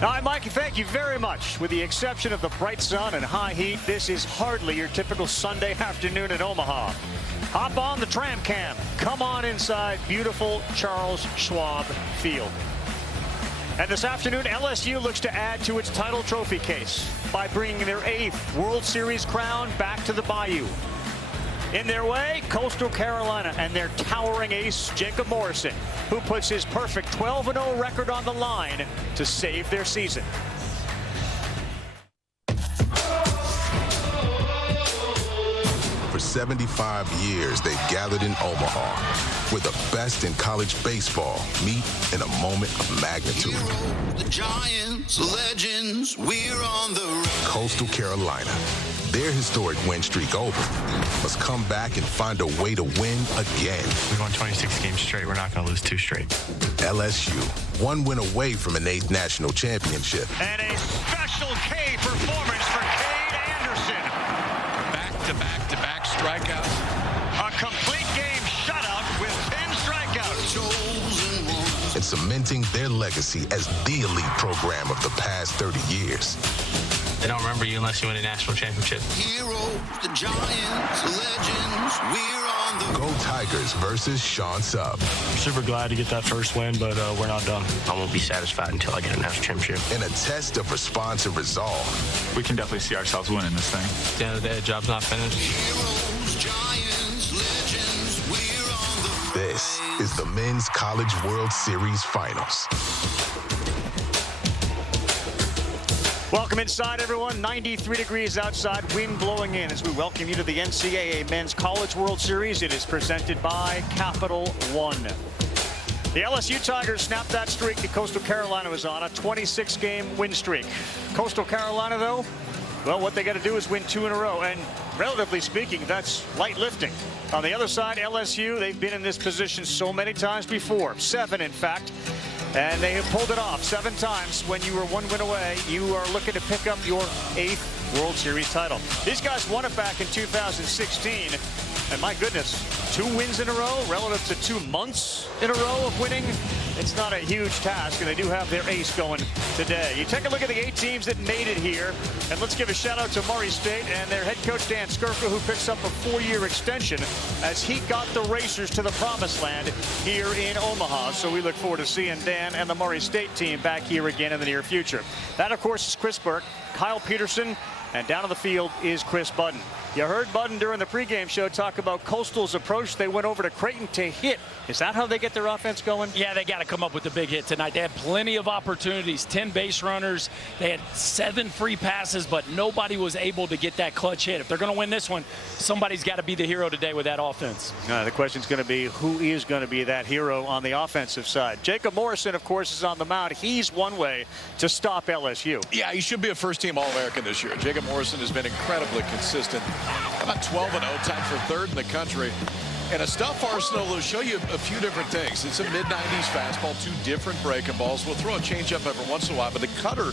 Hi, Mikey. Thank you very much. With the exception of the bright sun and high heat, this is hardly your typical Sunday afternoon in Omaha. Hop on the tram cam. Come on inside beautiful Charles Schwab Field. And this afternoon, LSU looks to add to its title trophy case by bringing their 8th World Series crown back to the Bayou. In their way, Coastal Carolina and their towering ace, Jacob Morrison, who puts his perfect 12-0 record on the line to save their season. For 75 years, they've gathered in Omaha, where the best in college baseball meet in a moment of magnitude. The Giants, legends, we're on the road. Coastal Carolina, their historic win streak over, must come back and find a way to win again. We've won 26 games straight. We're not going to lose 2 straight. LSU, 1 win away from an 8th national championship. And a special K performance for Cade Anderson. Back-to-back strikeouts. A complete game shutout with 10 strikeouts. And cementing their legacy as the elite program of the past 30 years. They don't remember you unless you win a national championship. Heroes, the Giants, legends, we're on the Go Tigers versus Sean Sub. I'm super glad to get that first win, but we're not done. I won't be satisfied until I get a national championship. In a test of response and resolve. We can definitely see ourselves winning this thing. At the end of the day, the job's not finished. Heroes, Giants, legends, we're on the road. This is the Men's College World Series Finals. Welcome inside, everyone. 93 degrees outside, wind blowing in as we welcome you to the NCAA Men's College World Series. It is presented by Capital One. The LSU Tigers snapped that streak that Coastal Carolina was on, a 26-game win streak. Coastal Carolina, though, well, what they got to do is win 2 in a row. And relatively speaking, that's light lifting. On the other side, LSU, they've been in this position so many times before. 7, in fact. And they have pulled it off 7 times. When you were 1 win away, you are looking to pick up your 8th World Series title. These guys won it back in 2016. And my goodness, 2 wins in a row relative to 2 months in a row of winning. It's not a huge task, and they do have their ace going today. You take a look at the 8 teams that made it here, and let's give a shout out to Murray State and their head coach Dan Skirka, who picks up a 4-year extension as he got the Racers to the promised land here in Omaha. So we look forward to seeing Dan and the Murray State team back here again in the near future. That, of course, is Chris Burke, Kyle Peterson, and down on the field is Chris Budden. You heard Budden during the pregame show talk about Coastal's approach. They went over to Creighton to hit. Is that how they get their offense going? Yeah, they got to come up with a big hit tonight. They had plenty of opportunities, 10 base runners. They had 7 free passes, but nobody was able to get that clutch hit. If they're going to win this one, somebody's got to be the hero today with that offense. The question's going to be who is going to be that hero on the offensive side. Jacob Morrison, of course, is on the mound. He's one way to stop LSU. Yeah, he should be a first-team All-American this year. Jacob Morrison has been incredibly consistent. About 12-0, tied for 3rd in the country. And a stuff arsenal will show you a few different things. It's a mid-90s fastball, 2 different breaking balls. We'll throw a changeup every once in a while, but the cutter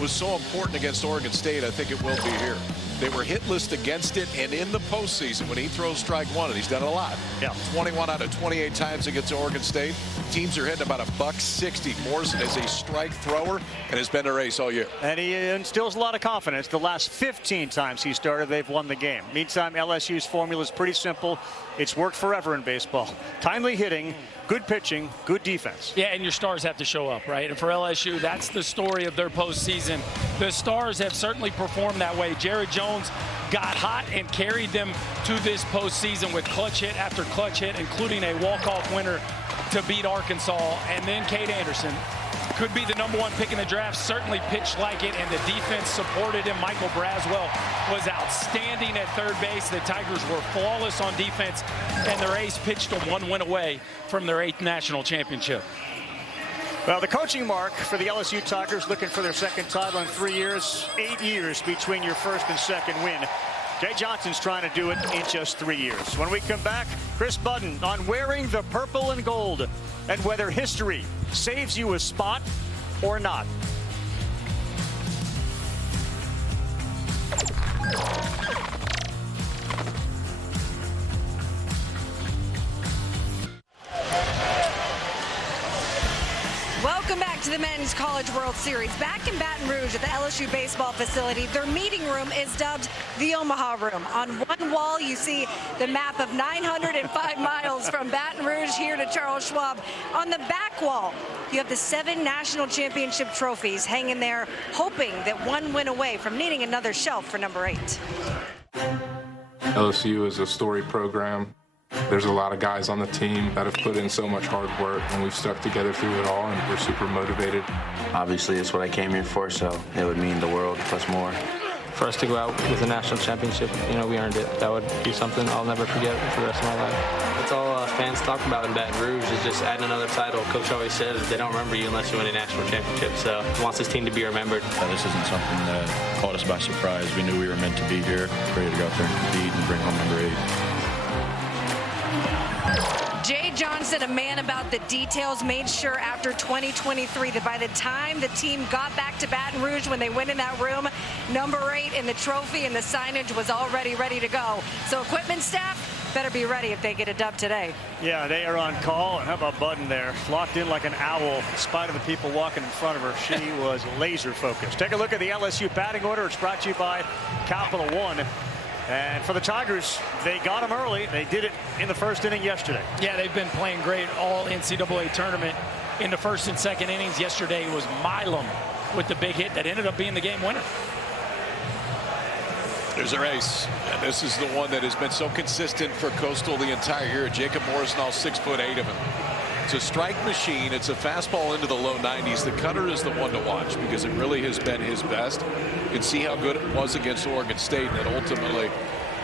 was so important against Oregon State, I think it will be here. They were hitless against it, and in the postseason, when he throws strike 1, and he's done it a lot. Yeah. 21 out of 28 times against Oregon State. Teams are hitting about $160. Morrison is a strike thrower and has been their ace all year. And he instills a lot of confidence. The last 15 times he started, they've won the game. Meantime, LSU's formula is pretty simple. It's worked forever in baseball. Timely hitting, good pitching, good defense. Yeah, and your stars have to show up, right? And for LSU, that's the story of their postseason. The stars have certainly performed that way. Jared Jones got hot and carried them to this postseason with clutch hit after clutch hit, including a walk-off winner to beat Arkansas. And then Cade Anderson could be the #1 pick in the draft, certainly pitched like it, and the defense supported him. Michael Braswell was outstanding at third base. The Tigers were flawless on defense, and their ace pitched them 1 win away from their 8th national championship. Well, the coaching mark for the LSU Tigers, looking for their 2nd title in 3 years, 8 years between your 1st and 2nd win. Jay Johnson's trying to do it in just 3 years. When we come back, Chris Budden on wearing the purple and gold and whether history saves you a spot or not. Welcome back to the Men's College World Series. Back in Baton Rouge at the LSU baseball facility, their meeting room is dubbed the Omaha Room. On one wall, you see the map of 905 miles from Baton Rouge here to Charles Schwab. On the back wall, you have the 7 national championship trophies hanging there, hoping that one win away from needing another shelf for number 8. LSU is a storied program. There's a lot of guys on the team that have put in so much hard work, and we've stuck together through it all, and we're super motivated. Obviously, it's what I came here for, so it would mean the world plus more. For us to go out with a national championship, we earned it. That would be something I'll never forget for the rest of my life. That's all fans talk about in Baton Rouge is just adding another title. Coach always says they don't remember you unless you win a national championship, so he wants his team to be remembered. This isn't something that caught us by surprise. We knew we were meant to be here, ready to go out there and compete and bring home number 8. Jay Johnson, a man about the details, made sure after 2023 that by the time the team got back to Baton Rouge, when they went in that room, number 8 and the trophy and the signage was already ready to go. So equipment staff better be ready if they get a dub today. Yeah, they are on call. And how about Budden there? Locked in like an owl. In spite of the people walking in front of her, she was laser focused. Take a look at the LSU batting order. It's brought to you by Capital One. And for the Tigers, they got them early. They did it in the first inning yesterday. Yeah, they've been playing great all NCAA tournament in the first and second innings. Yesterday was Milam with the big hit that ended up being the game winner. There's their ace, and this is the one that has been so consistent for Coastal the entire year. Jacob Morrison, all 6'8" of him. It's a strike machine. It's a fastball into the low 90s. The cutter is the one to watch because it really has been his best. You can see how good it was against Oregon State, and then ultimately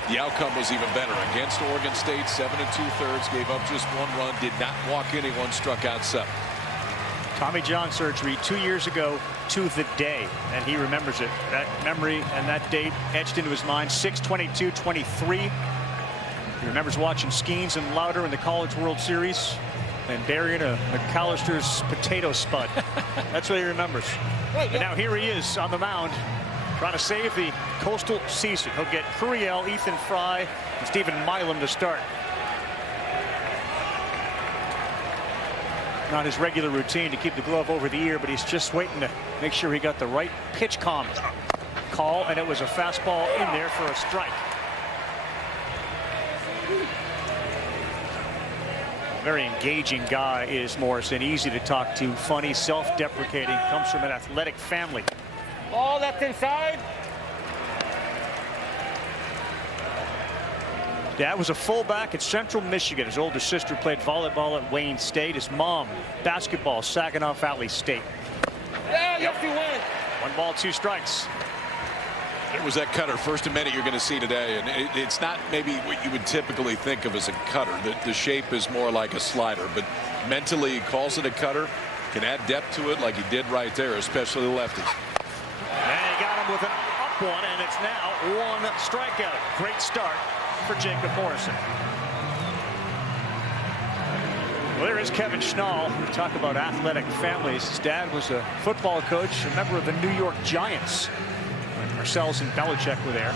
the outcome was even better. Against Oregon State, 7 2/3, gave up just 1 run, did not walk anyone, struck out 7. Tommy John surgery 2 years ago to the day, and he remembers it. That memory and that date etched into his mind. 6/22/23. He remembers watching Skeens and Louder in the College World Series and burying a McAllister's potato spud. That's what he remembers. And now here he is on the mound trying to save the Coastal season. He'll get Curiel, Ethan Fry, and Stephen Milam to start. Not his regular routine to keep the glove over the ear, but he's just waiting to make sure he got the right pitch call, and it was a fastball in there for a strike. Very engaging guy is Morrison. Easy to talk to, funny, self-deprecating, comes from an athletic family. Ball left inside. Dad was a fullback at Central Michigan. His older sister played volleyball at Wayne State. His mom, basketball, Saginaw Valley State. Yeah, yes, you win. 1 ball, 2 strikes. It was that cutter, first and many you're going to see today, and it's not maybe what you would typically think of as a cutter. The shape is more like a slider, but mentally he calls it a cutter, can add depth to it like he did right there, especially the lefties. And he got him with an up one, and it's now 1 strikeout. Great start for Jacob Morrison. Well, there is Kevin Schnall. We talk about athletic families. His dad was a football coach, a member of the New York Giants. Marcells and Belichick were there.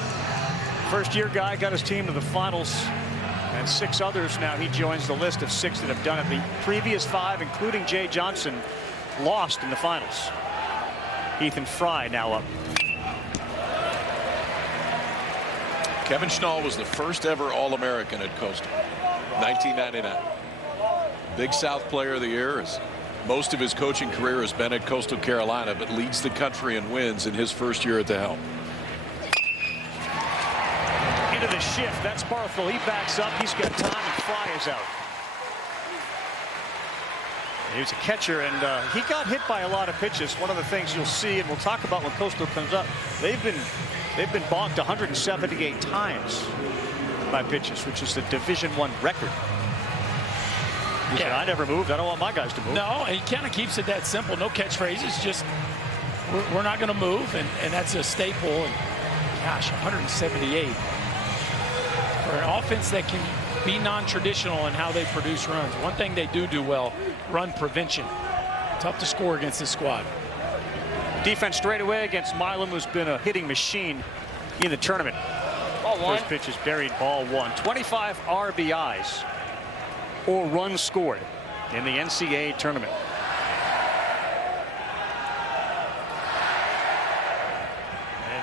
First-year guy got his team to the finals, and 6 others now. He joins the list of 6 that have done it. The previous 5, including Jay Johnson, lost in the finals. Ethan Fry now up. Kevin Schnall was the first ever All-American at Coastal, 1999. Big South Player of the Year. As most of his coaching career has been at Coastal Carolina, but leads the country in wins in his first year at the helm. Into the shift. That's Barthel. He backs up. He's got time, and Fry is out. He was a catcher, and he got hit by a lot of pitches. One of the things you'll see, and we'll talk about when Coastal comes up, they've been balked 178 times by pitches, which is the Division I record. He said, I never moved. I don't want my guys to move. No, he kind of keeps it that simple. No catchphrases. Just we're not going to move, and that's a staple. And gosh, 178 for an offense that can be non-traditional in how they produce runs. One thing they do well, run prevention. Tough to score against this squad. Defense straight away against Milam, who's been a hitting machine in the tournament. Ball 1. First pitch is buried, ball 1. 25 RBIs or runs scored in the NCAA tournament.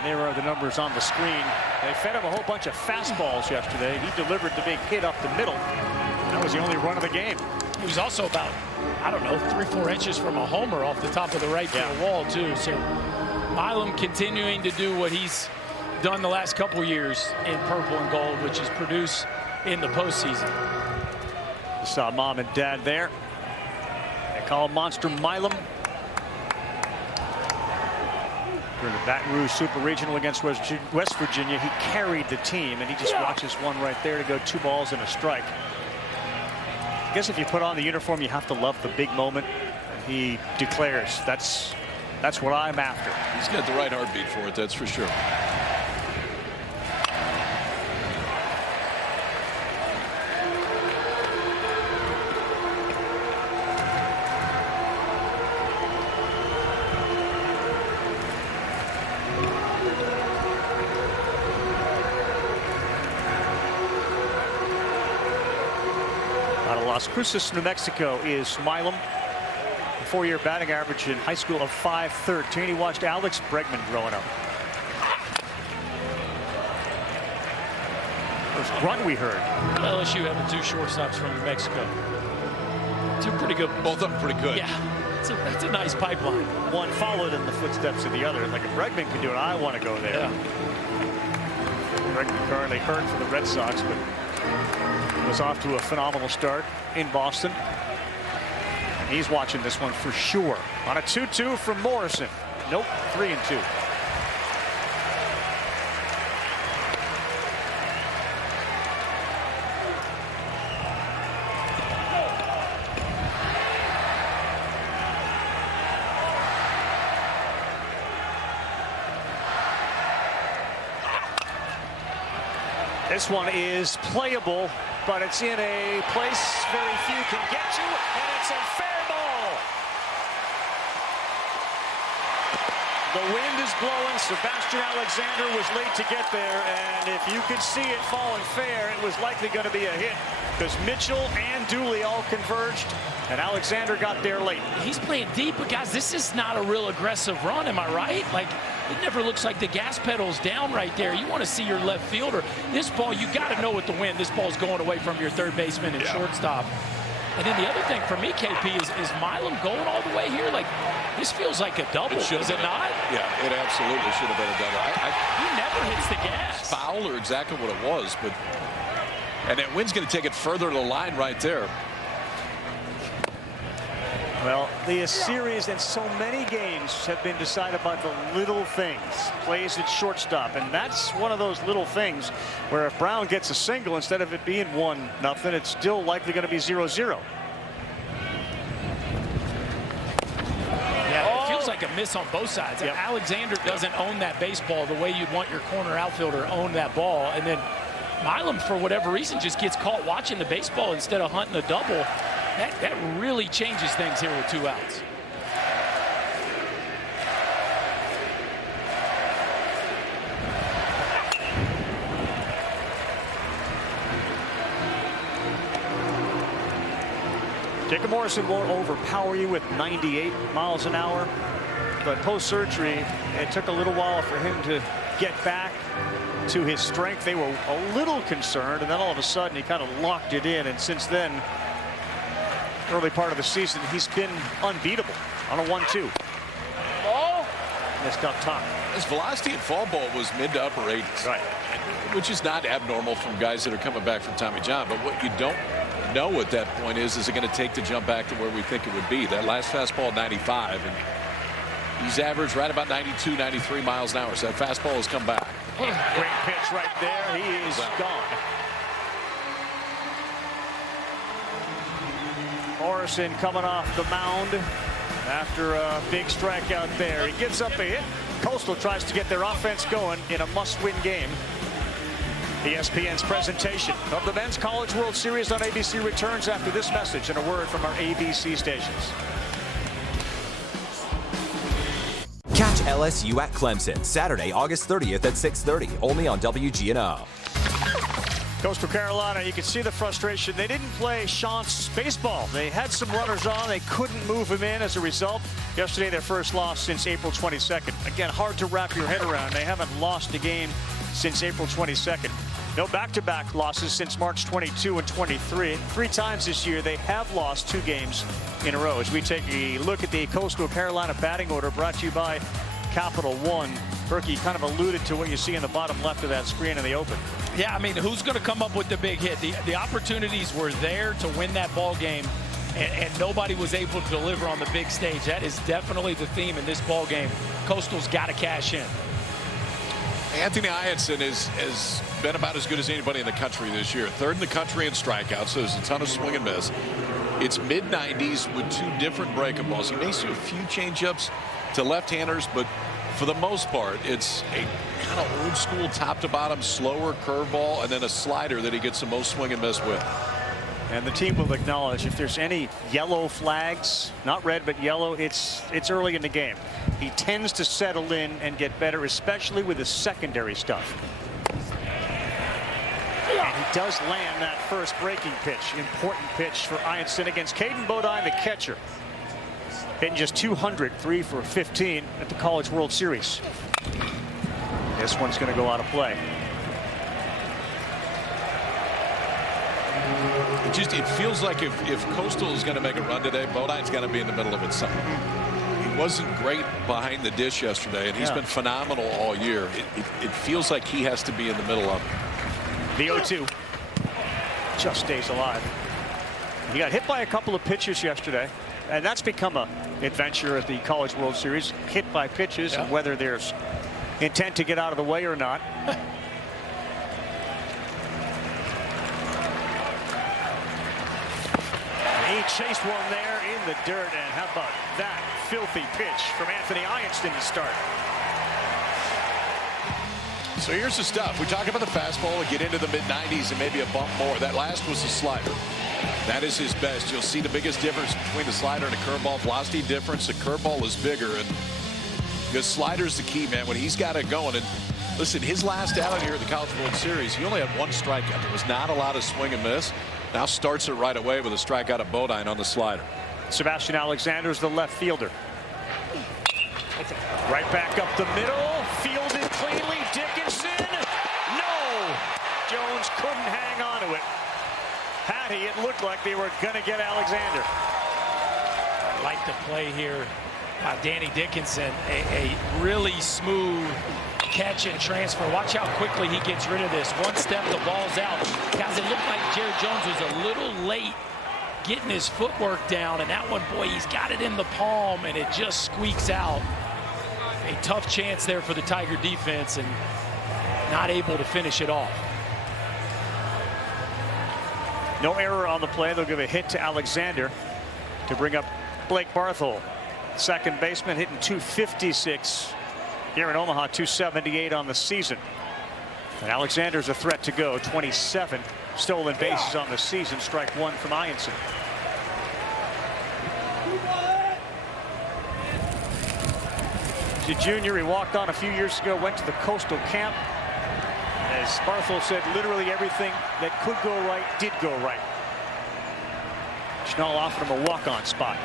And there are the numbers on the screen. They fed him a whole bunch of fastballs yesterday. He delivered the big hit up the middle. That was the only run of the game. He was also about, I don't know, 3-4 inches from a homer off the top of the right field wall, too. So Milam continuing to do what he's done the last couple years in purple and gold, which is produce in the postseason. You saw mom and dad there. They call him Monster Milam. During the Baton Rouge Super Regional against West Virginia, he carried the team, and he just watches one right there to go 2 balls and a strike. I guess if you put on the uniform, you have to love the big moment. He declares, that's what I'm after. He's got the right heartbeat for it, that's for sure. Las Cruces, New Mexico is Milam. A 4-year batting average in high school of .513. He watched Alex Bregman growing up. First run we heard. LSU having 2 shortstops from New Mexico. 2 pretty good. Both of them pretty good. Yeah, that's a nice pipeline. One followed in the footsteps of the other. Like if Bregman can do it, I want to go there. Yeah. Bregman currently hurt for the Red Sox, but was off to a phenomenal start in Boston. And he's watching this one for sure. On a 2-2 from Morrison. Nope, 3-2. This one is playable, but it's in a place very few can get to, and it's a fair ball. The wind is blowing. Sebastian Alexander was late to get there, and if you could see it falling fair, it was likely going to be a hit because Mitchell and Dooley all converged, and Alexander got there late. He's playing deep, but guys, this is not a real aggressive run, am I right? Like, it never looks like the gas pedal's down right there. You want to see your left fielder. This ball, you got to know with the wind, this ball's going away from your third baseman and shortstop. And then the other thing for me, KP, is Milam going all the way here? Like, this feels like a double, does it not? Yeah, it absolutely should have been a double. He never hits the gas. Foul or exactly what it was, but and that wind's going to take it further to the line right there. Well, the series and so many games have been decided by the little things. Plays at shortstop, and that's one of those little things where if Brown gets a single, instead of it being 1-0, it's still likely going to be 0-0. Yeah, it feels like a miss on both sides. Yep. Alexander doesn't own that baseball the way you'd want your corner outfielder to own that ball, and then Milam, for whatever reason, just gets caught watching the baseball instead of hunting a double. That really changes things here with 2 outs. Jacob Morrison won't overpower you with 98 miles an hour, but post-surgery, it took a little while for him to get back to his strength. They were a little concerned, and then all of a sudden he kind of locked it in, and since then, early part of the season, he's been unbeatable on a 1-2. Ball. Missed up top. His velocity at fall ball was mid to upper 80s. Right. Which is not abnormal from guys that are coming back from Tommy John. But what you don't know at that point is it going to take to jump back to where we think it would be? That last fastball, 95. And he's averaged right about 92, 93 miles an hour. So that fastball has come back. Great pitch right there. He is gone. Morrison coming off the mound after a big strikeout there. He gives up a hit. Coastal tries to get their offense going in a must-win game. ESPN's presentation of the Men's College World Series on ABC returns after this message and a word from our ABC stations. Catch LSU at Clemson Saturday, August 30th at 6:30, only on WGNO. Coastal Carolina, you can see the frustration. They didn't play Chance baseball. They had some runners on. They couldn't move him in as a result. Yesterday, their first loss since April 22nd. Again, hard to wrap your head around. They haven't lost a game since April 22nd. No back-to-back losses since March 22 and 23. 3 times this year, they have lost 2 games in a row. As we take a look at the Coastal Carolina batting order brought to you by Capital One. Berkey kind of alluded to what you see in the bottom left of that screen in the open. Yeah, I mean, who's going to come up with the big hit? The opportunities were there to win that ball game, and nobody was able to deliver on the big stage. That is definitely the theme in this ball game. Coastal's got to cash in. Anthony Eyanson has been about as good as anybody in the country this year. 3rd in the country in strikeouts, so there's a ton of swing and miss. It's mid-90s with 2 different breaking balls. He may see a few changeups to left-handers, but for the most part, it's a kind of old school top to bottom, slower curveball, and then a slider that he gets the most swing and miss with. And the team will acknowledge if there's any yellow flags, not red but yellow, it's early in the game. He tends to settle in and get better, especially with his secondary stuff. And he does land that first breaking pitch. Important pitch for Eyanson against Caden Bodine, the catcher. Hitting just 200, 3 for 15 at the College World Series. This one's going to go out of play. It feels like if Coastal is going to make a run today, Bodine's got to be in the middle of it somewhere. He wasn't great behind the dish yesterday, and he's been phenomenal all year. It feels like he has to be in the middle of it. The 0-2 just stays alive. He got hit by a couple of pitches yesterday, and that's become an adventure at the College World Series. Hit by pitches, and whether there's intent to get out of the way or not. He chased one there in the dirt, and how about that filthy pitch from Anthony Eyanson to start. So here's the stuff. We talk about the fastball and get into the mid-90s and maybe a bump more. That last was a slider. That is his best. You'll see the biggest difference between the slider and the curveball. Velocity difference. The curveball is bigger, and the slider's the key, man. When he's got it going, and listen, his last outing here at the College World Series, he only had 1 strikeout. There was not a lot of swing and miss. Now starts it right away with a strikeout of Bodine on the slider. Sebastian Alexander's the left fielder. Right back up the middle, fielded cleanly. Dickinson, no! Jones couldn't hang on to it. Had he, it looked like they were going to get Alexander. I like the play here by Danny Dickinson. A really smooth catch and transfer. Watch how quickly he gets rid of this. One step, the ball's out. Guys, it looked like Jared Jones was a little late getting his footwork down, and that one, boy, he's got it in the palm, and it just squeaks out. A tough chance there for the Tiger defense, and not able to finish it off. No error on the play. They'll give a hit to Alexander to bring up Blake Barthol. Second baseman hitting .256 here in Omaha, .278 on the season. And Alexander's a threat to go. 27 stolen bases on the season. Strike 1 from Eyanson. He's a junior. He walked on a few years ago, went to the Coastal camp. As Barthol said, literally everything that could go right did go right. Schnall offered him a walk-on spot.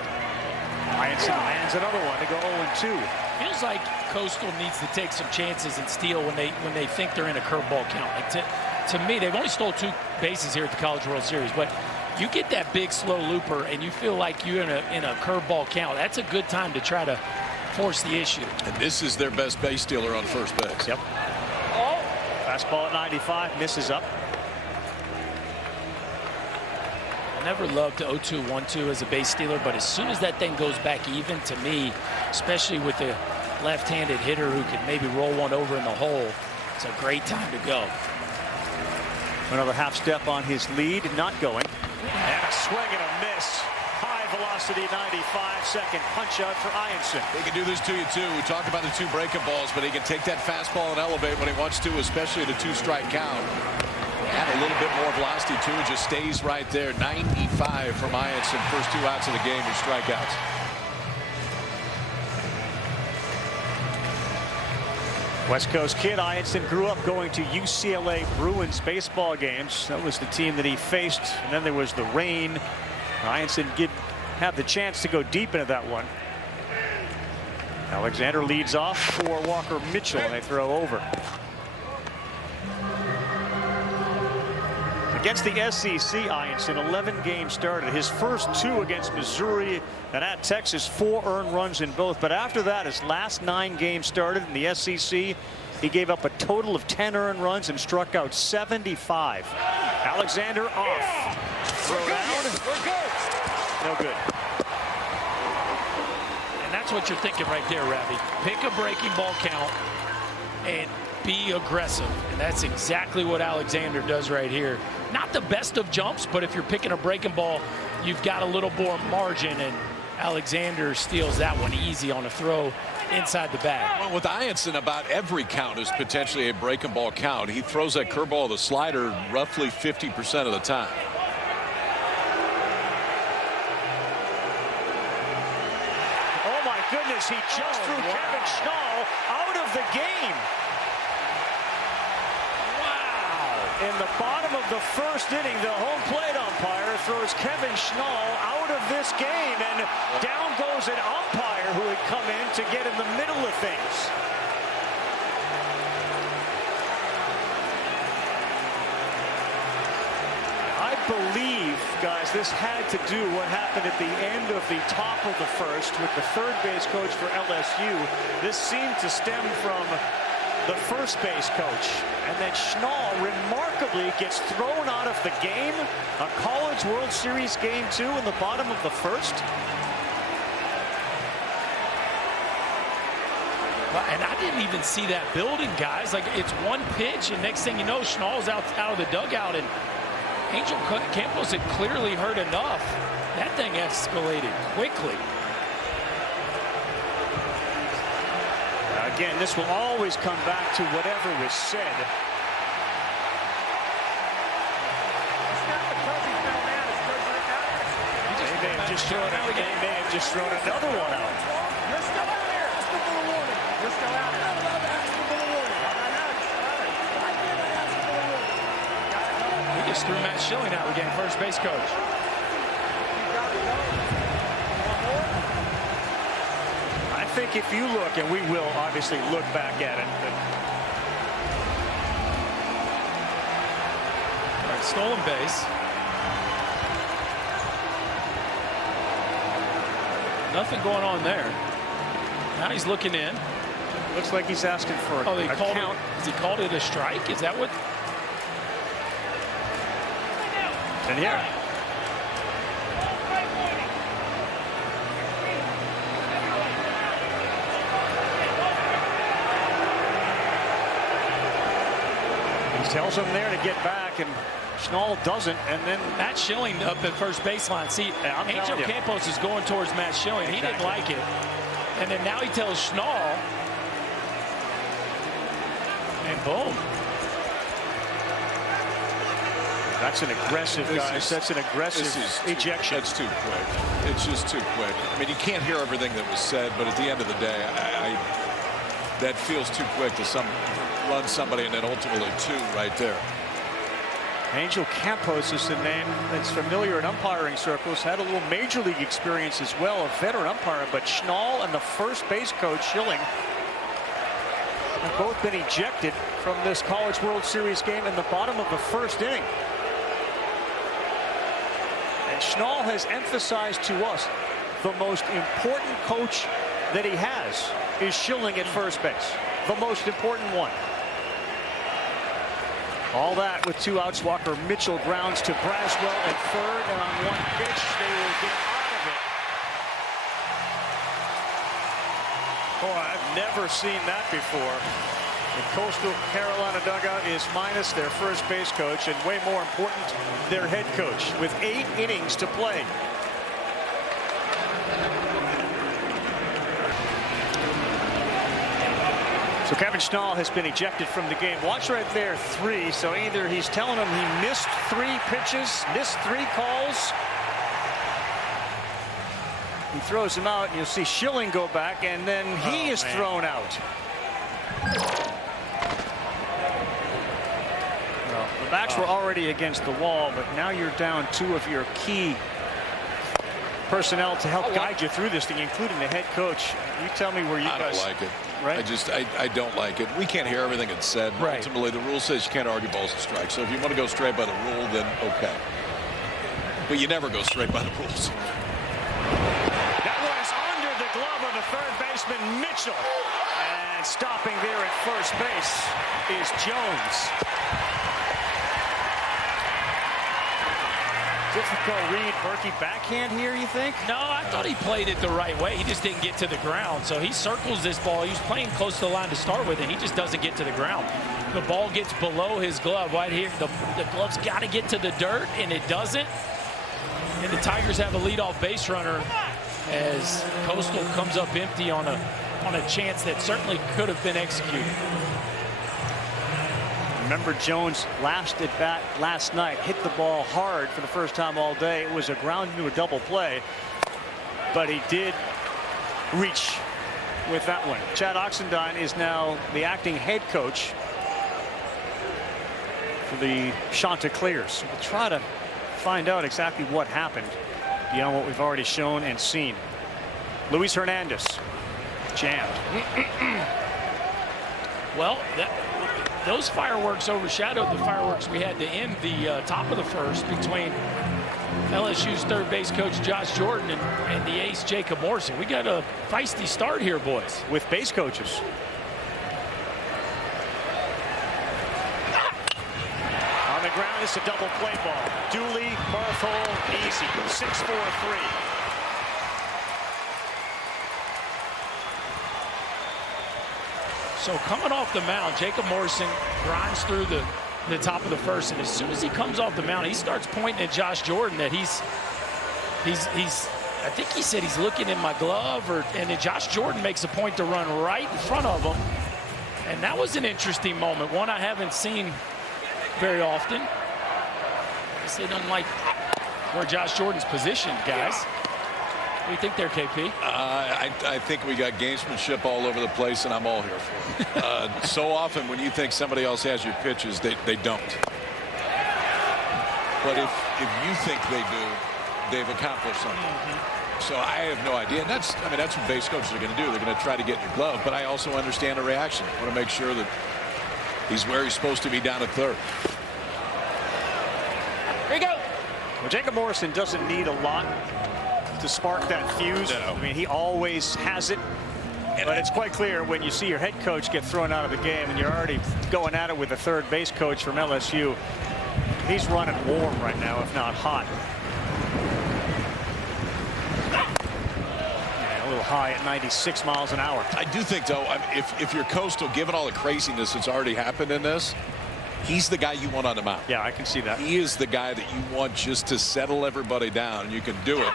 Eyanson lands another one to go 0-2. Feels like Coastal needs to take some chances and steal when they think they're in a curveball count. Like to me, they've only stole 2 bases here at the College World Series, but you get that big slow looper and you feel like you're in a curveball count. That's a good time to try to force the issue. And this is their best base stealer on first base. Yep. Fastball at 95, misses up. I never loved 0-2, 1-2 as a base stealer, but as soon as that thing goes back even, to me, especially with the left-handed hitter who could maybe roll one over in the hole, it's a great time to go. Another half step on his lead, not going. And a swing and a miss. High velocity 95, second punch out for Eyanson. He can do this to you too. We talked about the 2 breaking balls, but he can take that fastball and elevate when he wants to, especially at a 2-strike count. Add a little bit more velocity too. It just stays right there. 95 from Eyanson. First 2 outs of the game with strikeouts. West Coast kid, Eyanson grew up going to UCLA Bruins baseball games. That was the team that he faced, and then there was the rain. Eyanson did have the chance to go deep into that one. Alexander leads off for Walker Mitchell, and they throw over. Against the SEC, Eyanson, 11 games started. His first 2 against Missouri and at Texas, 4 earned runs in both. But after that, his last 9 games started in the SEC. He gave up a total of 10 earned runs and struck out 75. Alexander off. Throw down. No good. And that's what you're thinking right there, Ravi. Pick a breaking ball count and be aggressive. And that's exactly what Alexander does right here. Not the best of jumps, but if you're picking a breaking ball, you've got a little more margin, and Alexander steals that one easy on a throw inside the bag. Well, with Eyanson, about every count is potentially a breaking ball count. He throws that curveball, the slider, roughly 50% of the time. Oh my goodness, he just threw Kevin Schnall out of the game. In the bottom of the first inning, the home plate umpire throws Kevin Schnall out of this game, and down goes an umpire who had come in to get in the middle of things. I believe, guys, this had to do what happened at the end of the top of the first with the third base coach for LSU. This seemed to stem from the first base coach, and then Schnall remarkably gets thrown out of the game. A College World Series game 2 in the bottom of the first. And I didn't even see that building, guys. Like, it's one pitch, and next thing you know, Schnall's out of the dugout, and Angel Campos had clearly heard enough. That thing escalated quickly. Again, this will always come back to whatever was said. They may have just thrown another one out. You're still out here. Ask him for a warning. You're still out here. Ask him for a warning. He just threw Matt Schilling out again, first base coach. I think if you look, and we will obviously look back at it. All right, stolen base. Nothing going on there. Now he's looking in. Looks like he's asking for a count. Has he called it a strike? Is that what? And here. Tells him there to get back, and Schnall doesn't, and then Matt Schilling up at first baseline. See, Angel Campos is going towards Matt Schilling. He didn't like it, and then now he tells Schnall, and boom. That's an aggressive, guys. That's an aggressive ejection. That's too quick. It's just too quick. I mean, you can't hear everything that was said, but at the end of the day, that feels too quick to run somebody, and then ultimately 2 right there. Angel Campos is the name that's familiar in umpiring circles. Had a little major league experience as well, a veteran umpire. But Schnall and the first base coach, Schilling, have both been ejected from this College World Series game in the bottom of the first inning. And Schnall has emphasized to us the most important coach that he has is Schilling at first base. The most important one. All that with 2 outs. Walker Mitchell grounds to Braswell at third, and on 1 pitch they will get out of it. Boy, I've never seen that before. The Coastal Carolina dugout is minus their first base coach, and way more important, their head coach, with 8 innings to play. So Kevin Schnall has been ejected from the game. Watch right there, 3. So either he's telling him he missed 3 pitches, missed 3 calls. He throws him out, and you'll see Schilling go back, and then he is thrown out. Well, the backs were already against the wall, but now you're down 2 of your key personnel to help guide you through this thing, including the head coach. You tell me where you guys... I don't like it. Right? I don't like it. We can't hear everything that's said. Right. Ultimately, the rule says you can't argue balls and strikes. So if you want to go straight by the rule, then okay. But you never go straight by the rules. That was under the glove of the third baseman, Mitchell. And stopping there at first base is Jones. Difficult read, Berkey backhand here, you think? No, I thought he played it the right way. He just didn't get to the ground. So he circles this ball. He was playing close to the line to start with, and he just doesn't get to the ground. The ball gets below his glove right here. The glove's got to get to the dirt, and it doesn't. And the Tigers have a leadoff base runner as Coastal comes up empty on a chance that certainly could have been executed. Remember Jones last at bat last night, hit the ball hard for the first time all day. It was a ground into a double play, but he did reach with that one. Chad Oxendine is now the acting head coach for the Chanticleers. We'll try to find out exactly what happened beyond what we've already shown and seen. Luis Hernandez jammed. Well, those fireworks overshadowed the fireworks we had to end the top of the first between LSU's third base coach Josh Jordan and the ace Jacob Morrison. We got a feisty start here, boys. With base coaches. On the ground, it's a double play ball. Dooley, Barthol, easy. 6-4-3. So coming off the mound, Jacob Morrison grinds through the top of the first, and as soon as he comes off the mound, he starts pointing at Josh Jordan that he's I think he said he's looking in my glove, and then Josh Jordan makes a point to run right in front of him, and that was an interesting moment, one I haven't seen very often. I guess they don't like where Josh Jordan's positioned, guys. What do you think there, KP? I think we got gamesmanship all over the place, and I'm all here for it. So often when you think somebody else has your pitches, they don't. But if you think they do, they've accomplished something. So I have no idea. And that's what base coaches are going to do. They're going to try to get in your glove. But I also understand the reaction. I want to make sure that he's where he's supposed to be down at third. Here you go. Well, Jacob Morrison doesn't need a lot to spark that fuse. No. I mean, he always has it. But it's quite clear when you see your head coach get thrown out of the game and you're already going at it with the third base coach from LSU. He's running warm right now, if not hot. And a little high at 96 miles an hour. I do think, though, if you're Coastal, given all the craziness that's already happened in this, he's the guy you want on the mound. Yeah, I can see that. He is the guy that you want just to settle everybody down, and you can do it.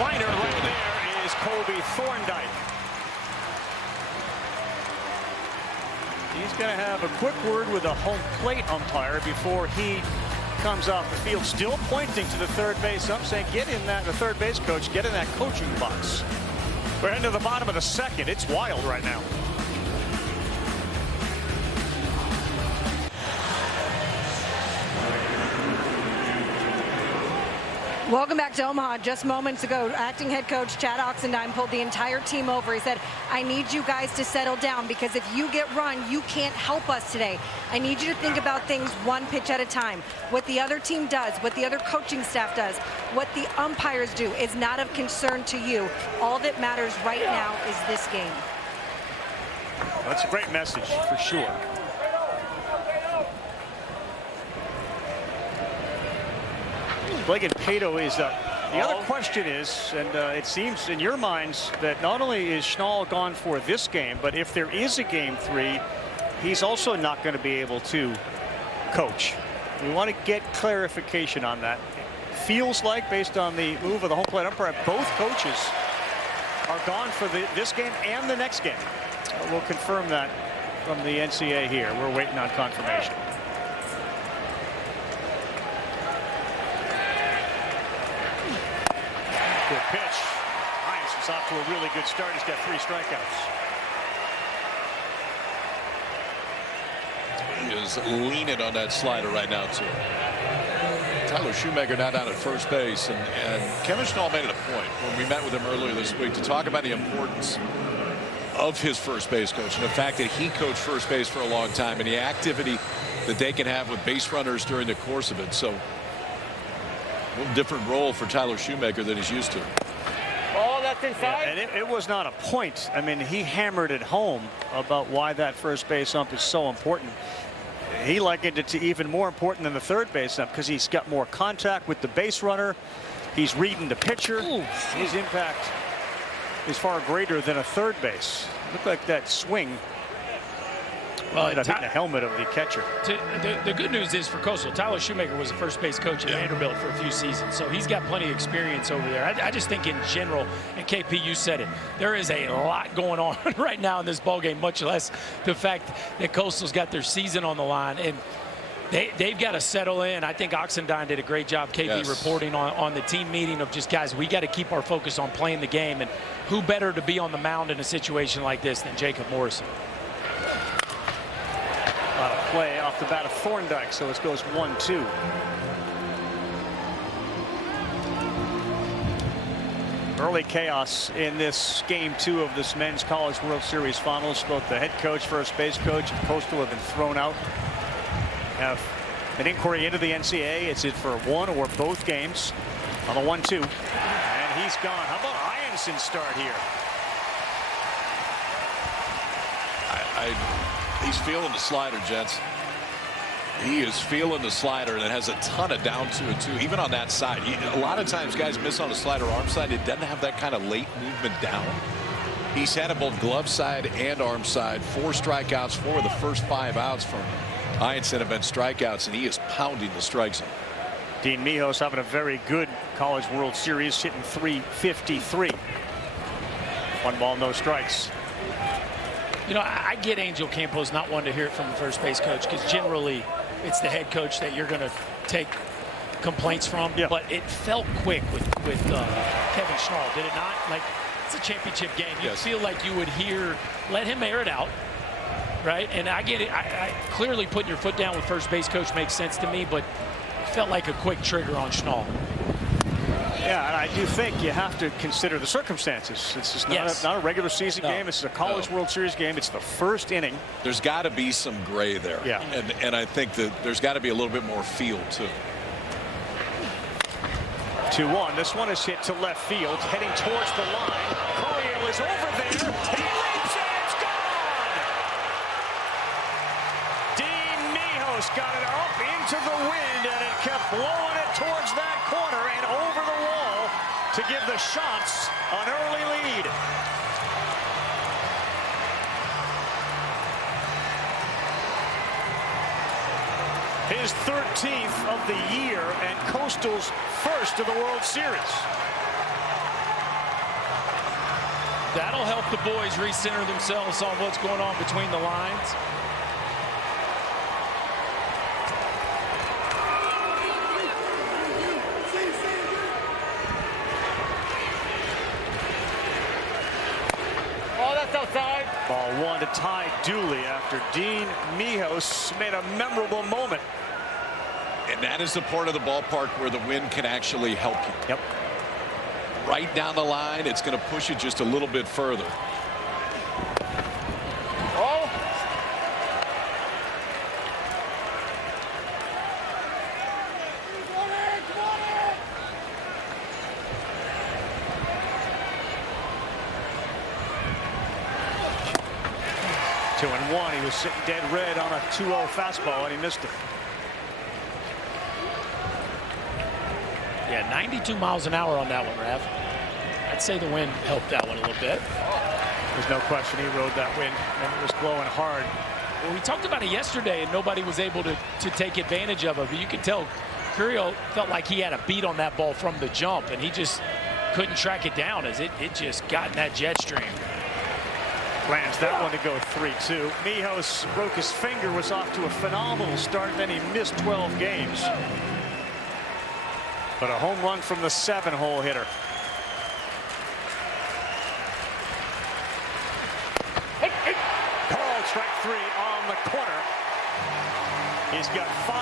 Liner right there is Kobe Thorndike. He's going to have a quick word with a home plate umpire before he comes off the field, still pointing to the third base ump, saying, get in that, the third base coach, get in that coaching box. We're heading to the bottom of the second. It's wild right now. Welcome back to Omaha. Just moments ago, acting head coach Chad Oxendine pulled the entire team over. He said, I need you guys to settle down because if you get run, you can't help us today. I need you to think about things one pitch at a time. What the other team does, what the other coaching staff does, what the umpires do is not of concern to you. All that matters right now is this game. That's a great message for sure. Blake and Pato is up. The other question is, and it seems in your minds that not only is Schnall gone for this game, but if there is a game 3, he's also not going to be able to coach. We want to get clarification on that. Feels like, based on the move of the home plate umpire, both coaches are gone for this game and the next game. We'll confirm that from the NCAA here. We're waiting on confirmation. Good pitch. Eyanson's off to a really good start. He's got 3 strikeouts. He is leaning on that slider right now, too. Tyler Shoemaker now down at first base, and Kevin Schnall made it a point when we met with him earlier this week to talk about the importance of his first base coach and the fact that he coached first base for a long time and the activity that they can have with base runners during the course of it. So a little different role for Tyler Shoemaker than he's used to. Oh, that's inside. Yeah, and it was not a point. I mean, he hammered it home about why that first base ump is so important. He likened it to even more important than the third base ump because he's got more contact with the base runner. He's reading the pitcher. Ooh. His impact is far greater than a third base. Looked like that swing. Well, it hit the helmet of the catcher. The good news is for Coastal, Tyler Shoemaker was the first base coach at Vanderbilt for a few seasons, so he's got plenty of experience over there. I just think in general, and KP, you said it, there is a lot going on right now in this ballgame, much less the fact that Coastal's got their season on the line, and they've got to settle in. I think Oxendine did a great job, KP, reporting on the team meeting of just, guys, we got to keep our focus on playing the game, and who better to be on the mound in a situation like this than Jacob Morrison. Play off the bat of Thorndike, so it goes 1-2. Early chaos in this game 2 of this men's College World Series finals. Both the head coach, first base coach of Coastal have been thrown out. Have an inquiry into the NCAA. It's it for one or both games on the 1-2. And he's gone. How about Eyanson's start here? He's feeling the slider, gents. He is feeling the slider, and it has a ton of down to it, too, even on that side. A lot of times guys miss on the slider arm side. It doesn't have that kind of late movement down. He's had it both glove side and arm side. 4 strikeouts, 4 of the first 5 outs from Eyanson have been strikeouts, and he is pounding the strike zone. Dean Mijos having a very good College World Series, hitting .353. 1 ball, no strikes. You know, I get Angel Campos not wanting to hear it from the first base coach because generally it's the head coach that you're going to take complaints from. Yeah. But it felt quick with Kevin Schnall, did it not? Like, it's a championship game. You feel like you would let him air it out, right? And I get it. I clearly putting your foot down with first base coach makes sense to me, but it felt like a quick trigger on Schnall. Yeah, and I do think you have to consider the circumstances. This is not a regular season game. This is a College World Series game. It's the first inning. There's got to be some gray there. Yeah. And I think that there's got to be a little bit more feel, too. 2-1. This one is hit to left field, heading towards the line. Coyle is over there. He leaps and it's gone! Dean Mijos got it up into the wind, and it kept blowing it towards that corner and over the wall to give the Shots an early lead. His 13th of the year and Coastal's first of the World Series. That'll help the boys recenter themselves on what's going on between the lines. Outside. Ball 1 to Ty Dooley after Dean Mijos made a memorable moment. And that is the part of the ballpark where the wind can actually help you. Yep. Right down the line, it's going to push it just a little bit further. Oh. 2-1. He was sitting dead red on a 2-0 fastball, and he missed it. Yeah, 92 miles an hour on that one, Rav. I'd say the wind helped that one a little bit. There's no question he rode that wind, and it was blowing hard. Well, we talked about it yesterday, and nobody was able to take advantage of it. But you could tell Curio felt like he had a beat on that ball from the jump, and he just couldn't track it down as it just got in that jet stream. Plans that one to go 3-2. Mijos broke his finger, was off to a phenomenal start, then he missed 12 games. But a home run from the 7-hole hitter. Called strike 3 on the corner. He's got 5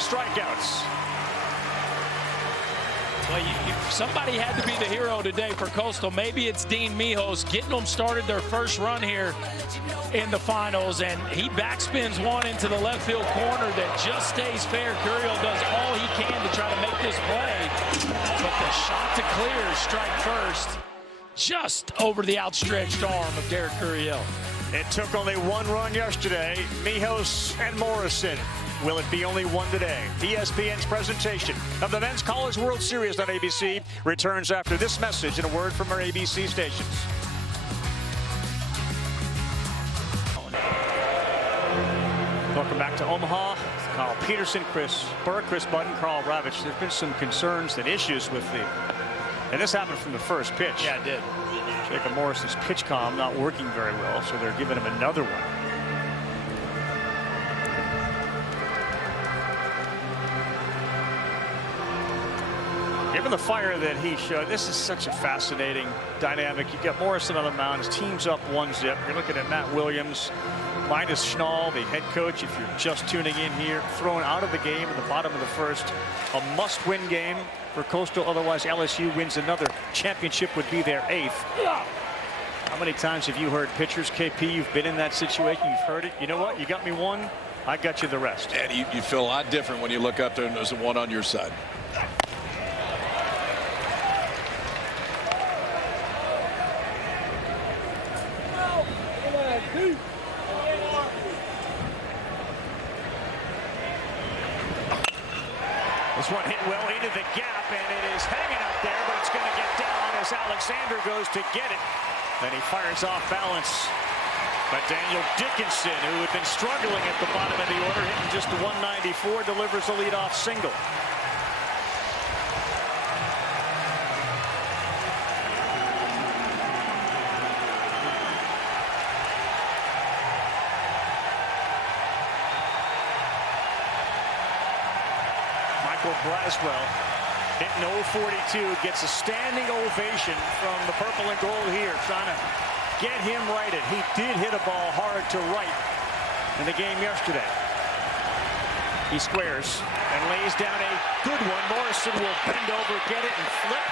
strikeouts. Well, somebody had to be the hero today for Coastal. Maybe it's Dean Mijos getting them started their first run here in the finals, and he backspins one into the left field corner that just stays fair. Curiel does all he can to try to make this play, but the Chanticleers strike first, just over the outstretched arm of Derek Curiel. It took only one run yesterday. Mijos and Morrison. Will it be only one today? ESPN's presentation of the Men's College World Series on ABC returns after this message and a word from our ABC stations. Welcome back to Omaha. Carl Peterson, Chris Burke, Chris Button, Carl Ravitch. There's been some concerns and issues with and this happened from the first pitch. Yeah, it did. Jacob Morrison's pitch comm not working very well, so they're giving him another one. Given the fire that he showed, this is such a fascinating dynamic. You got Morrison on the mound, his team's up 1-0. You're looking at Matt Williams, minus Schnall, the head coach, if you're just tuning in here, thrown out of the game at the bottom of the first. A must-win game for Coastal, otherwise LSU wins another championship, would be their 8th. How many times have you heard pitchers, KP, you've been in that situation, you've heard it. You know what, you got me one, I got you the rest. And you feel a lot different when you look up there and there's a one on your side. This one hit well into the gap, and it is hanging up there, but it's going to get down as Alexander goes to get it. Then he fires off balance. But Daniel Dickinson, who had been struggling at the bottom of the order, hitting just the 194, delivers a leadoff single. Braswell hitting 0-42, gets a standing ovation from the purple and gold here, trying to get him righted. He did hit a ball hard to right in the game yesterday. He squares and lays down a good one. Morrison will bend over, get it, and flip.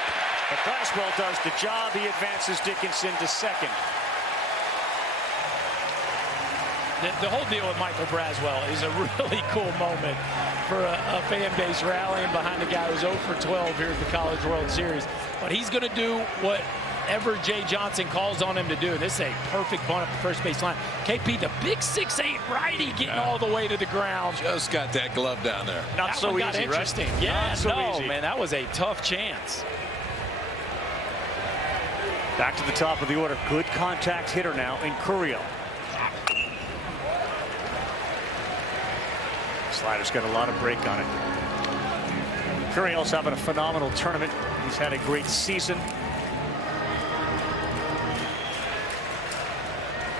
But Braswell does the job. He advances Dickinson to second. The whole deal with Michael Braswell is a really cool moment for a fan base rallying behind a guy who's 0 for 12 here at the College World Series. But he's going to do whatever Jay Johnson calls on him to do. This is a perfect bunt up the first base line. KP, the big 6'8" righty getting all the way to the ground. Just got that glove down there. Not so easy, right? Interesting. Yeah, easy. Man, that was a tough chance. Back to the top of the order. Good contact hitter now in Curiel. Slider's got a lot of break on it. Curiel's having a phenomenal tournament. He's had a great season.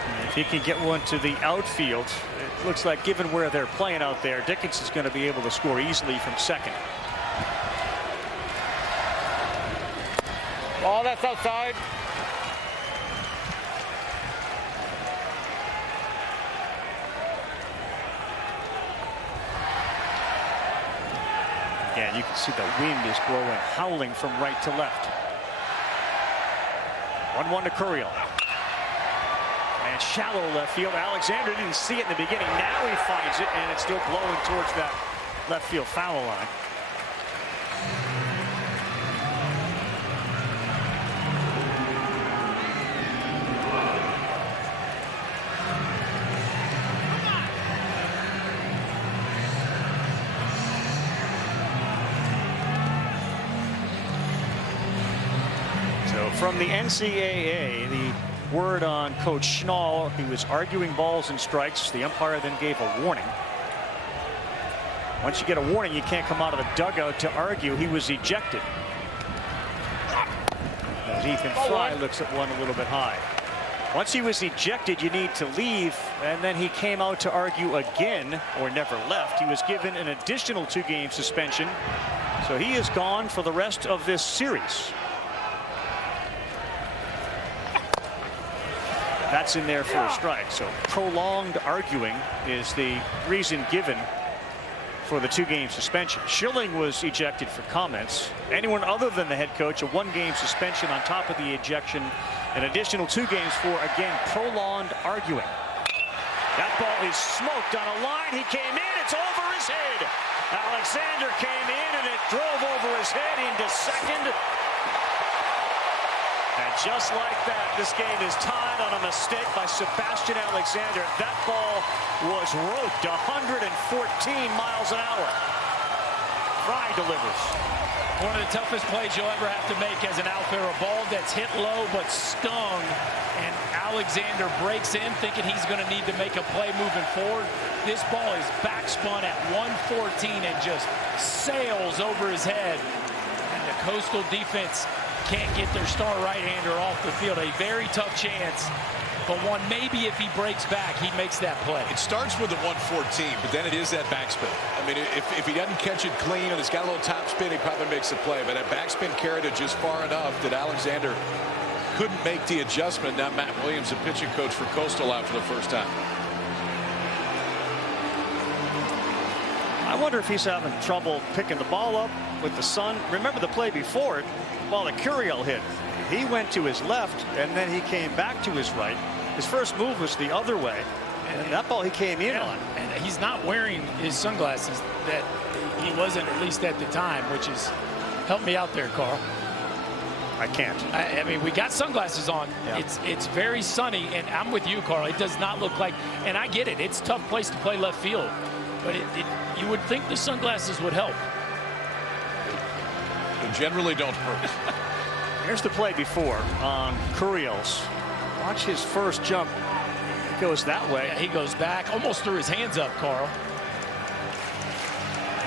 And if he can get one to the outfield, it looks like, given where they're playing out there, Dickinson's going to be able to score easily from second. Ball that's outside. And you can see the wind is blowing, howling from right to left. 1-1 to Curiel. And shallow left field. Alexander didn't see it in the beginning. Now he finds it, and it's still blowing towards that left field foul line. From the NCAA, the word on Coach Schnall, he was arguing balls and strikes. The umpire then gave a warning. Once you get a warning, you can't come out of the dugout to argue. He was ejected. As Ethan Fry looks at one a little bit high. Once he was ejected, you need to leave, and then he came out to argue again, or never left. He was given an additional 2-game suspension, so he is gone for the rest of this series. That's in there for a strike. So prolonged arguing is the reason given for the 2-game suspension. Schilling was ejected for comments. Anyone other than the head coach, a 1-game suspension on top of the ejection. An additional 2 games for, again, prolonged arguing. That ball is smoked on a line. He came in. It's over his head. Alexander came in, and it drove over his head into second. And just like that, this game is tied on a mistake by Sebastian Alexander. That ball was roped 114 miles an hour. Fry delivers. One of the toughest plays you'll ever have to make as an outfielder. A ball that's hit low but stung, and Alexander breaks in thinking he's going to need to make a play moving forward. This ball is backspun at 114 and just sails over his head. And the Coastal defense can't get their star right-hander off the field. A very tough chance, but one maybe if he breaks back, he makes that play. It starts with a 114, but then it is that backspin. I mean, if he doesn't catch it clean and it's got a little top spin, he probably makes the play. But that backspin carried it just far enough that Alexander couldn't make the adjustment. Now Matt Williams, the pitching coach for Coastal, out for the first time. I wonder if he's having trouble picking the ball up with the sun. Remember the play before it, while the Curiel hit. He went to his left, and then he came back to his right. His first move was the other way, and that ball he came in on. And he's not wearing his sunglasses that he wasn't, at least at the time, which is, help me out there, Carl. I can't. I mean, we got sunglasses on. Yeah. It's very sunny, and I'm with you, Carl. It does not look like, and I get it. It's a tough place to play left field, but you would think the sunglasses would help. They generally don't hurt. Here's the play before on Curiel's. Watch his first jump. It goes that way. Yeah, he goes back, almost threw his hands up, Carl.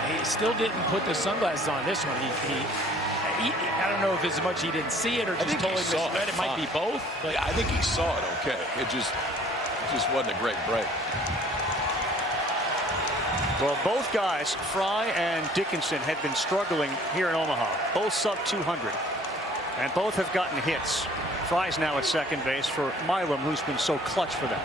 He still didn't put the sunglasses on this one. I don't know if it's as much he didn't see it or just totally misread. It might be both. But yeah, I think he saw it okay. It just wasn't a great break. Well, both guys, Fry and Dickinson, had been struggling here in Omaha. Both sub 200. And both have gotten hits. Fry's now at second base for Milam, who's been so clutch for them.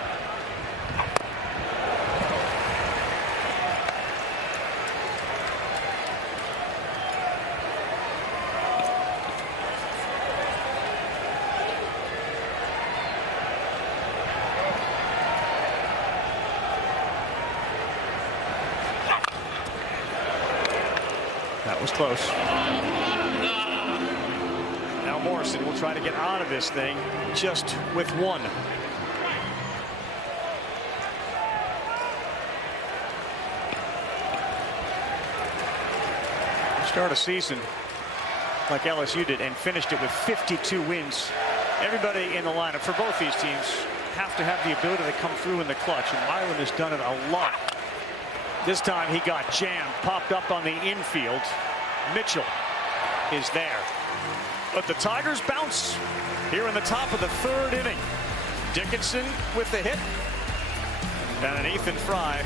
That was close. Now Morrison will try to get out of this thing just with one. Start a season like LSU did and finished it with 52 wins. Everybody in the lineup for both these teams have to have the ability to come through in the clutch, and Milan has done it a lot. This time he got jammed, popped up on the infield. Mitchell is there. But the Tigers bounce here in the top of the third inning. Dickinson with the hit. And Ethan Fry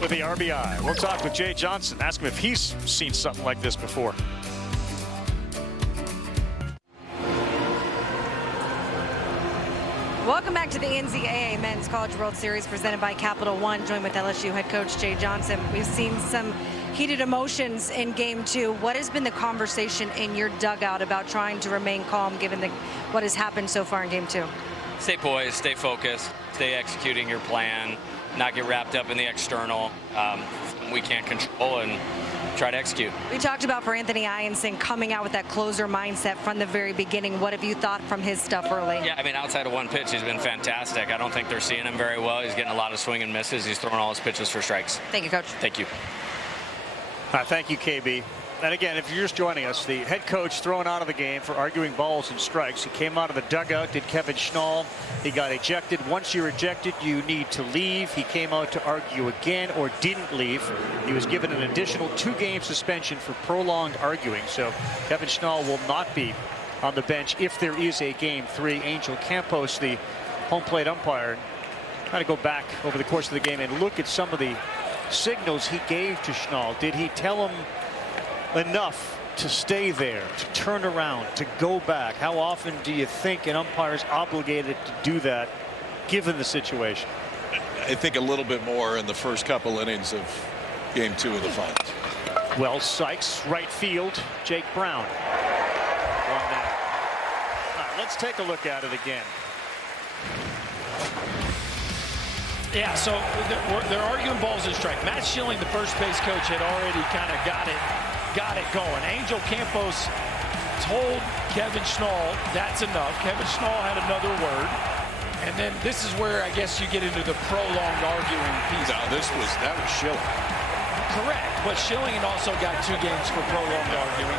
with the RBI. We'll talk with Jay Johnson, ask him if he's seen something like this before. Welcome back to the NCAA Men's College World Series presented by Capital One. Joined with LSU head coach Jay Johnson. We've seen some heated emotions in game two. What has been the conversation in your dugout about trying to remain calm given what has happened so far in game two? Stay poised, stay focused, stay executing your plan, not get wrapped up in the external. We can't control and try to execute. We talked about for Anthony Eyanson coming out with that closer mindset from the very beginning. What have you thought from his stuff early? Yeah, I mean, outside of one pitch, he's been fantastic. I don't think they're seeing him very well. He's getting a lot of swing and misses. He's throwing all his pitches for strikes. Thank you, Coach. Thank you. Thank you, KB. And again, if you're just joining us, the head coach thrown out of the game for arguing balls and strikes. He came out of the dugout, did Kevin Schnall. He got ejected. Once you're ejected, you need to leave. He came out to argue again or didn't leave. He was given an additional 2-game suspension for prolonged arguing. So Kevin Schnall will not be on the bench if there is a game 3. Angel Campos, the home plate umpire, trying to go back over the course of the game and look at some of the signals he gave to Schnall. Did he tell him enough to stay there, to turn around, to go back? How often do you think an umpire is obligated to do that given the situation? I think a little bit more in the first couple innings of Game 2 of the finals. Wells Sykes, right field. Jake Brown. 1 down. All right, let's take a look at it again. Yeah, so they're arguing balls and strike. Matt Schilling, the first base coach, had already kind of got it going. Angel Campos told Kevin Schnall that's enough. Kevin Schnall had another word. And then this is where I guess you get into the prolonged arguing piece. No, that was Schilling. Correct, but Schilling also got 2 games for prolonged arguing,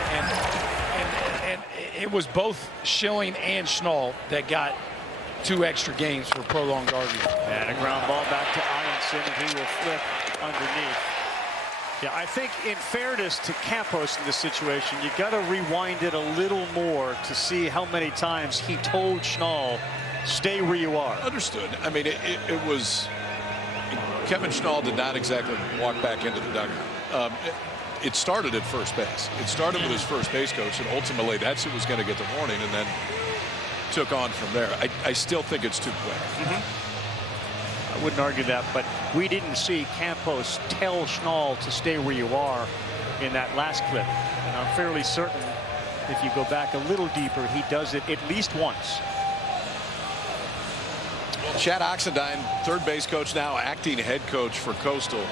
and it was both Schilling and Schnall that got 2 extra games for prolonged arguing. And a ground ball back to Eyanson, and he will flip underneath. Yeah, I think in fairness to Campos in this situation, you got to rewind it a little more to see how many times he told Schnall, stay where you are. Understood. I mean, it was. Kevin Schnall did not exactly walk back into the dugout. It started at first base. It started with his first base coach, and ultimately that's who was going to get the warning, and then took on from there. I still think it's too quick. I wouldn't argue that, but we didn't see Campos tell Schnall to stay where you are in that last clip. And I'm fairly certain if you go back a little deeper, he does it at least once. Chad Oxendine, third base coach now, acting head coach for Coastal,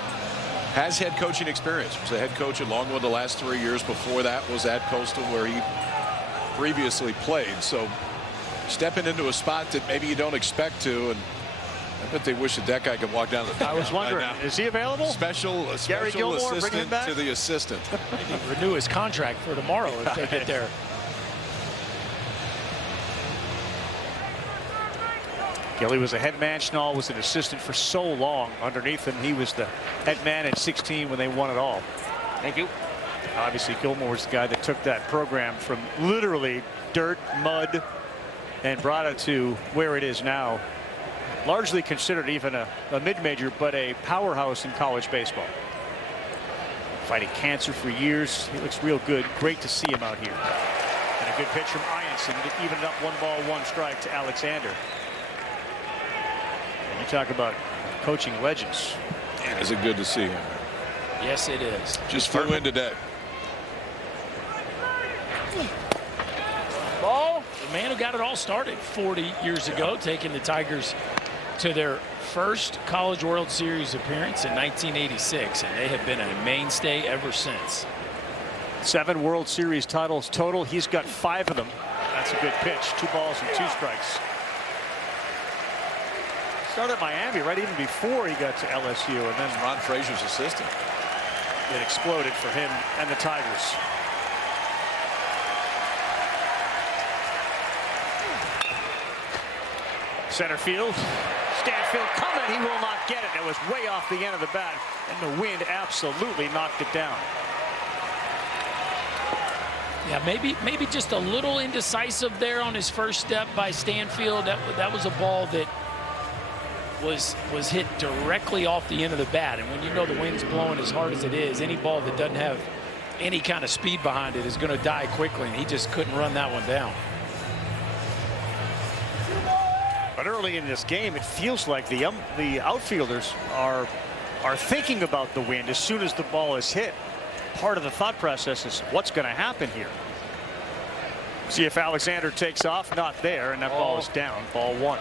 has head coaching experience. Was a head coach at Longwood the last 3 years. Before that was at Coastal, where he previously played. So stepping into a spot that maybe you don't expect to, and I bet they wish that guy could walk down the. I was wondering, is he available? Special assistant to the assistant. Maybe renew his contract for tomorrow if they get there. Gilly was a head man. Schnall was an assistant for so long. Underneath him, he was the head man at 16 when they won it all. Thank you. Obviously, Gilmore was the guy that took that program from literally dirt, mud, and brought it to where it is now. Largely considered even a mid-major, but a powerhouse in college baseball. Fighting cancer for years. He looks real good. Great to see him out here. And a good pitch from Eyanson to even it up 1 ball, 1 strike to Alexander. You talk about coaching legends. Is it good to see him? Yes, it is. Just flew in today. Ball. The man who got it all started 40 years ago, taking the Tigers to their first College World Series appearance in 1986, and they have been a mainstay ever since. 7 World Series titles total. He's got 5 of them. That's a good pitch. 2 balls and 2 strikes. Started at Miami right even before he got to LSU, and then Ron Frazier's assistant. It exploded for him and the Tigers. Center field. Stanfield coming. He will not get it. It was way off the end of the bat, and the wind absolutely knocked it down. Yeah, maybe just a little indecisive there on his first step by Stanfield. That was a ball that was hit directly off the end of the bat, and when you know the wind's blowing as hard as it is, any ball that doesn't have any kind of speed behind it is going to die quickly, and he just couldn't run that one down. But early in this game, it feels like the outfielders are thinking about the wind as soon as the ball is hit. Part of the thought process is what's going to happen here. See if Alexander takes off. Not there, and that ball is down. Ball 1.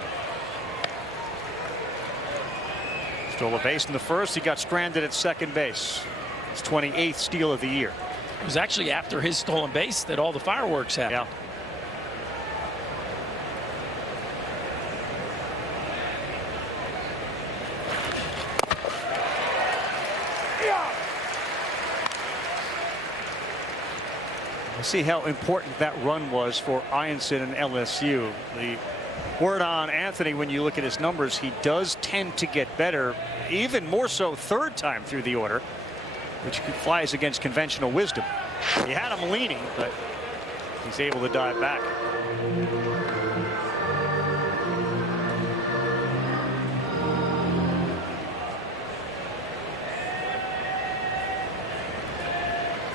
Stole a base in the first. He got stranded at second base. His 28th steal of the year. It was actually after his stolen base that all the fireworks happened. Yeah. We'll see how important that run was for Eyanson and LSU. The word on Anthony, when you look at his numbers, he does tend to get better, even more so third time through the order, which flies against conventional wisdom. He had him leaning, but he's able to dive back.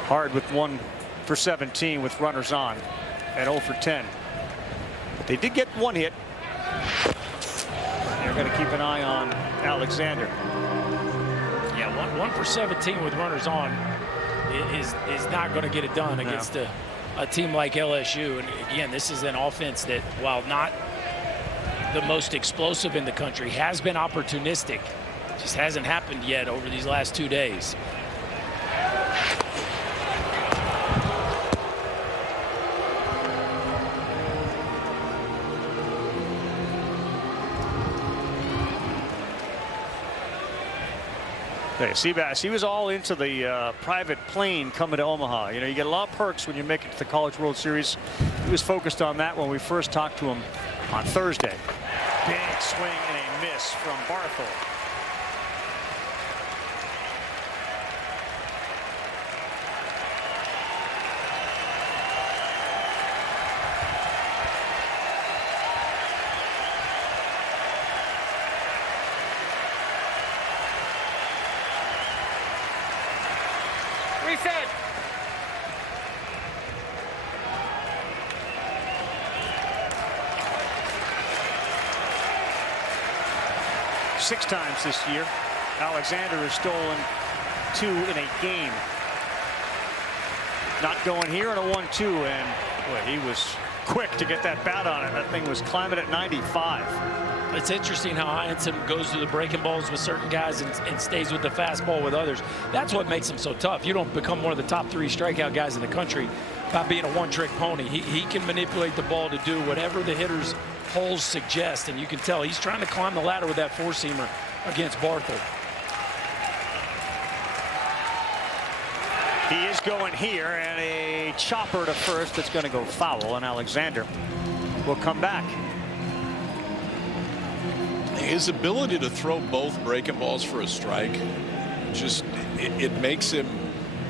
Hard with 1 for 17 with runners on at 0 for 10. But they did get 1 hit. They're going to keep an eye on Alexander. Yeah, 1 for 17 with runners on is not going to get it done against a team like LSU. And again, this is an offense that, while not the most explosive in the country, has been opportunistic. Just hasn't happened yet over these last 2 days. Hey, Seabass, he was all into the private plane coming to Omaha. You know, you get a lot of perks when you make it to the College World Series. He was focused on that when we first talked to him on Thursday. Big swing and a miss from Barthel. Reset. Six times this year, Alexander has stolen 2 in a game. Not going here in a 1-2, and boy, he was quick to get that bat on it. That thing was climbing at 95. It's interesting how Eyanson goes through the breaking balls with certain guys and stays with the fastball with others. That's what makes him so tough. You don't become one of the top 3 strikeout guys in the country by being a one-trick pony. He can manipulate the ball to do whatever the hitter's holes suggest, and you can tell he's trying to climb the ladder with that four-seamer against Barthel. He is going here, and a chopper to first that's going to go foul, and Alexander will come back. His ability to throw both breaking balls for a strike, just it makes him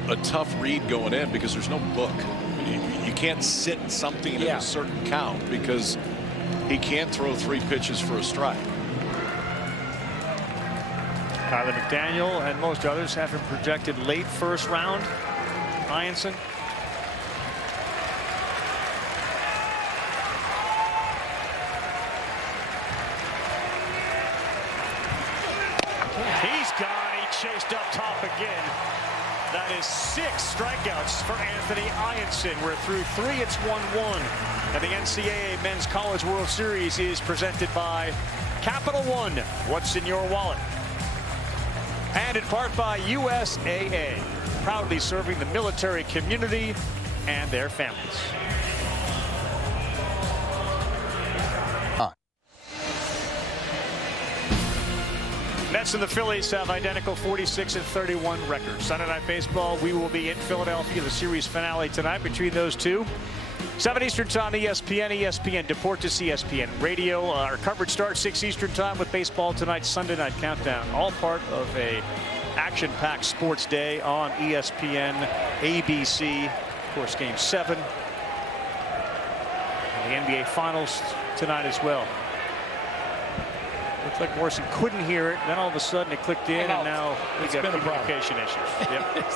a tough read going in because there's no book. You can't sit something in a certain count because he can't throw 3 pitches for a strike. Kyler McDaniel and most others have him projected late first round. Eyanson. He's gone. He chased up top again. That is 6 strikeouts for Anthony Eyanson. We're through 3. It's 1-1. And the NCAA Men's College World Series is presented by Capital One. What's in your wallet? And in part by USAA. Proudly serving the military community and their families. Mets and the Phillies have identical 46-31 records. Sunday Night Baseball, we will be in Philadelphia. The series finale tonight between those two. 7 Eastern time, ESPN, ESPN Deportes, ESPN Radio. Our coverage starts 6 Eastern time with baseball tonight, Sunday Night Countdown. All part of a action-packed sports day on ESPN, ABC. Of course, Game 7. And the NBA Finals tonight as well. Looks like Morrison couldn't hear it. Then all of a sudden it clicked in, and now we've got communication issues. Yep.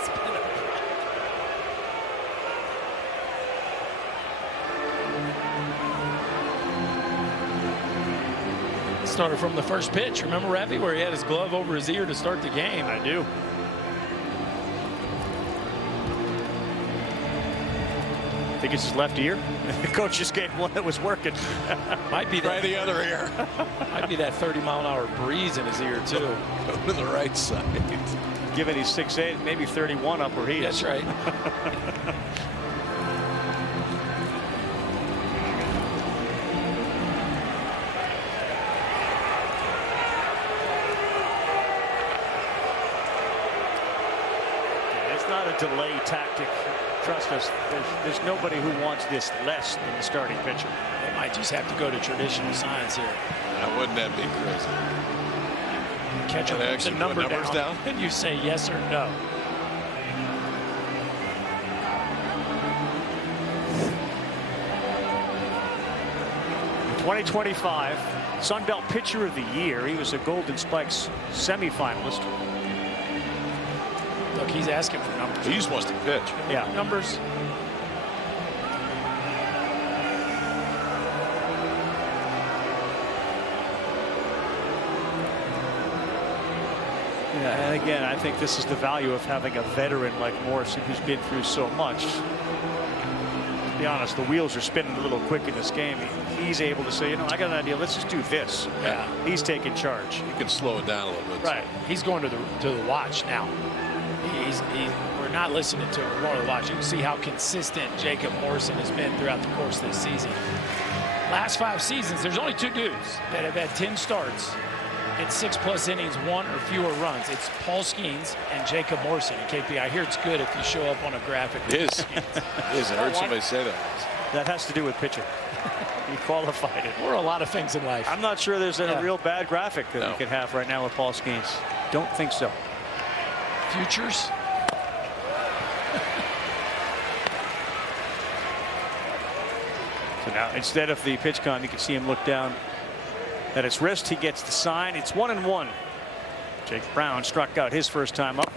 Started from the first pitch. Remember, Ravi, where he had his glove over his ear to start the game? I do. I think it's his left ear. The coach just gave one that was working. Might be Try the other ear. Might be that 30-mile-an-hour breeze in his ear, too. Go to the right side. Given he's 6'8", maybe 31 up where he is. That's right. It's not a delay tactic. Trust us, there's nobody who wants this less than the starting pitcher. They might just have to go to traditional science here. Now, wouldn't that be crazy? Catcher puts the number down, and you say yes or no. In 2025, Sun Belt Pitcher of the Year. He was a Golden Spikes semifinalist. Look, he's asking for numbers. He just wants to pitch. Yeah, numbers. Yeah, and again, I think this is the value of having a veteran like Morrison who's been through so much. To be honest, the wheels are spinning a little quick in this game. He's able to say, you know, I got an idea. Let's just do this. Yeah. He's taking charge. You can slow it down a little bit. Right. He's going to the watch now. We're not listening to him. We're going to the watch. You can see how consistent Jacob Morrison has been throughout the course of this season. Last 5 seasons, there's only 2 dudes that have had 10 starts in 6+ innings, 1 or fewer runs. It's Paul Skeens and Jacob Morrison in KP. I hear it's good if you show up on a graphic. It is. It is. I heard somebody say that. That has to do with pitching. He qualified it. Or a lot of things in life. I'm not sure there's a real bad graphic that we could have right now with Paul Skeens. Don't think so. Futures. So now instead of the pitch count, you can see him look down at his wrist. He gets the sign. It's 1-1. Jake Brown struck out his first time up.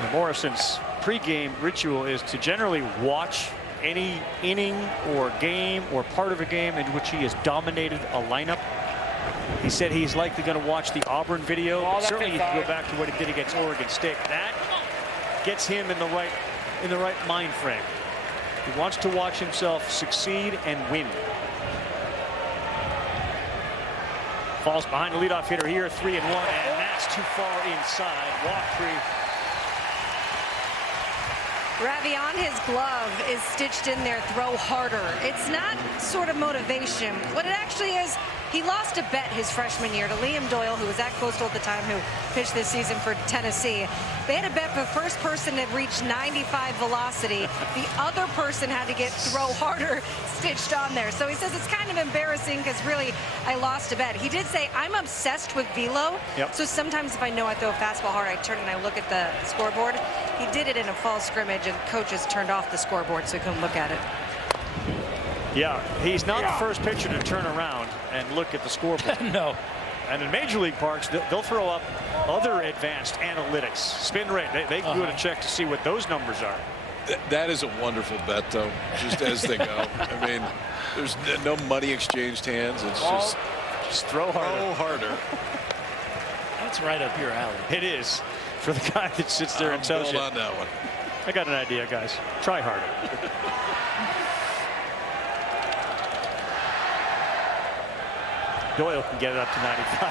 And Morrison's pregame ritual is to generally watch any inning or game or part of a game in which he has dominated a lineup. He said he's likely going to watch the Auburn video. But certainly you can go back to what he did against Oregon State. That gets him in the right mind frame. He wants to watch himself succeed and win. Falls behind the leadoff hitter here, 3-1, and that's too far inside. Walk free. Ravi, on his glove is stitched in there, throw harder. It's not sort of motivation. What it actually is, he lost a bet his freshman year to Liam Doyle, who was at Coastal at the time, who pitched this season for Tennessee. They had a bet for the first person that reached 95 velocity. The other person had to get throw harder stitched on there. So he says it's kind of embarrassing because really I lost a bet. He did say, I'm obsessed with velo. Yep. So sometimes if I know I throw a fastball hard, I turn and I look at the scoreboard. He did it in a fall scrimmage and coaches turned off the scoreboard so he couldn't look at it. Yeah, he's not the first pitcher to turn around and look at the scoreboard. No. And in Major League parks, they'll throw up other advanced analytics. Spin rate, they can do a check to see what those numbers are. That is a wonderful bet, though, just as they go. I mean, there's no money exchanged hands. It's just throw harder. Throw harder. That's right up your alley. It is. For the guy that sits there and tells you. On that one. I got an idea, guys. Try harder. Doyle can get it up to 95.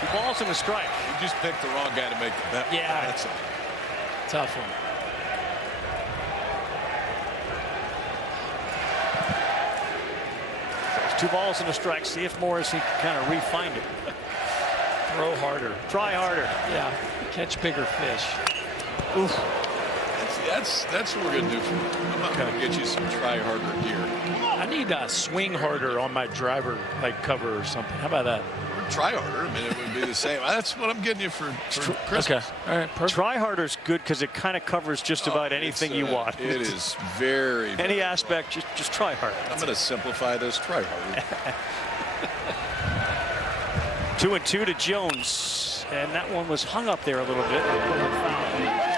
2 balls and a strike. You just picked the wrong guy to make the bet. Yeah. That's a tough one. So it's 2 balls and a strike. See if Morrison can kind of refine it. Throw harder. Try harder. Yeah. Catch bigger fish. Oof. That's what we're going to do for you. I'm not going to get you some try harder gear. I need a swing harder on my driver cover or something. How about that? Try harder. I mean, it would be the same. That's what I'm getting you for Christmas. Okay. All right. Perfect. Try harder's good because it kind of covers just about anything you want. It is very any aspect. Just try harder. I'm going to simplify this. Try harder. 2-2 to Jones, and that one was hung up there a little bit. Foul.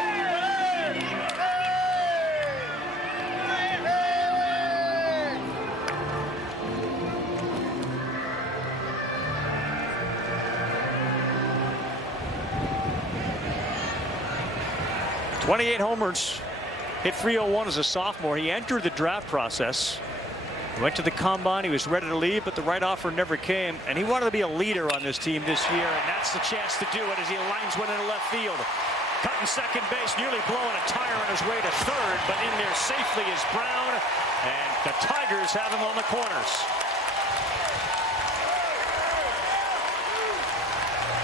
28 homers, hit .301 as a sophomore. He entered the draft process. Went to the combine. He was ready to leave, but the right offer never came. And he wanted to be a leader on this team this year, and that's the chance to do it as he lines one into left field. Cutting second base, nearly blowing a tire on his way to third, but in there safely is Brown, and the Tigers have him on the corners.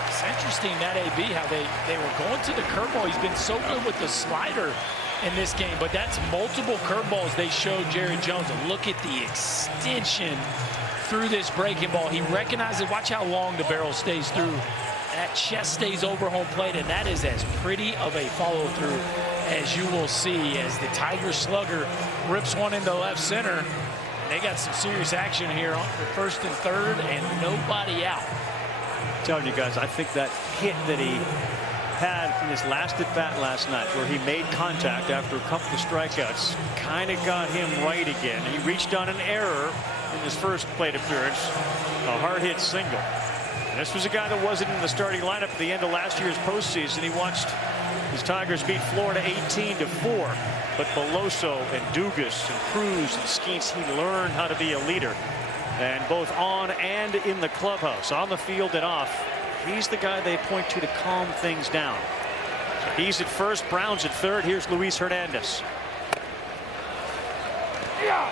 It's interesting that AB, how they were going to the curveball. He's been so good with the slider in this game, but that's multiple curveballs they showed Jared Jones. And look at the extension through this breaking ball. He recognized it. Watch how long the barrel stays through. That chest stays over home plate, and that is as pretty of a follow-through as you will see as the Tiger slugger rips one into left center. And they got some serious action here on the first and third, and nobody out. I'm telling you guys, I think that hit that he had in his last at bat last night, where he made contact after a couple of strikeouts, kind of got him right again. He reached on an error in his first plate appearance, a hard hit single. And this was a guy that wasn't in the starting lineup at the end of last year's postseason. He watched his Tigers beat Florida 18-4. But Beloso and Dugas and Cruz and Skeens, he learned how to be a leader. And both on and in the clubhouse, on the field and off, he's the guy they point to calm things down. So he's at first, Brown's at third. Here's Luis Hernandez. Yeah.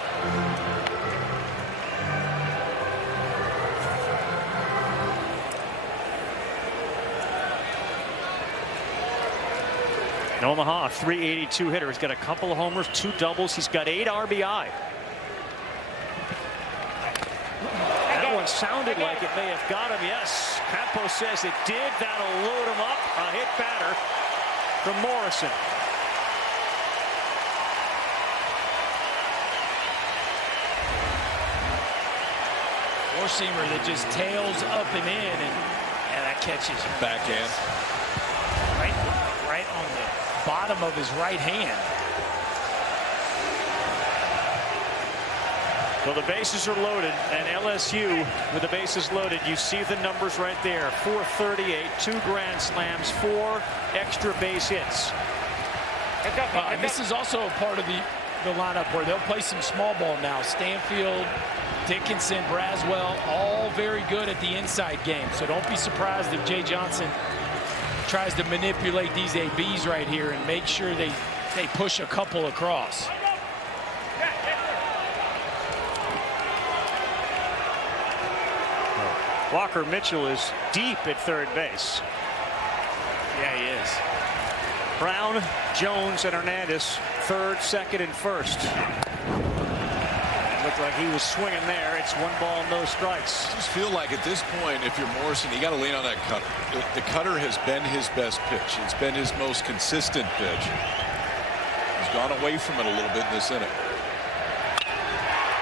In Omaha, a .382 hitter. He's got a couple of homers, 2 doubles. He's got 8 RBI. That one sounded like it may have got him. Yes, Campos says it did. That'll load him up. A hit batter from Morrison. Four-seamer that just tails up and in, and that catches him. Backhand. Right on the bottom of his right hand. Well, the bases are loaded, and LSU with the bases loaded. You see the numbers right there. 438, 2 grand slams, 4 extra base hits. This is also a part of the lineup where they'll play some small ball now. Stanfield, Dickinson, Braswell, all very good at the inside game. So don't be surprised if Jay Johnson tries to manipulate these ABs right here and make sure they push a couple across. Walker Mitchell is deep at third base. Yeah, he is. Brown, Jones, and Hernandez, third, second, and first. Looked like he was swinging there. It's 1 ball, no strikes. I just feel like at this point, if you're Morrison, you got to lean on that cutter. The cutter has been his best pitch. It's been his most consistent pitch. He's gone away from it a little bit in this inning.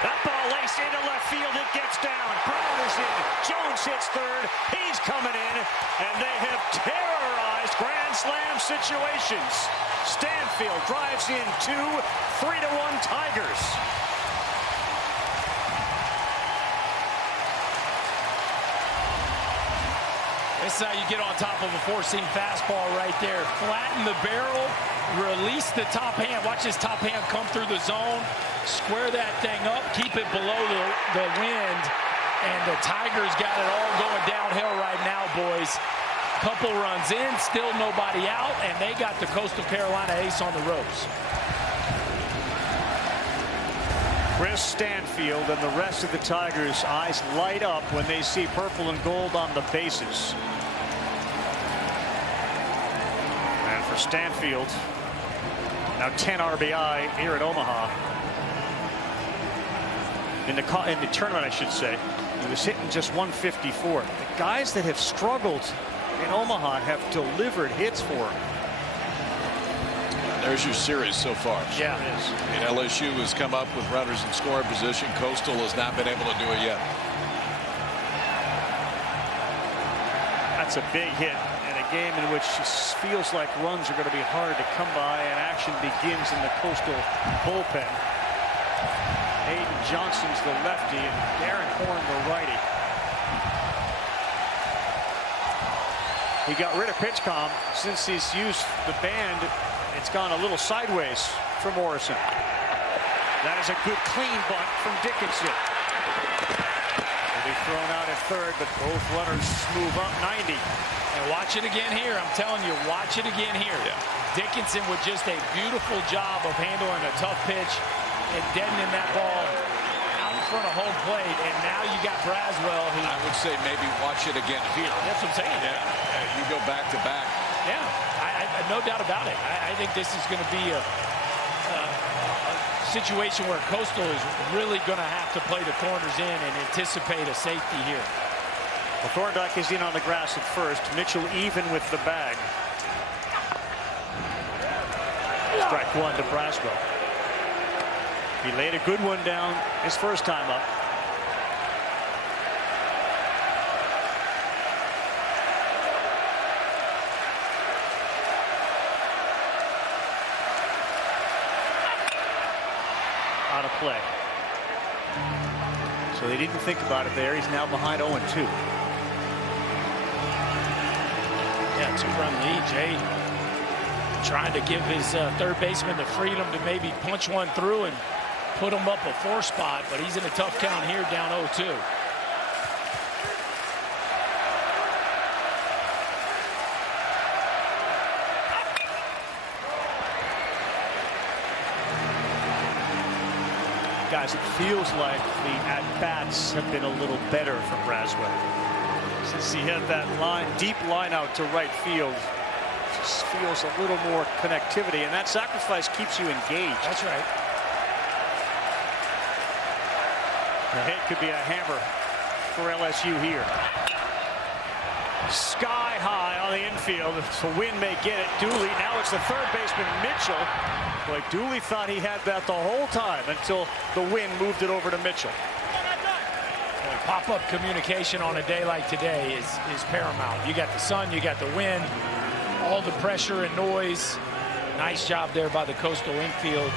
That ball laced into left field. It gets down. Brown is in. Jones hits third. He's coming in. And they have terrorized grand slam situations. Stanfield drives in 2, 3-1 Tigers. This is how you get on top of a 4-seam fastball right there. Flatten the barrel, release the top hand. Watch this top hand come through the zone. Square that thing up, keep it below the wind. And the Tigers got it all going downhill right now, boys. Couple runs in, still nobody out, and they got the Coastal Carolina ace on the ropes. Chris Stanfield and the rest of the Tigers' eyes light up when they see purple and gold on the bases. And for Stanfield, now 10 RBI here at Omaha. In the tournament, I should say, he was hitting just 154. The guys that have struggled in Omaha have delivered hits for him. There's your series so far. Yeah, it is. And LSU has come up with runners in scoring position. Coastal has not been able to do it yet. That's a big hit in a game in which it feels like runs are going to be hard to come by, and action begins in the Coastal bullpen. Hayden Johnson's the lefty and Darren Horn the righty. He got rid of PitchCom. Since he's used the band, it's gone a little sideways for Morrison. That is a good clean bunt from Dickinson. Will be thrown out at third, but both runners move up 90. And watch it again here. I'm telling you, watch it again here. Yeah. Dickinson with just a beautiful job of handling a tough pitch and deadening that ball out in front of home plate. And now you got Braswell, who I would say maybe watch it again here. That's what I'm saying. Yeah, you go back to back. Yeah, no doubt about it. I think this is going to be a situation where Coastal is really going to have to play the corners in and anticipate a safety here. Well, Thorndike is in on the grass at first. Mitchell even with the bag. Strike 1 to Braswell. He laid a good one down his first time up. Out of play. So they didn't think about it there. He's now behind 0-2. Yeah, 2-run lead. Jay trying to give his third baseman the freedom to maybe punch one through and put him up a 4 spot, but he's in a tough count here, down 0-2. Guys, it feels like the at-bats have been a little better from Braswell. Since he had that deep line out to right field, just feels a little more connectivity, and that sacrifice keeps you engaged. That's right. The hit could be a hammer for LSU here. Sky high on the infield. So Wynn may get it. Dooley, now it's the third baseman, Mitchell. Boy, Dooley thought he had that the whole time until the wind moved it over to Mitchell. Pop-up communication on a day like today is paramount. You got the sun, you got the wind, all the pressure and noise. Nice job there by the Coastal infield.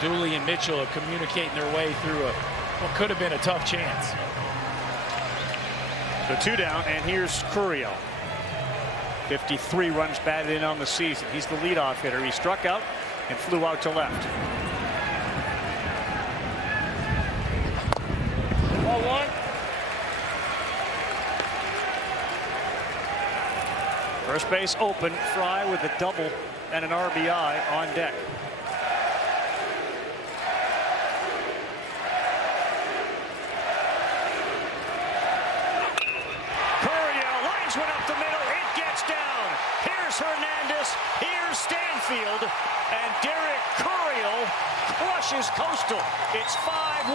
Dooley and Mitchell are communicating their way through what could have been a tough chance. So 2 down, and here's Currio. 53 runs batted in on the season. He's the leadoff hitter. He struck out and flew out to left. Ball 1. First base open. Fry with a double and an RBI on deck. Went up the middle, it gets down. Here's Hernandez, here's Stanfield, and Derek Currio crushes Coastal. It's 5-1.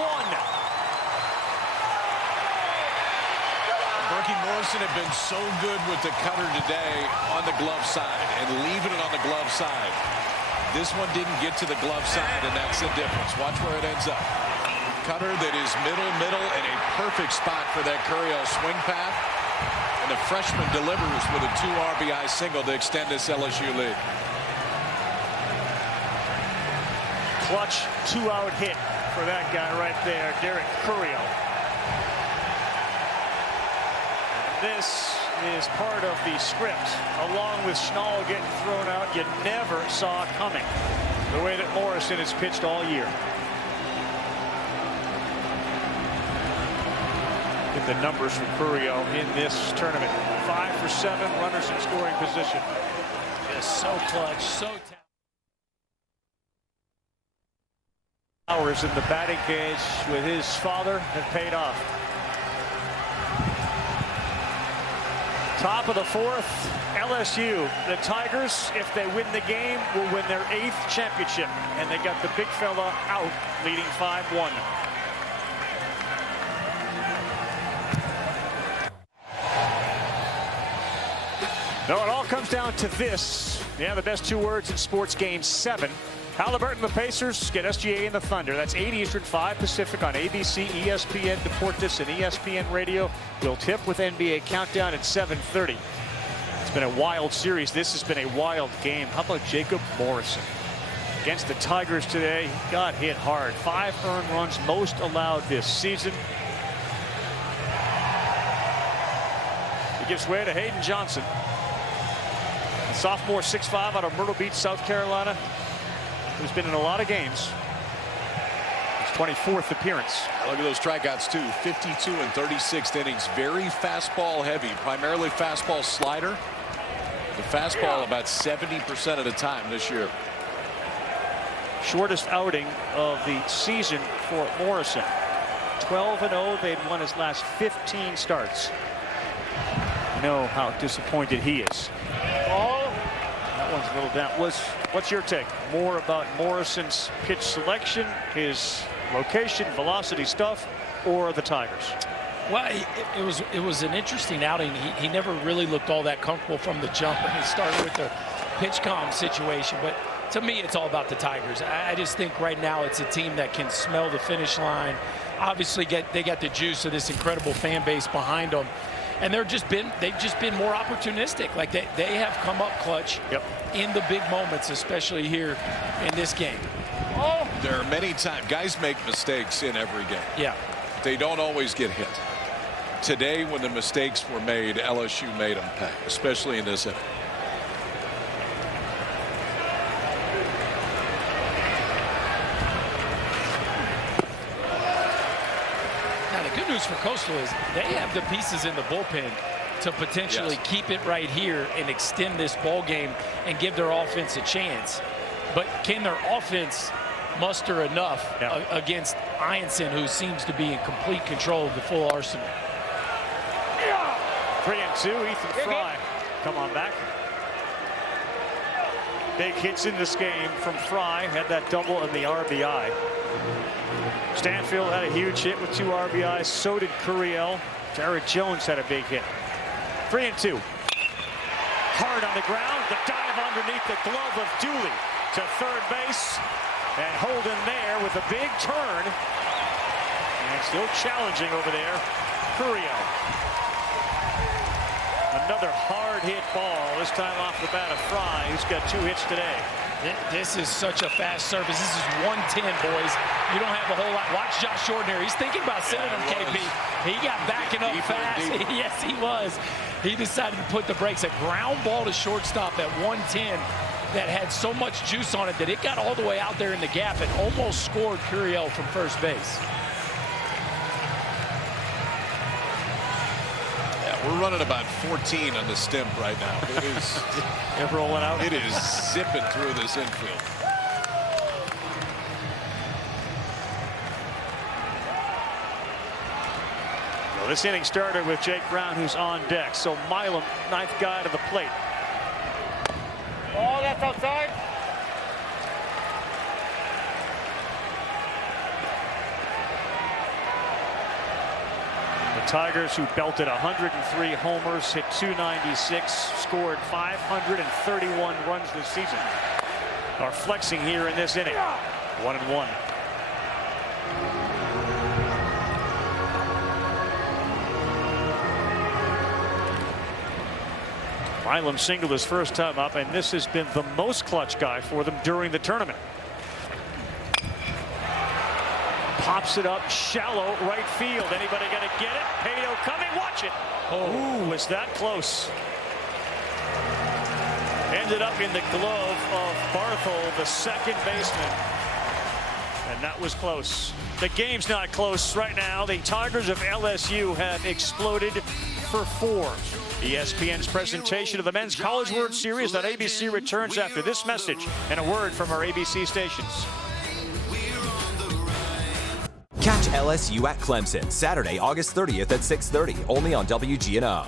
Berkey Morrison had been so good with the cutter today on the glove side and leaving it on the glove side. This one didn't get to the glove side, and that's the difference. Watch where it ends up. Cutter that is middle, and a perfect spot for that Currio swing path. The freshman delivers with a 2 RBI single to extend this LSU lead. Clutch 2-out hit for that guy right there, Derek Currio. And this is part of the script, along with Schnall getting thrown out. You never saw coming the way that Morrison has pitched all year. Get the numbers from Currio in this tournament. 5 for 7 runners in scoring position. Just so clutch, so talented. Hours in the batting cage with his father have paid off. Top of the 4th, LSU. The Tigers, if they win the game, will win their 8th championship. And they got the big fella out, leading 5-1. No, it all comes down to this. Yeah, the best 2 words in sports, game 7. Halliburton, the Pacers, get SGA and the Thunder. That's 8 Eastern, 5 Pacific on ABC, ESPN, Deportes, and ESPN Radio. We'll tip with NBA Countdown at 7:30. It's been a wild series. This has been a wild game. How about Jacob Morrison? Against the Tigers today, he got hit hard. 5 earned runs, most allowed this season. He gives way to Hayden Johnson. Sophomore, 6'5", out of Myrtle Beach, South Carolina, who's been in a lot of games. His 24th appearance. Look at those strikeouts too. 52 and 36 innings. Very fastball heavy, primarily fastball slider. The fastball about 70% of the time this year. Shortest outing of the season for Morrison. 12-0. They'd won his last 15 starts. You know how disappointed he is. That one's a little down. What's your take? More about Morrison's pitch selection, his location, velocity stuff, or the Tigers? Well, it was an interesting outing. He never really looked all that comfortable from the jump. I mean, started with the pitch calm situation, but to me, it's all about the Tigers. I just think right now it's a team that can smell the finish line. Obviously, they got the juice of this incredible fan base behind them. And they've just been more opportunistic. Like they have come up clutch in the big moments, especially here in this game. There are many times guys make mistakes in every game. Yeah. they don't always get hit. Today, when the mistakes were made, LSU made them pay, especially in this inning. Now, the good news for Coastal is they have the pieces in the bullpen to potentially keep it right here and extend this ball game and give their offense a chance. But can their offense muster enough against Eyanson, who seems to be in complete control of the full arsenal? 3-2, Ethan Fry. Come on back. Big hits in this game from Fry. Had that double and the RBI. Stanfield had a huge hit with 2 RBIs. So did Curiel. Jared Jones had a big hit. 3-2. Hard on the ground. The dive underneath the glove of Dooley to third base. And Holden there with a big turn. And still challenging over there. Curiel. Another hard hit ball, this time off the bat of Fry, who's got 2 hits today. This is such a fast service. This is 110, boys. You don't have a whole lot. Watch Josh Jordan here. He's thinking about sending him, KP. He got backing up fast. Yes, he was. He decided to put the brakes. A ground ball to shortstop at 110 that had so much juice on it that it got all the way out there in the gap and almost scored Curiel from first base. We're running about 14 on the stem right now. It is rolling out. It is zipping through this infield. Well, this inning started with Jake Brown, who's on deck. So Milam, 9th guy to the plate. Oh, that's outside. The Tigers, who belted 103 homers, hit 296, scored 531 runs this season, are flexing here in this inning. 1-1. Milam singled his first time up, and this has been the most clutch guy for them during the tournament. Pops it up shallow right field. Anybody gonna get it? Pato coming, watch it. Oh, was that close. Ended up in the glove of Barthol, the second baseman. And that was close. The game's not close right now. The Tigers of LSU have exploded for 4. ESPN's presentation of the Men's College World Series on ABC returns after this message and a word from our ABC stations. Catch LSU at Clemson Saturday, August 30th at 6:30, only on WGNO.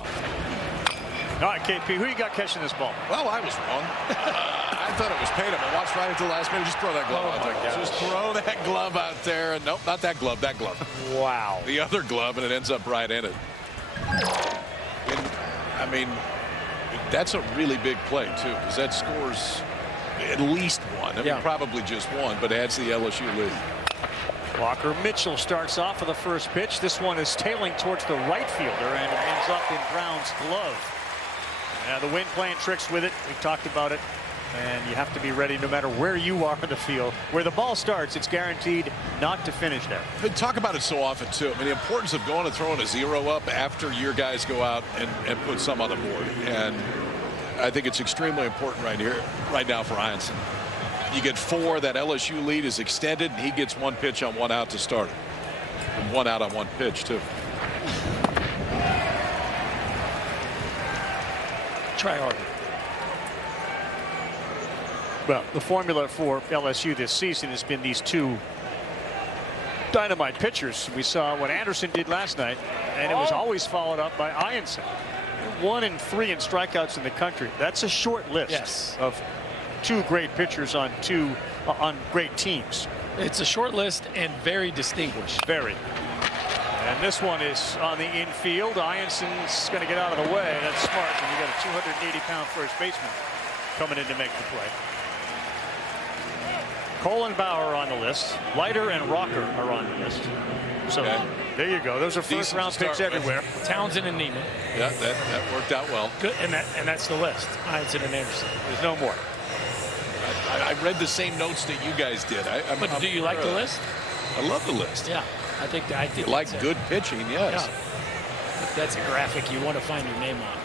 All right, KP, who you got catching this ball? Well, I was wrong. I thought it was Pato, but watch right until the last minute. Just throw that glove out there. Just throw that glove out there. Nope, not that glove, that glove. Wow. The other glove, and it ends up right in it. And, I mean, that's a really big play, too, because that scores at least one. I mean, probably just one, but adds the LSU lead. Walker Mitchell starts off with the first pitch. This one is tailing towards the right fielder and ends up in Brown's glove. The wind playing tricks with it. We talked about it. And you have to be ready no matter where you are in the field. Where the ball starts, it's guaranteed not to finish there. We talk about it so often, too. I mean, the importance of going and throwing a 0 up after your guys go out and put some on the board. And I think it's extremely important right now for Eyanson. You get 4, that LSU lead is extended, and he gets 1 pitch on 1 out to start it. And 1 out on 1 pitch, too. Try harder. Well, the formula for LSU this season has been these 2 dynamite pitchers. We saw what Anderson did last night, and it was always followed up by Eyanson. 1 and 3 in strikeouts in the country. That's a short list of 2 great pitchers on great teams. It's a short list and very distinguished. Very. And this one is on the infield. Eyanson's going to get out of the way. That's smart. And you got a 280-pound first baseman coming in to make the play. Cole and Bauer on the list. Leiter and Rocker are on the list. So there you go. Those are first-round picks everywhere. Townsend and Neiman. Yeah, that worked out well. Good, and that's the list. Eyanson and Anderson. There's no more. I read the same notes that you guys did. But do you like the list? I love the list. Yeah. I think like good pitching, yes. Yeah. That's a graphic you want to find your name on.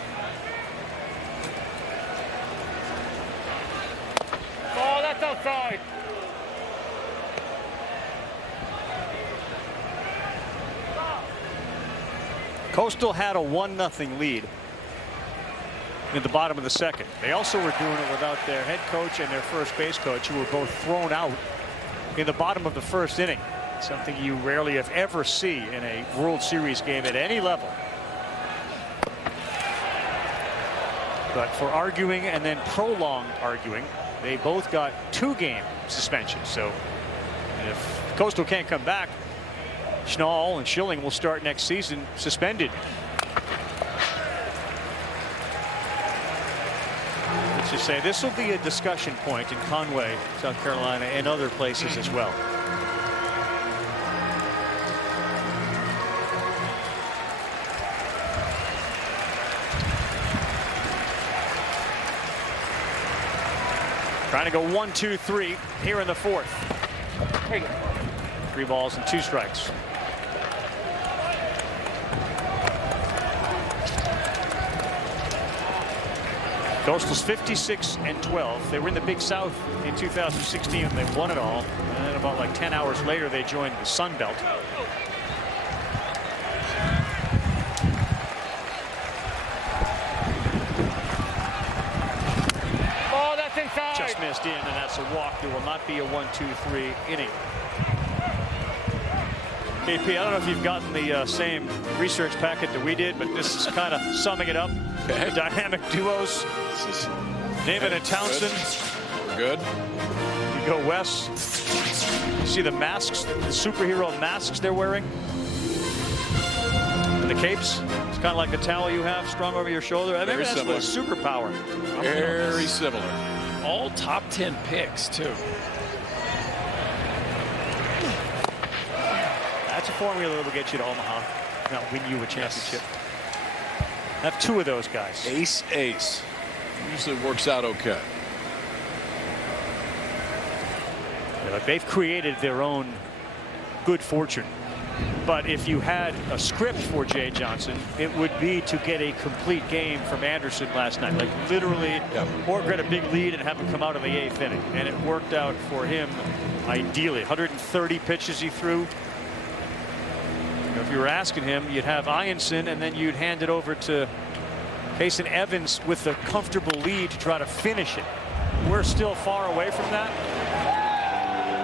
Oh, that's outside. Coastal had a 1-0 lead in the bottom of the second. They also were doing it without their head coach and their first base coach, who were both thrown out in the bottom of the first inning. Something you rarely if ever see in a World Series game at any level. But for arguing and then prolonged arguing, they both got 2-game suspensions. So if Coastal can't come back, Schnall and Schilling will start next season suspended. Let's just say this will be a discussion point in Conway, South Carolina, and other places as well. Trying to go 1-2-3 here in the fourth. 3 balls and 2 strikes. Coastal's 56-12. They were in the Big South in 2016 and they won it all. And then about like 10 hours later they joined the Sun Belt. Oh, that's inside. Just missed in, and that's a walk. There will not be a 1-2-3 inning. KP, I don't know if you've gotten the same research packet that we did, but this is kind of summing it up. Okay. The dynamic duos. Naaman and Townsend. We're good. You go west. You see the masks, the superhero masks they're wearing. And the capes. It's kind of like the towel you have strung over your shoulder. I mean, that's a superpower. Very similar. All top 10 picks, too. That's a formula that will get you to Omaha. Not win you a championship. Have 2 of those guys. Ace. Usually works out okay. Yeah, they've created their own good fortune. But if you had a script for Jay Johnson, it would be to get a complete game from Anderson last night. Like literally, or get a big lead and have him come out in the 8th inning. And it worked out for him ideally. 130 pitches he threw. If you were asking him, you'd have Eyanson and then you'd hand it over to Kason Evans with a comfortable lead to try to finish it. We're still far away from that.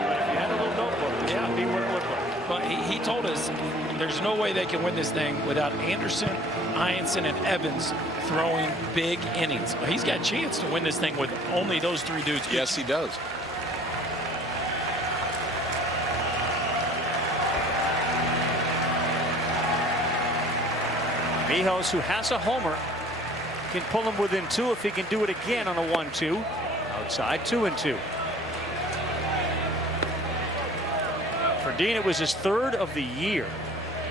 But if you had a little notebook, this would be what it looked like. But he told us there's no way they can win this thing without Anderson, Eyanson, and Evans throwing big innings. But he's got a chance to win this thing with only those 3 dudes. Yes, he does. Mijos, who has a homer, can pull him within 2 if he can do it again on a 1-2. Outside, 2-2. For Dean, it was his 3rd of the year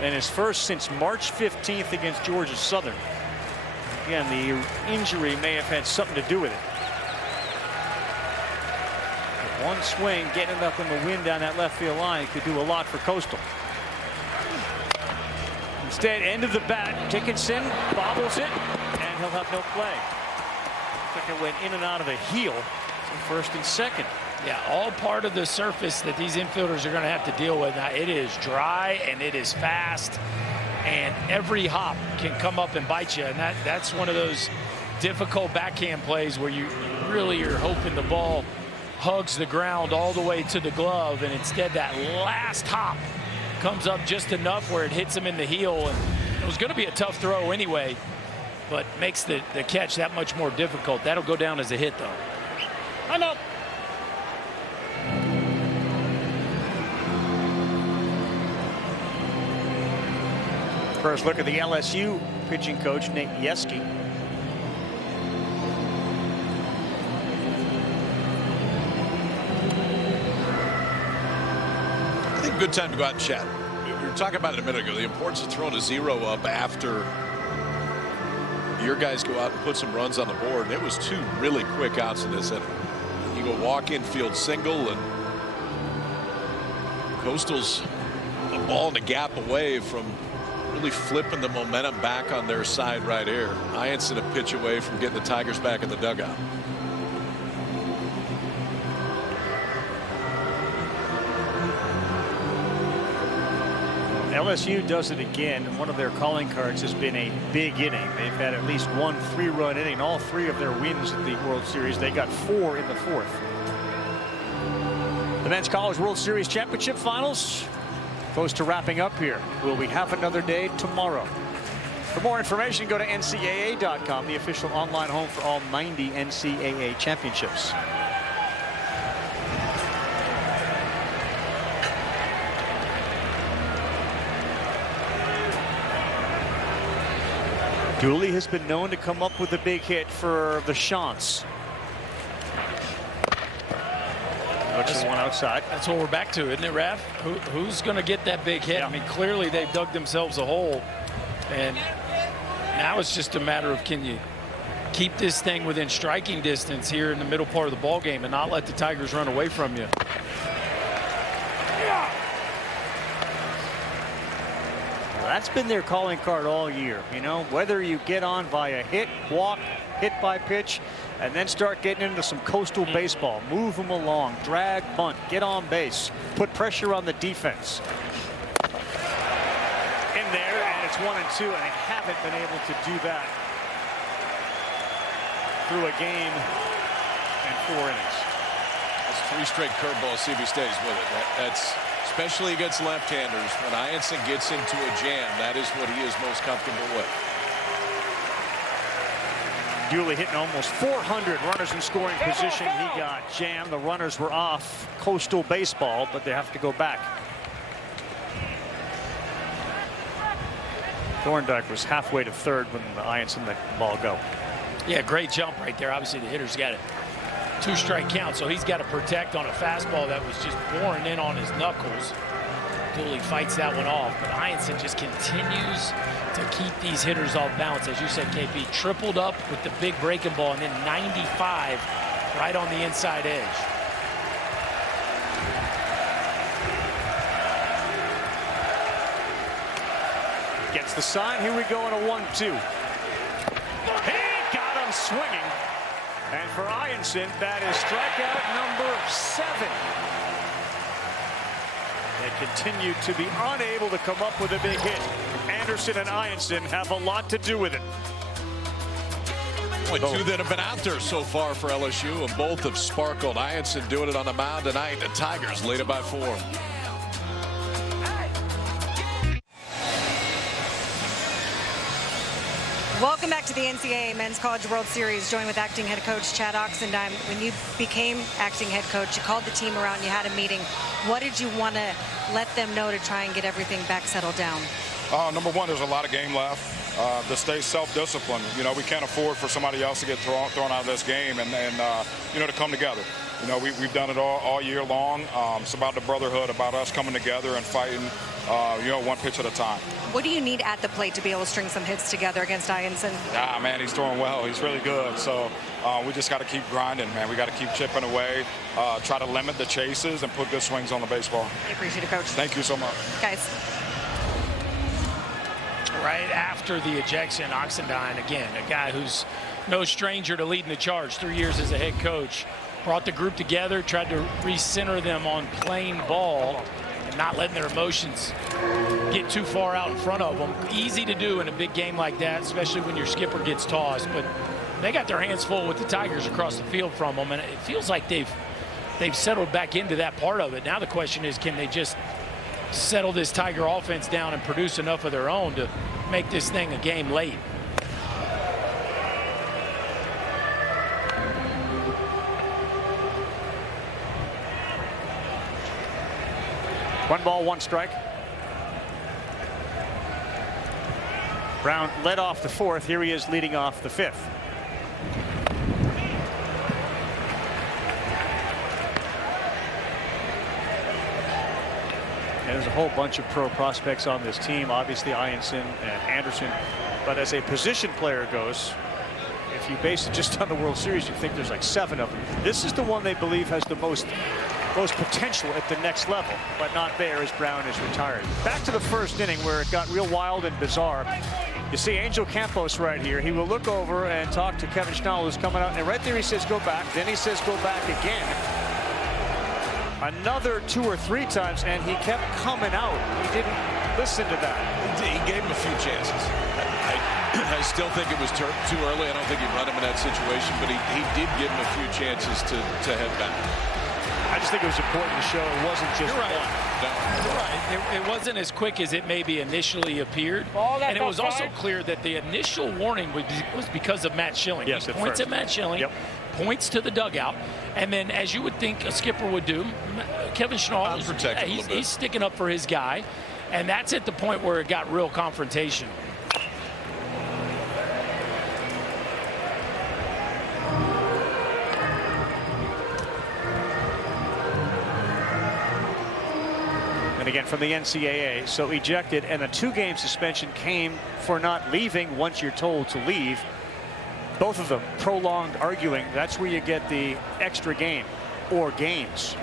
and his first since March 15th against Georgia Southern. Again, the injury may have had something to do with it. But one swing, getting it up in the wind down that left field line could do a lot for Coastal. Instead, end of the bat, Dickinson bobbles it, and he'll have no play. Looks like it went in and out of the heel, so 1st and 2nd. Yeah, all part of the surface that these infielders are going to have to deal with. Now, it is dry and it is fast, and every hop can come up and bite you. And that's one of those difficult backhand plays where you really are hoping the ball hugs the ground all the way to the glove, and instead that last hop comes up just enough where it hits him in the heel. And it was going to be a tough throw anyway, but makes the catch that much more difficult. That'll go down as a hit, though. I'm up. First look at the LSU pitching coach, Nate Yeski. I think good time to go out and chat. We were talking about it a minute ago, the importance of throwing a 0 up after your guys go out and put some runs on the board. And it was 2 really quick outs in this inning. You go walk in field single, and Coastal's ball and a gap away from really flipping the momentum back on their side right here. Eyanson a pitch away from getting the Tigers back in the dugout. LSU does it again, and one of their calling cards has been a big inning. They've had at least one 3-run inning. All 3 of their wins at the World Series. They got 4 in the 4th. The Men's College World Series Championship Finals close to wrapping up here. Will we have another day tomorrow? For more information, go to NCAA.com, the official online home for all 90 NCAA championships. Dooley has been known to come up with a big hit for the Chants. Looks one outside. That's what we're back to, isn't it, Raph? Who's going to get that big hit? Yeah. I mean, clearly they've dug themselves a hole, and now it's just a matter of, can you keep this thing within striking distance here in the middle part of the ball game and not let the Tigers run away from you? That's been their calling card all year. You know, whether you get on via hit, walk, hit by pitch, and then start getting into some coastal baseball. Move them along, drag, bunt, get on base, put pressure on the defense. In there, and it's 1-2, and they haven't been able to do that through a game in 4 innings. That's 3 straight curveballs. See if he stays with it. That's especially against left-handers. When Eyanson gets into a jam, that is what he is most comfortable with. Dooley hitting almost 400 runners in scoring position. He got jammed. The runners were off coastal baseball, but they have to go back. Thorndike was halfway to third when Eyanson let the ball go. Yeah, great jump right there. Obviously, the hitter's got a 2-strike count, so he's got to protect on a fastball that was just boring in on his knuckles. Dooley fights that one off, but Eyanson just continues to keep these hitters off balance. As you said, KP, tripled up with the big breaking ball, and then 95 right on the inside edge. Gets the sign. Here we go on a 1-2. He got him swinging. And for Eyanson, that is strikeout number 7. They continue to be unable to come up with a big hit. Anderson and Eyanson have a lot to do with it. Only 2 that have been out there so far for LSU, and both have sparkled. Eyanson doing it on the mound tonight. The Tigers lead it by 4. Welcome back to the NCAA Men's College World Series. Joined with acting head coach Chad Oxendine. When you became acting head coach, you called the team around, you had a meeting. What did you want to let them know to try and get everything back settled down? Number one, there's a lot of game left. To stay self-disciplined. You know, we can't afford for somebody else to get thrown out of this game and you know, to come together. You know, we've done it all year long. It's about the brotherhood, about us coming together and fighting, you know, one pitch at a time. What do you need at the plate to be able to string some hits together against Eyanson? Man, he's throwing well. He's really good. So we just got to keep grinding, man. We got to keep chipping away, try to limit the chases and put good swings on the baseball. I appreciate it, Coach. Thank you so much. Guys. Right after the ejection, Oxendine, again, a guy who's no stranger to leading the charge. 3 years as a head coach. Brought the group together, tried to recenter them on playing ball and not letting their emotions get too far out in front of them. Easy to do in a big game like that, especially when your skipper gets tossed. But they got their hands full with the Tigers across the field from them, and it feels like they've settled back into that part of it. Now the question is, can they just settle this Tiger offense down and produce enough of their own to make this thing a game late? One ball, one strike. Brown led off the 4th. Here he is leading off the 5th. And there's a whole bunch of pro prospects on this team. Obviously Eyanson and Anderson. But as a position player goes, if you base it just on the World Series, you think there's like 7 of them. This is the one they believe has the most most potential at the next level, but not there as Brown is retired. Back to the first inning where it got real wild and bizarre. You see Angel Campos right here. He will look over and talk to Kevin Schnall, who's coming out, and right there he says go back. Then he says go back again. Another 2 or 3 times, and he kept coming out. He didn't listen to that. He gave him a few chances. I still think it was too early. I don't think he run him in that situation, but he did give him a few chances to head back. I just think it was important to show it wasn't just You're right. one. No. You're right. It wasn't as quick as it maybe initially appeared. And it was also clear that the initial warning was because of Matt Schilling. Yes, he points at at Matt Schilling, points to the dugout, and then, as you would think a skipper would do, Kevin Schnall, he's sticking up for his guy, and that's at the point where it got real confrontation. And again from the NCAA, so ejected, and a 2-game suspension came for not leaving once you're told to leave. Both of them prolonged arguing. That's where you get the extra game or games.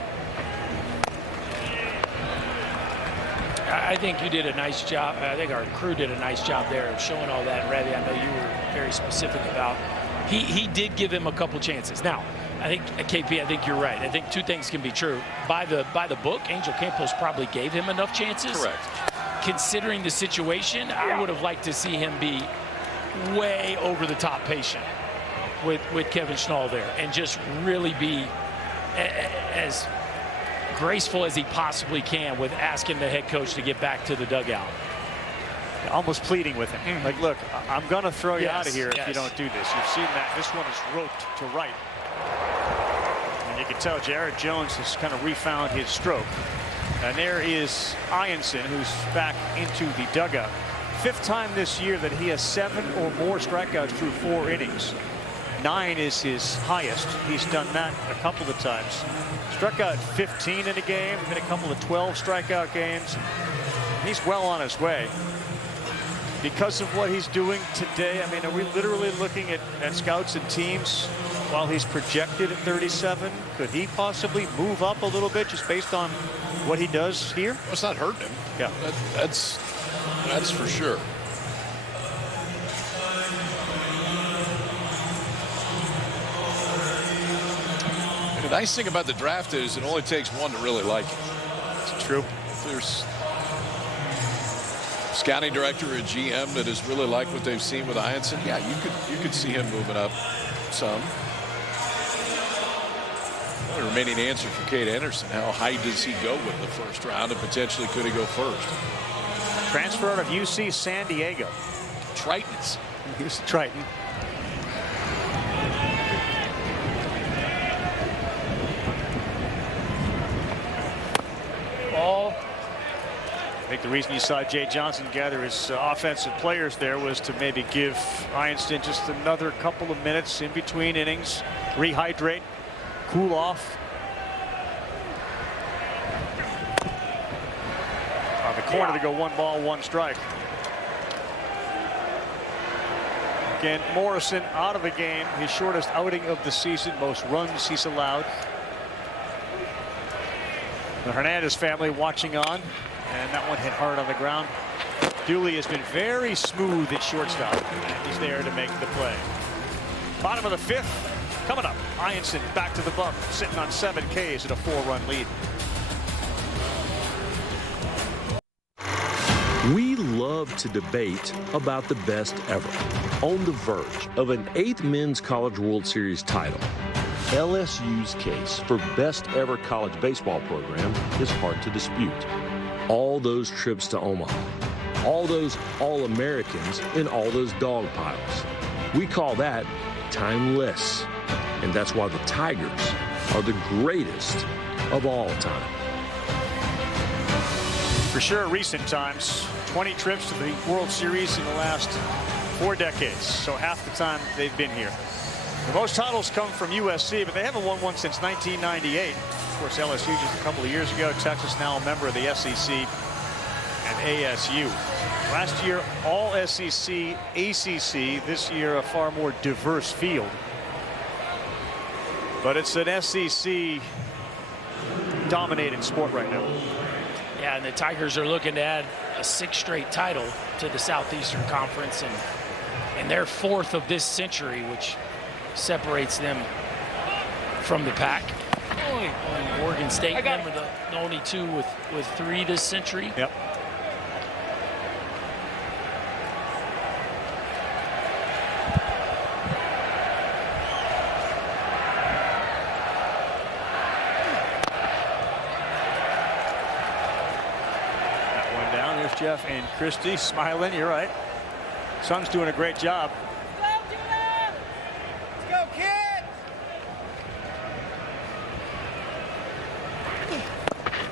I think you did a nice job. I think our crew did a nice job there of showing all that. Ravi, I know you were very specific about. He did give him a couple chances. Now, I think, KP, I think you're right. I think 2 things can be true. By the book, Angel Campos probably gave him enough chances. Correct. Considering the situation, I would have liked to see him be way over the top patient with Kevin Schnall there and just really be as graceful as he possibly can with asking the head coach to get back to the dugout. Almost pleading with him. Like, look, I'm going to throw you out of here if you yes. don't do this. You've seen that. This one is roped to right. And you can tell Jared Jones has kind of refound his stroke. And there is Eyanson, who's back into the dugout. 5th time this year that he has 7 or more strikeouts through 4 innings. 9 is his highest. He's done that a couple of times. Struck out 15 in a game, then a couple of 12 strikeout games. He's well on his way. Because of what he's doing today, I mean, are we literally looking at scouts and teams while he's projected at 37? Could he possibly move up a little bit just based on what he does here? Well, it's not hurting him. Yeah. That's for sure. And the nice thing about the draft is it only takes one to really like it. It's true. If there's scouting director or a GM that has really liked what they've seen with Eyanson, yeah, you could see him moving up some. The remaining answer for Kate Anderson: how high does he go with the first round, and potentially could he go first? Transfer out of UC San Diego. Tritons. He's a Triton. Ball. I think the reason you saw Jay Johnson gather his offensive players there was to maybe give Eyanson just another couple of minutes in between innings, rehydrate, cool off. On the corner to go 1 ball, 1 strike. Again, Morrison out of the game, his shortest outing of the season, most runs he's allowed. The Hernandez family watching on, and that one hit hard on the ground. Dooley has been very smooth at shortstop, and he's there to make the play. Bottom of the 5th, coming up. Eyanson back to the bump, sitting on 7 Ks at a 4-run lead. We love to debate about the best ever. On the verge of an 8th Men's College World Series title, LSU's case for best ever college baseball program is hard to dispute. All those trips to Omaha, all those All-Americans in all those dog piles. We call that timeless. And that's why the Tigers are the greatest of all time. For sure, recent times, 20 trips to the World Series in the last 4 decades. So half the time they've been here. The most titles come from USC, but they haven't won one since 1998. Of course, LSU just a couple of years ago. Texas now a member of the SEC and ASU. Last year, all SEC, ACC. This year, a far more diverse field. But it's an SEC dominated sport right now. Yeah, and the Tigers are looking to add a 6th straight title to the Southeastern Conference, and their 4th of this century, which separates them from the pack. Oregon State, remember, the only 2 with 3 this century. Yep. Jeff and Christie smiling. You're right. Son's doing a great job. Let's go, kid!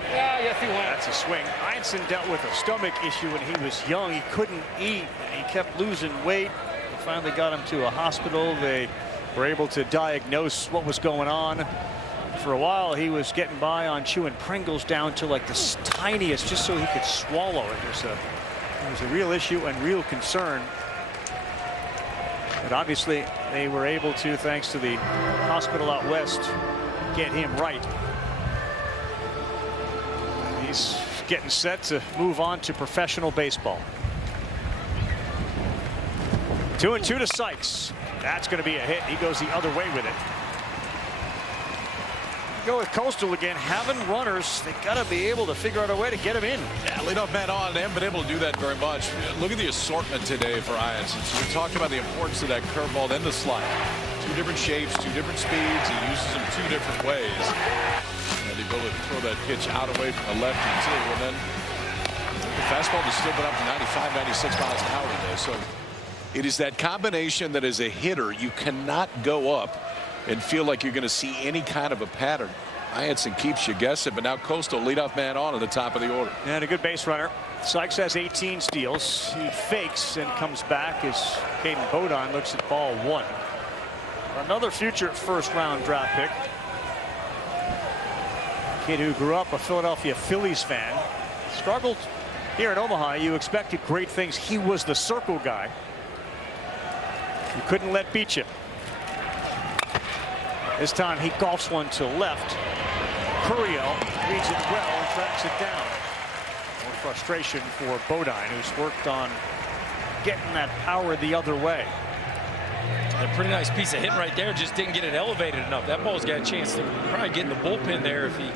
Yeah, yes, he went. That's a swing. Eyanson dealt with a stomach issue when he was young. He couldn't eat. He kept losing weight. They finally got him to a hospital. They were able to diagnose what was going on. For a while, he was getting by on chewing Pringles down to like the tiniest, just so he could swallow it. It was a real issue and real concern. But obviously, they were able to, thanks to the hospital out west, get him right. He's getting set to move on to professional baseball. 2-2 to Sykes. That's going to be a hit. He goes the other way with it. Go with Coastal again, having runners. They got to be able to figure out a way to get him in. Yeah, leadoff man on. They haven't been able to do that very much. Look at the assortment today for Eyanson. So we talked about the importance of that curveball, then the slider. 2 different shapes, 2 different speeds. He uses them 2 different ways. And the ability to throw that pitch out away from the lefty too. And then the fastball has still been up to 95, 96 miles an hour today. So it is that combination that as a hitter you cannot go up and feel like you're going to see any kind of a pattern. Eyanson keeps you guessing, but now Coastal leadoff man on at the top of the order. And a good base runner. Sykes has 18 steals. He fakes and comes back as Caden Bodine looks at ball 1. Another future 1st-round draft pick. Kid who grew up a Philadelphia Phillies fan. Struggled here in Omaha. You expected great things. He was the circle guy. You couldn't let beat you. This time he golfs one to left. Curiel reads it well and tracks it down. More frustration for Bodine, who's worked on getting that power the other way. A pretty nice piece of hitting right there, just didn't get it elevated enough. That ball's got a chance to probably get in the bullpen there if he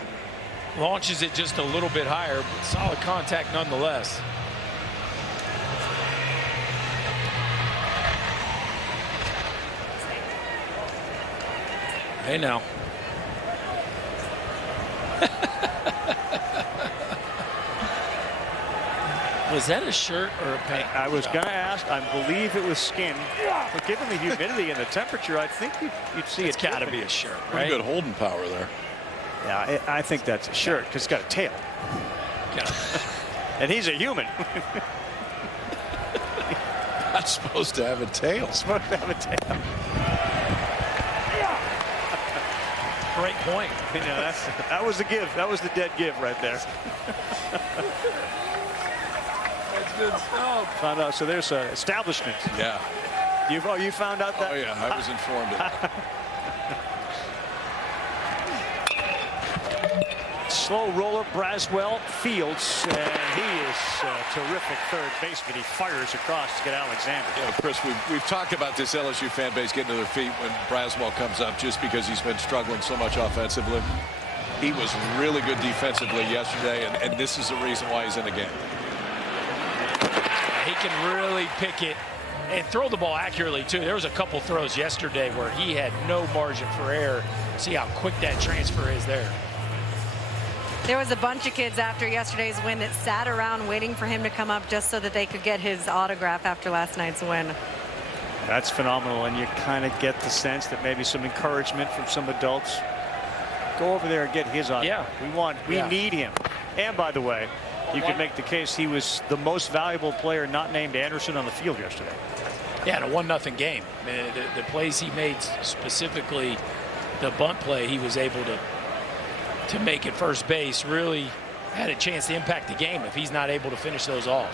launches it just a little bit higher, but solid contact nonetheless. Hey now. Was that a shirt or a paint? I was going to ask. I believe it was skin. But given the humidity and the temperature, I think you'd see it's got to be a shirt, right? Pretty good holding power there. Yeah, I think that's a shirt because it's got a tail. And he's a human. Not supposed to have a tail. Supposed to have a tail. Great point. You know, that was the give. That was the dead give right there. That's good stuff. Found out. So there's an establishment. Yeah. You found out that? Oh yeah, I was informed of that. Slow roller, Braswell fields, and he is a terrific third baseman. He fires across to get Alexander. Yeah, Chris, we've talked about this LSU fan base getting to their feet when Braswell comes up just because he's been struggling so much offensively. He was really good defensively yesterday, and this is the reason why he's in the game. He can really pick it and throw the ball accurately, too. There was a couple throws yesterday where he had no margin for error. See how quick that transfer is there. There was a bunch of kids after yesterday's win that sat around waiting for him to come up just so that they could get his autograph after last night's win. That's phenomenal, and you kind of get the sense that maybe some encouragement from some adults. Go over there and get his autograph. Yeah. We need him. And by the way, you could make the case he was the most valuable player not named Anderson on the field yesterday. Yeah, in a 1-0 game. I mean, the plays he made, specifically the bunt play, he was able to make at first base, really had a chance to impact the game if he's not able to finish those off.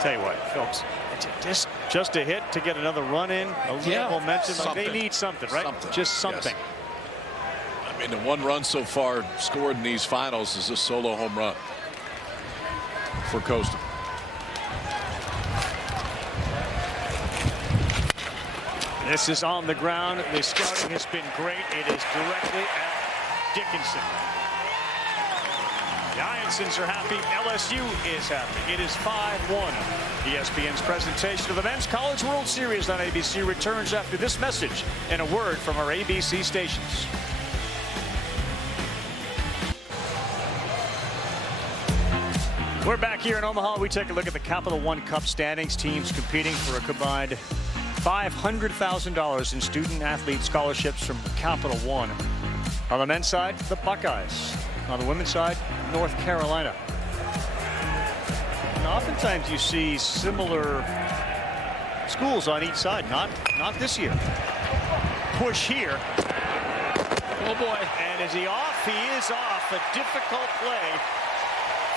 Tell you what, folks, just a hit to get another run in, a little momentum. They need something, right? Just something. Yes. I mean, the one run so far scored in these finals is a solo home run for Coastal. This is on the ground. The scouting has been great. It is directly at Dickinson. The Eyansons are happy. LSU is happy. It is 5-1. ESPN's presentation of the Men's College World Series on ABC returns after this message and a word from our ABC stations. We're back here in Omaha. We take a look at the Capital One Cup standings. Teams competing for a combined $500,000 in student-athlete scholarships from Capital One. On the men's side, the Buckeyes. On the women's side, North Carolina. And oftentimes you see similar schools on each side. Not this year. Push here. Oh boy. And is he off? He is off. A difficult play.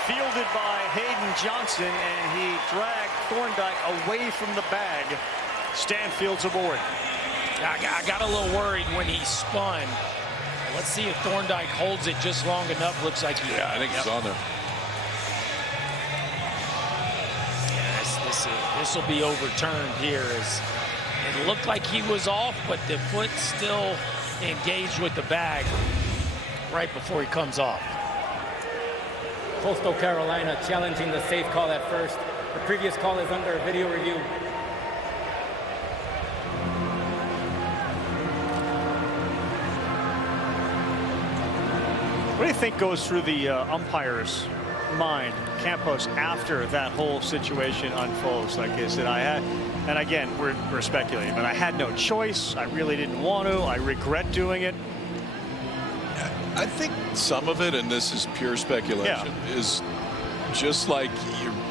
Fielded by Hayden Johnson, and he dragged Thorndike away from the bag. Stanfield's aboard. I got a little worried when he spun. Let's see if Thorndike holds it just long enough. Looks like he. Yeah, I think he's on there. Yeah, this will be overturned here. As it looked like he was off, but the foot still engaged with the bag right before he comes off. Coastal Carolina challenging the safe call at first. The previous call is under video review. What do you think goes through the umpire's mind, Campos, after that whole situation unfolds? Like, is it I had, and again, we're speculating, but I had no choice. I really didn't want to. I regret doing it. I think some of it, and this is pure speculation, is just like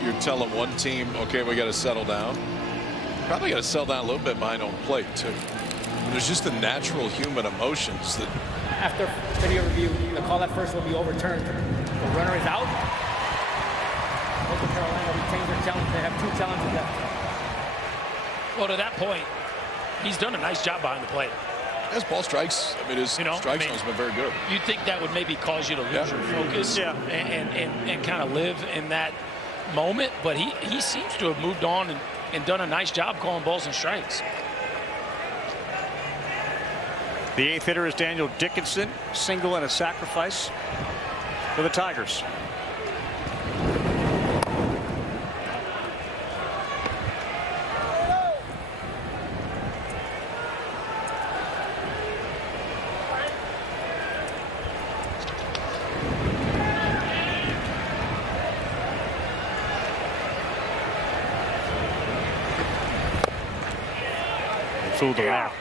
you're telling one team, okay, we got to settle down. Probably got to settle down a little bit behind home plate too. There's just the natural human emotions that. After video review, the call at first will be overturned. The runner is out. Coastal Carolina retains their challenge. They have 2 challenges left. Well, to that point, he's done a nice job behind the plate. As ball strikes, I mean, his strike zone's been very good. You'd think that would maybe cause you to lose your focus and kind of live in that moment, but he seems to have moved on and done a nice job calling balls and strikes. The 8th hitter is Daniel Dickinson, single and a sacrifice for the Tigers. Fooled around.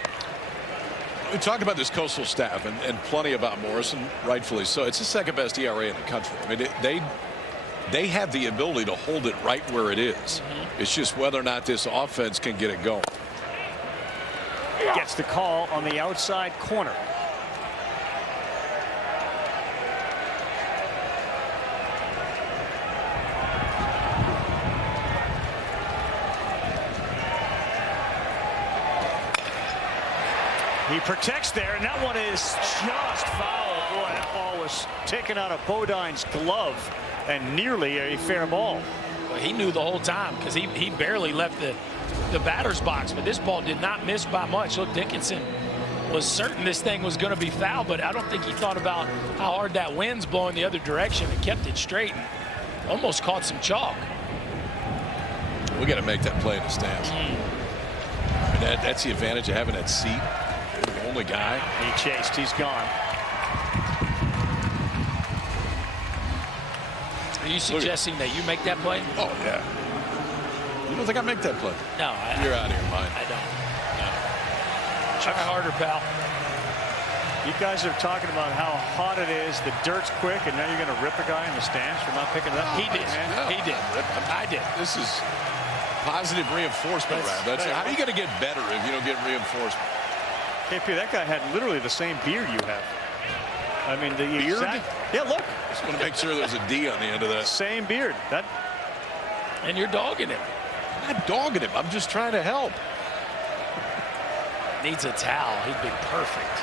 We talked about this Coastal staff and plenty about Morrison, rightfully so. It's the second best ERA in the country. I mean, they have the ability to hold it right where it is. It's just whether or not this offense can get it going. Gets the call on the outside corner. He protects there, and that one is just foul. Boy, that ball was taken out of Bodine's glove and nearly a fair ball. Well, he knew the whole time because he barely left the batter's box, but this ball did not miss by much. Look, Dickinson was certain this thing was going to be foul, but I don't think he thought about how hard that wind's blowing the other direction and kept it straight and almost caught some chalk. We got to make that play in the stands. I mean, that's the advantage of having that seat. The only guy. He chased. He's gone. Are you suggesting that you make that play? Oh, yeah. You don't think I make that play? No. You're out of your mind. I don't. No. Try harder, pal. You guys are talking about how hot it is. The dirt's quick, and now you're going to rip a guy in the stands for not picking it up? He did. He did. I did. This is positive reinforcement, Rob. How are you going to get better if you don't get reinforcement? KP, that guy had literally the same beard you have. I mean, the beard? Yeah, look. Just want to make sure there's a D on the end of that. Same beard. And you're dogging him. I'm not dogging him. I'm just trying to help. Needs a towel. He'd be perfect.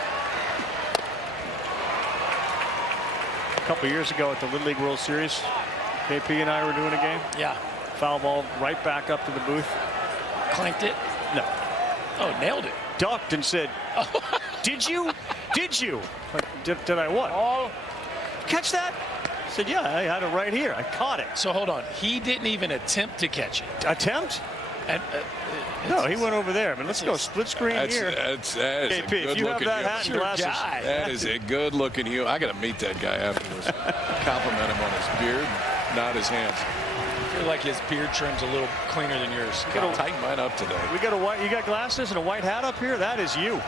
A couple years ago at the Little League World Series, KP and I were doing a game. Yeah. Foul ball right back up to the booth. Clanked it? No. Oh, nailed it. Ducked and said, did you? Did you? Like, did I what? Oh. Catch that? I said, yeah, I had it right here. I caught it. So hold on. He didn't even attempt to catch it. Attempt? And, no, he went over there. I mean, let's go split screen here. That is KP, a good if you have looking that hat and glasses. That is a good looking human. I got to meet that guy afterwards. Compliment him on his beard, not his hands. I feel like his beard trim's a little cleaner than yours. I got to tighten mine up today. We got a white. You got glasses and a white hat up here. That is you.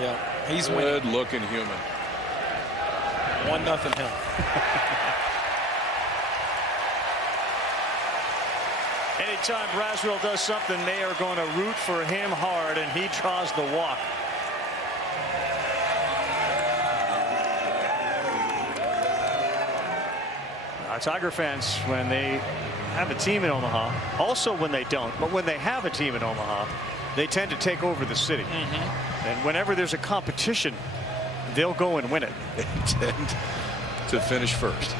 Yeah, he's good winning. looking human. 1-0 him. Anytime Braswell does something, they are going to root for him hard, and he draws the walk. Tiger fans, when they have a team in Omaha, also when they don't, but when they have a team in Omaha, they tend to take over the city. And whenever there's a competition, they'll go and win it. They tend to finish first.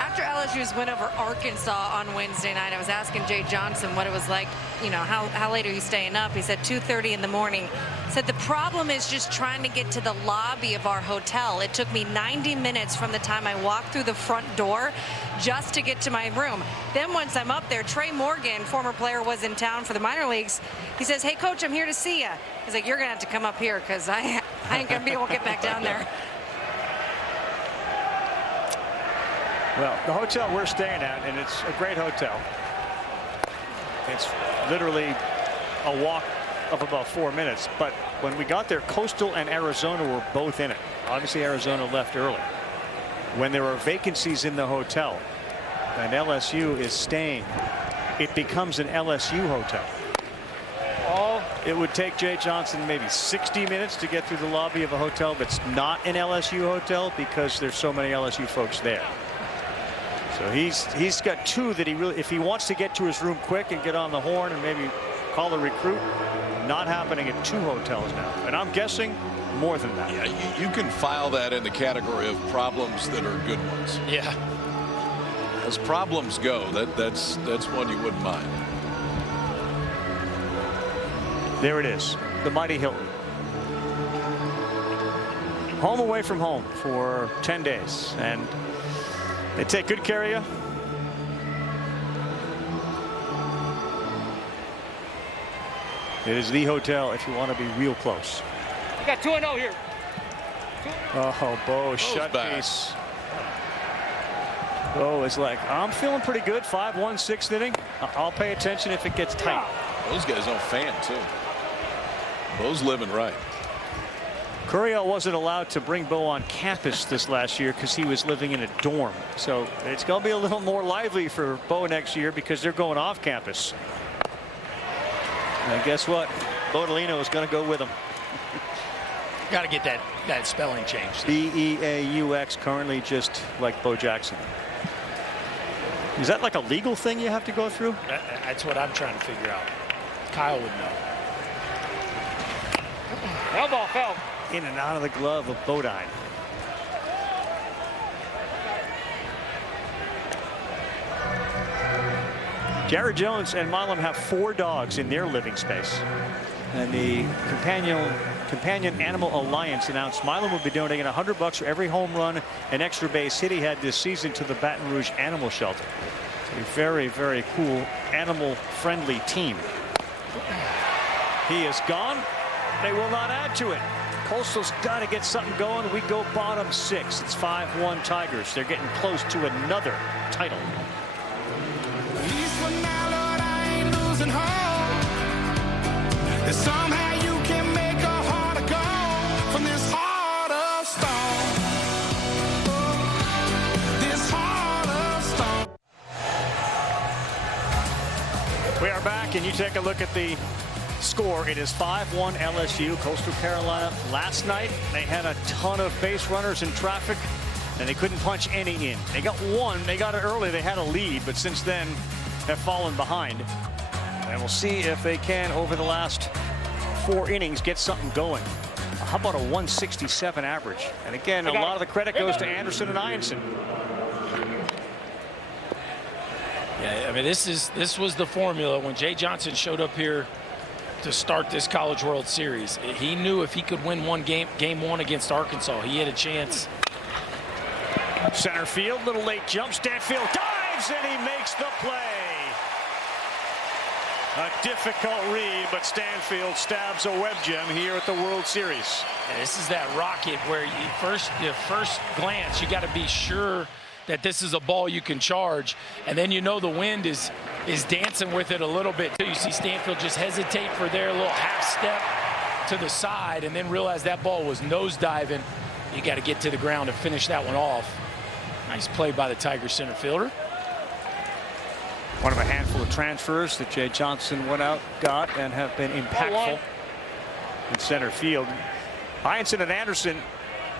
After LSU's win over Arkansas on Wednesday night, I was asking Jay Johnson what it was like, you know, how late are you staying up? He said 2:30 in the morning. Said the problem is just trying to get to the lobby of our hotel. It took me 90 minutes from the time I walked through the front door just to get to my room. Then once I'm up there, Trey Morgan, former player, was in town for the minor leagues. He says, hey, coach, I'm here to see you. He's like, you're going to have to come up here because I ain't going to be able to get back down there. Well, the hotel we're staying at, and it's a great hotel. It's literally a walk of about 4 minutes. But when we got there, Coastal and Arizona were both in it. Obviously, Arizona left early. When there are vacancies in the hotel and LSU is staying, it becomes an LSU hotel. It would take Jay Johnson maybe 60 minutes to get through the lobby of a hotel that's not an LSU hotel because there's so many LSU folks there. So he's got two that he really, if he wants to get to his room quick and get on the horn and maybe call a recruit, not happening at 2 hotels now. And I'm guessing more than that. Yeah, you can file that in the category of problems that are good ones. Yeah. As problems go, that's one you wouldn't mind. There it is, the mighty Hilton. Home away from home for 10 days, and they take good care of you. It is the hotel if you want to be real close. We got 2-0 here. Oh, Bo, shut piece. Bo is like, I'm feeling pretty good. 5-1, 6th inning. I'll pay attention if it gets tight. Those guys don't fan, too. Bo's living right. Curiel wasn't allowed to bring Bo on campus this last year because he was living in a dorm. So it's going to be a little more lively for Bo next year because they're going off campus. And guess what? Bodolino is going to go with them. Got to get that spelling changed. B-E-A-U-X, currently just like Bo Jackson. Is that like a legal thing you have to go through? That's what I'm trying to figure out. Kyle would know. Elbow fell. In and out of the glove of Bodine. Jared Jones and Milam have 4 dogs in their living space. And the Companion Animal Alliance announced Milam will be donating $100 for every home run and extra base hit he had this season to the Baton Rouge Animal Shelter. A very, very cool animal-friendly team. He is gone. They will not add to it. Coastal's got to get something going. We go bottom 6. It's 5-1 Tigers. They're getting close to another title. Somehow you can make a heart of gold from this heart of stone. This heart of stone. We are back, and you take a look at the score. It is 5-1 LSU. Coastal Carolina last night, they had a ton of base runners in traffic, and they couldn't punch any in. They got one. They got it early. They had a lead, but since then have fallen behind. And we'll see if they can, over the last 4 innings, get something going. How about a 167 average? And again, a lot of the credit goes to Anderson and Eyanson. Yeah, I mean, this was the formula when Jay Johnson showed up here to start this College World Series. He knew if he could win game one against Arkansas, he had a chance. Center field, little late jump. Stanfield dives and he makes the play. A difficult read, but Stanfield stabs a web gem here at the World Series. Yeah, this is that rocket where the first glance, you got to be sure that this is a ball you can charge, and then you know the wind is dancing with it a little bit too. You see Stanfield just hesitate for their little half step to the side, and then realize that ball was nose diving. You got to get to the ground and finish that one off. Nice play by the Tigers center fielder. One of a handful of transfers that Jay Johnson went out, got, and have been impactful in center field. Eyanson and Anderson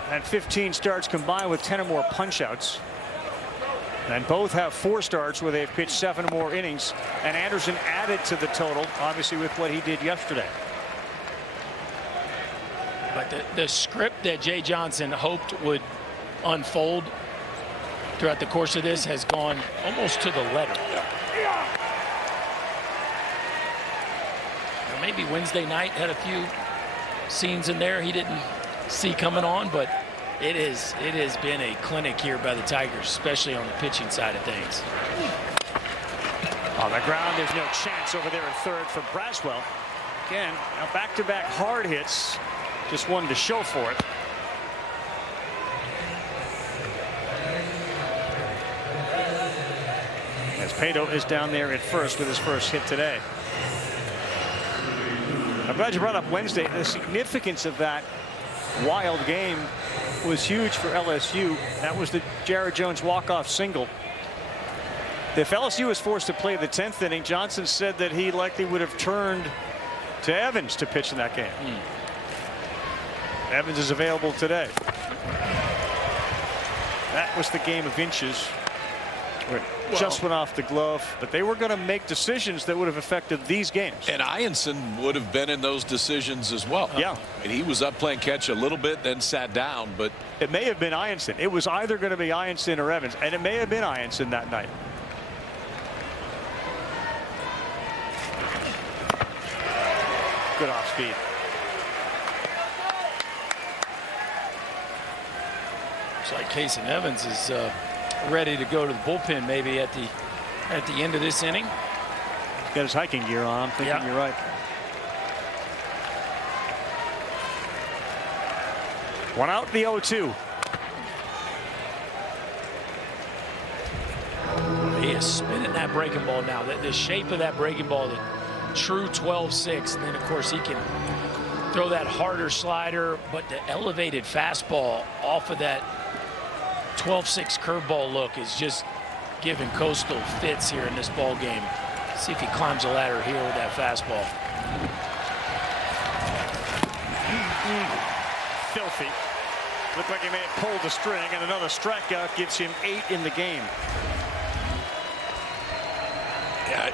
had 15 starts combined with 10 or more punch-outs. And both have 4 starts where they've pitched 7 or more innings. And Anderson added to the total, obviously, with what he did yesterday. But the script that Jay Johnson hoped would unfold throughout the course of this has gone almost to the letter. Now, maybe Wednesday night had a few scenes in there he didn't see coming on, but it has been a clinic here by the Tigers, especially on the pitching side of things. On the ground, there's no chance over there at third for Braswell. Again, now back-to-back hard hits, just one to show for it. As Pato is down there at first with his first hit today. I'm glad you brought up Wednesday. The significance of that wild game was huge for LSU. That was the Jared Jones walk-off single. If LSU was forced to play the 10th inning, Johnson said that he likely would have turned to Evans to pitch in that game. Evans is available today. That was the game of inches. Where it just went off the glove, but they were going to make decisions that would have affected these games. And Eyanson would have been in those decisions as well. Yeah. And he was up playing catch a little bit, then sat down, but it may have been Eyanson. It was either going to be Eyanson or Evans, and it may have been Eyanson that night. Good off speed. Looks like Casey Evans is ready to go to the bullpen maybe at the end of this inning. He's got his hiking gear on. I'm thinking you're right. One out, the 0-2. He is spinning that breaking ball now. The shape of that breaking ball, the true 12-6. And then, of course, he can throw that harder slider, but the elevated fastball off of that 12-6 curveball look is just giving Coastal fits here in this ball game. See if he climbs the ladder here with that fastball. Filthy. Looked like he may have pulled the string, and another strikeout gives him 8 in the game. Yeah,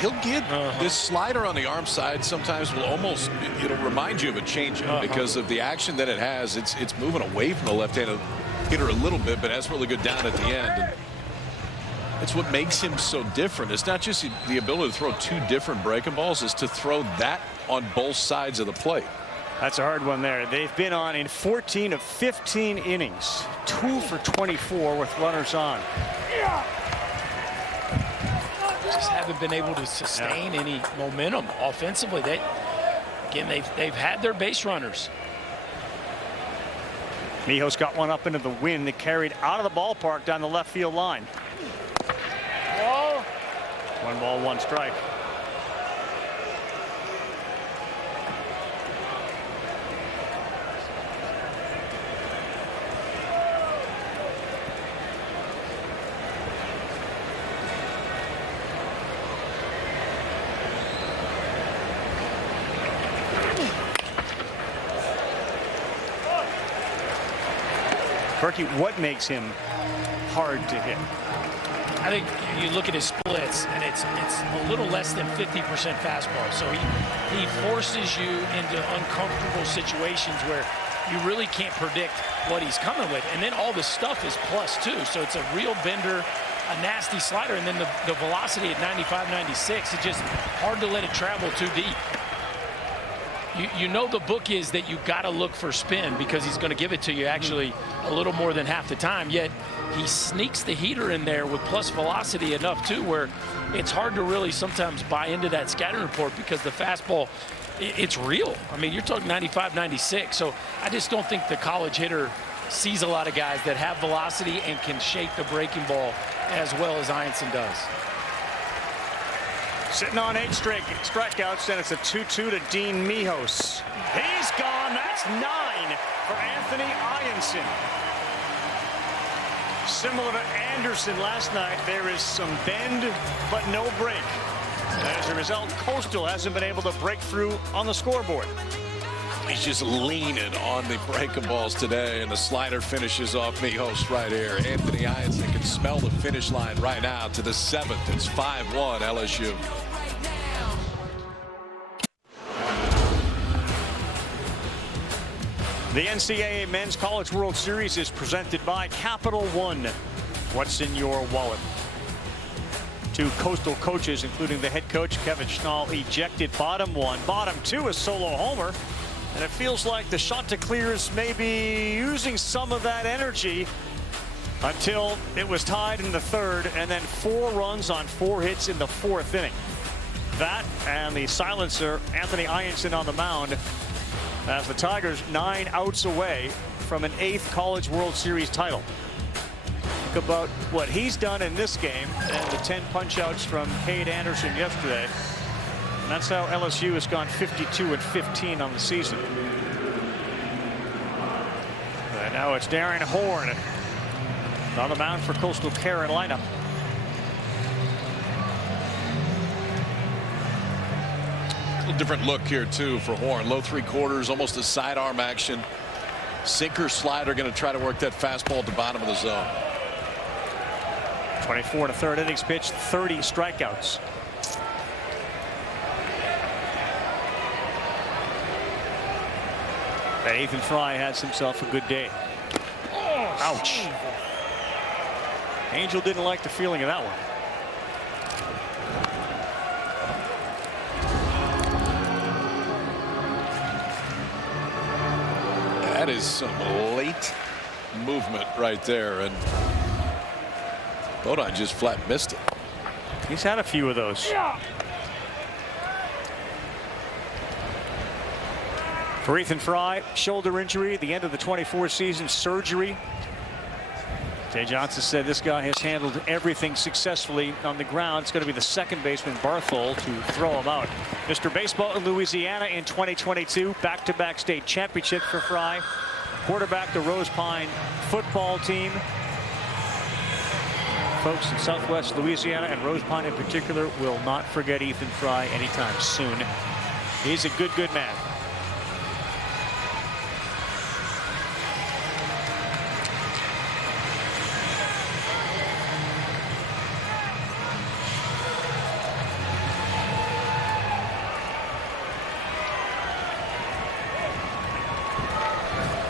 he'll get this slider on the arm side sometimes will almost, it'll remind you of a changeup because of the action that it has. It's moving away from the left-handed hitter a little bit, but has really good down at the end. And it's what makes him so different. It's not just the ability to throw 2 different breaking balls, it's to throw that on both sides of the plate. That's a hard one there. They've been on in 14 of 15 innings, 2 for 24 with runners on. Just haven't been able to sustain any momentum offensively. They've had their base runners. Mijos got one up into the wind that carried out of the ballpark down the left field line. 1 ball, 1 strike. Berkey, what makes him hard to hit? I think you look at his splits, and it's a little less than 50% fastball. So he forces you into uncomfortable situations where you really can't predict what he's coming with. And then all the stuff is plus too. So it's a real bender, a nasty slider, and then the velocity at 95, 96, it's just hard to let it travel too deep. You know the book is that you got to look for spin because he's going to give it to you actually a little more than half the time. Yet he sneaks the heater in there with plus velocity enough too where it's hard to really sometimes buy into that scouting report because the fastball, it's real. I mean, you're talking 95, 96. So I just don't think the college hitter sees a lot of guys that have velocity and can shake the breaking ball as well as Eyanson does. Sitting on 8 strikeouts, and it's a 2-2 to Dean Mijos. He's gone. That's 9 for Anthony Eyanson. Similar to Anderson last night, there is some bend, but no break. As a result, Coastal hasn't been able to break through on the scoreboard. He's just leaning on the breaking balls today, and the slider finishes off Mijos right here. Anthony Eyanson can smell the finish line right now to the 7th. It's 5-1 LSU. The NCAA Men's College World Series is presented by Capital One. What's in your wallet? 2 Coastal coaches, including the head coach, Kevin Schnall, ejected bottom 1. Bottom 2, a solo homer. And it feels like the Chanticleers may be using some of that energy until it was tied in the 3rd, and then 4 runs on 4 hits in the 4th inning. That and the silencer, Anthony Eyanson, on the mound, as the Tigers 9 outs away from an 8th College World Series title. Think about what he's done in this game and the 10 punch-outs from Cade Anderson yesterday. And that's how LSU has gone 52-15 on the season. And now it's Darren Horn on the mound for Coastal Carolina. A different look here too for Horn. Low 3/4, almost a sidearm action. Sinker slider, going to try to work that fastball at the bottom of the zone. 24 1/3 innings pitched, 30 strikeouts. And Ethan Fry has himself a good day. Ouch. Angel didn't like the feeling of that one. That is some late movement right there, and Bodine just flat missed it. He's had a few of those. For Ethan Fry, shoulder injury, the end of the 24 season, surgery. Jay Johnson said this guy has handled everything successfully on the ground. It's going to be the second baseman, Barthol, to throw him out. Mr. Baseball in Louisiana in 2022, back-to-back state championship for Fry. Quarterback the Rose Pine football team. Folks in Southwest Louisiana and Rose Pine in particular will not forget Ethan Fry anytime soon. He's a good man.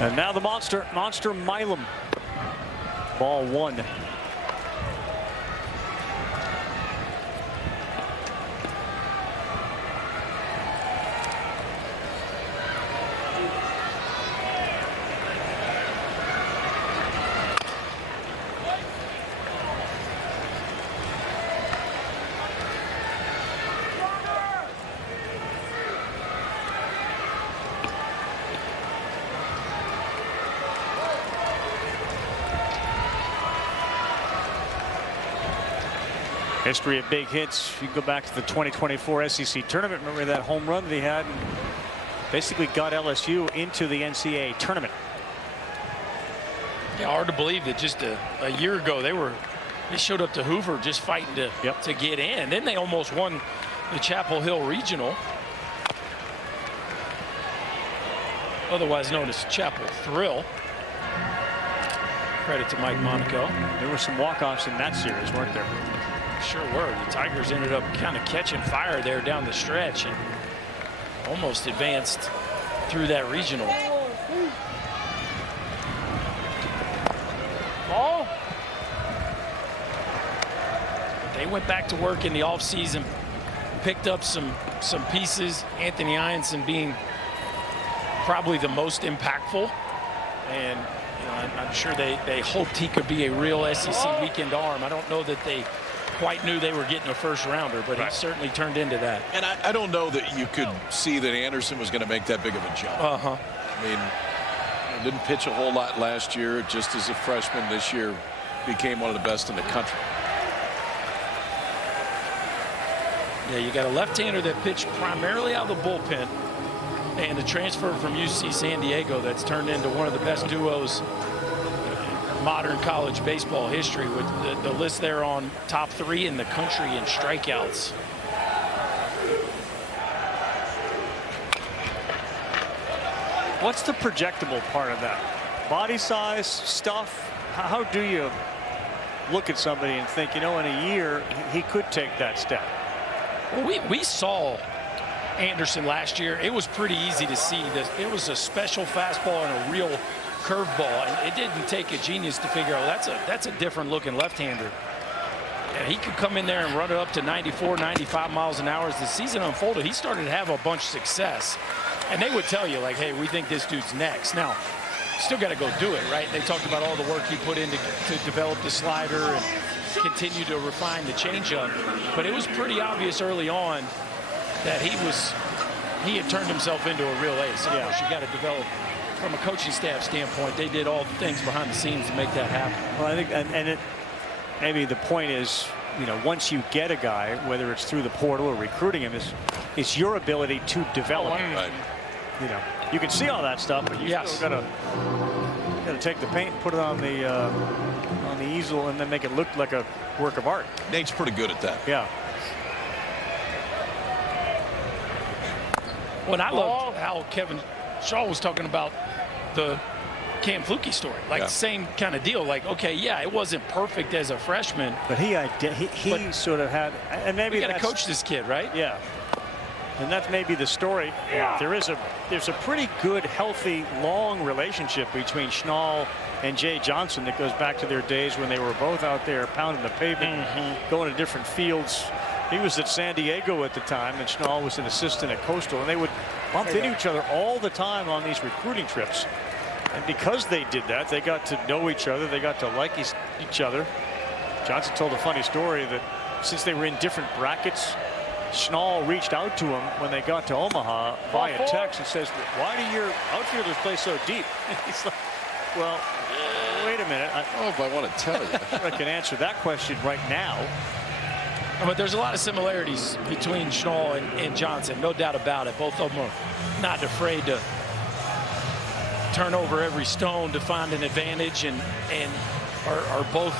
And now the monster Milam. Ball 1. History of big hits. You can go back to the 2024 SEC tournament. Remember that home run that he had and basically got LSU into the NCAA tournament. Yeah, hard to believe that just a year ago they showed up to Hoover just fighting to get in. Then they almost won the Chapel Hill Regional, otherwise known as Chapel Thrill. Credit to Mike Monaco. There were some walk-offs in that series, weren't there? Sure were. The Tigers ended up kind of catching fire there down the stretch and almost advanced through that regional. Ball. They went back to work in the offseason, picked up some pieces, Anthony Eyanson being probably the most impactful. And you know, I'm sure they hoped he could be a real SEC weekend arm. I don't know that they quite knew they were getting a first rounder, but he certainly turned into that. And I don't know that you could see that Anderson was going to make that big of a jump. I mean, didn't pitch a whole lot last year, just as a freshman. This year became one of the best in the country. Yeah, you got a left-hander that pitched primarily out of the bullpen, and a transfer from UC San Diego that's turned into one of the best duos in modern college baseball history, with the list there on top 3 in the country in strikeouts. What's the projectable part of that? Body size, stuff? How do you look at somebody and think, you know, in a year, he could take that step? Well, we saw Anderson last year. It was pretty easy to see that it was a special fastball and a real curveball. And it didn't take a genius to figure out that's a different looking left-hander. And he could come in there and run it up to 94, 95 miles an hour. As the season unfolded, he started to have a bunch of success. And they would tell you, like, hey, we think this dude's next. Now, still got to go do it, right? They talked about all the work he put in to develop the slider and continue to refine the changeup. But it was pretty obvious early on that he had turned himself into a real ace. Of course, you got to develop from a coaching staff standpoint. They did all the things behind the scenes to make that happen. Well, I think, maybe the point is, you know, once you get a guy, whether it's through the portal or recruiting him, is your ability to develop him. Right. You know, you can see all that stuff, but you still gotta take the paint and put it on the easel and then make it look like a work of art. Nate's pretty good at that. Yeah. Well, I love how Kevin Shaw was talking about the Cam Fluke story, like the same kind of deal. Like, okay, yeah, it wasn't perfect as a freshman, but he sort of had, and maybe we got to coach this kid, right? Yeah. And that's maybe the story. Yeah. There's a pretty good, healthy, long relationship between Schnall and Jay Johnson that goes back to their days when they were both out there pounding the pavement, going to different fields. He was at San Diego at the time, and Schnall was an assistant at Coastal, and they would bump into each other all the time on these recruiting trips. And because they did that, they got to know each other. They got to like each other. Johnson told a funny story that since they were in different brackets, Schnall reached out to him when they got to Omaha via text and says, why do your outfielders play so deep? He's like, well, wait a minute. I don't know if I want to tell you. I can answer that question right now. But there's a lot of similarities between Schnall and Johnson, no doubt about it. Both of them are not afraid to turn over every stone to find an advantage, and are both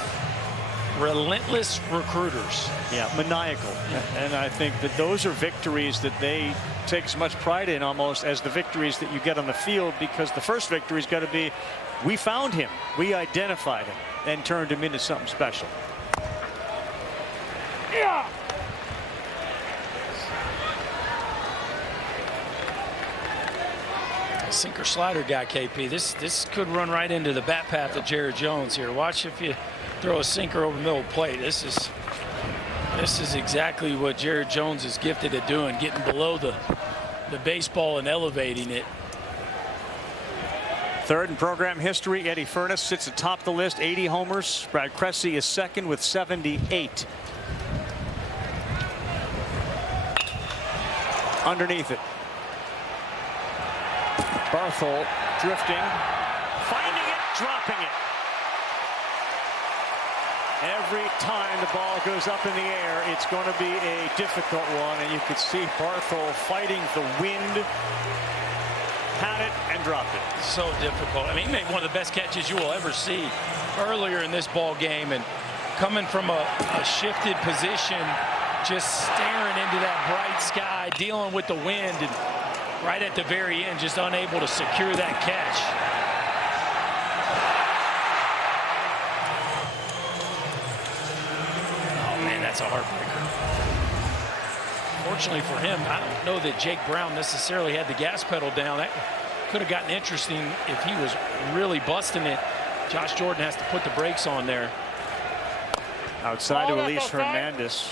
relentless recruiters. Yeah, maniacal. And I think that those are victories that they take as much pride in almost as the victories that you get on the field, because the first victory's got to be, we found him, we identified him, and turned him into something special. Yeah. Sinker slider guy, KP. This could run right into the bat path of Jared Jones here. Watch if you throw a sinker over the middle plate. This is exactly what Jared Jones is gifted at doing, getting below the baseball and elevating it. Third in program history, Eddie Furness sits atop the list, 80 homers. Brad Cressy is second with 78. Underneath it. Barthol drifting, finding it, dropping it. Every time the ball goes up in the air, it's going to be a difficult one, and you could see Barthol fighting the wind. Had it and dropped it. So difficult. I mean, he made one of the best catches you will ever see earlier in this ball game, and coming from a shifted position, just staring into that bright sky, dealing with the wind, and right at the very end, just unable to secure that catch. That's a heartbreaker. Fortunately for him, I don't know that Jake Brown necessarily had the gas pedal down. That could have gotten interesting if he was really busting it. Josh Jordan has to put the brakes on there. Outside to Elise Hernandez.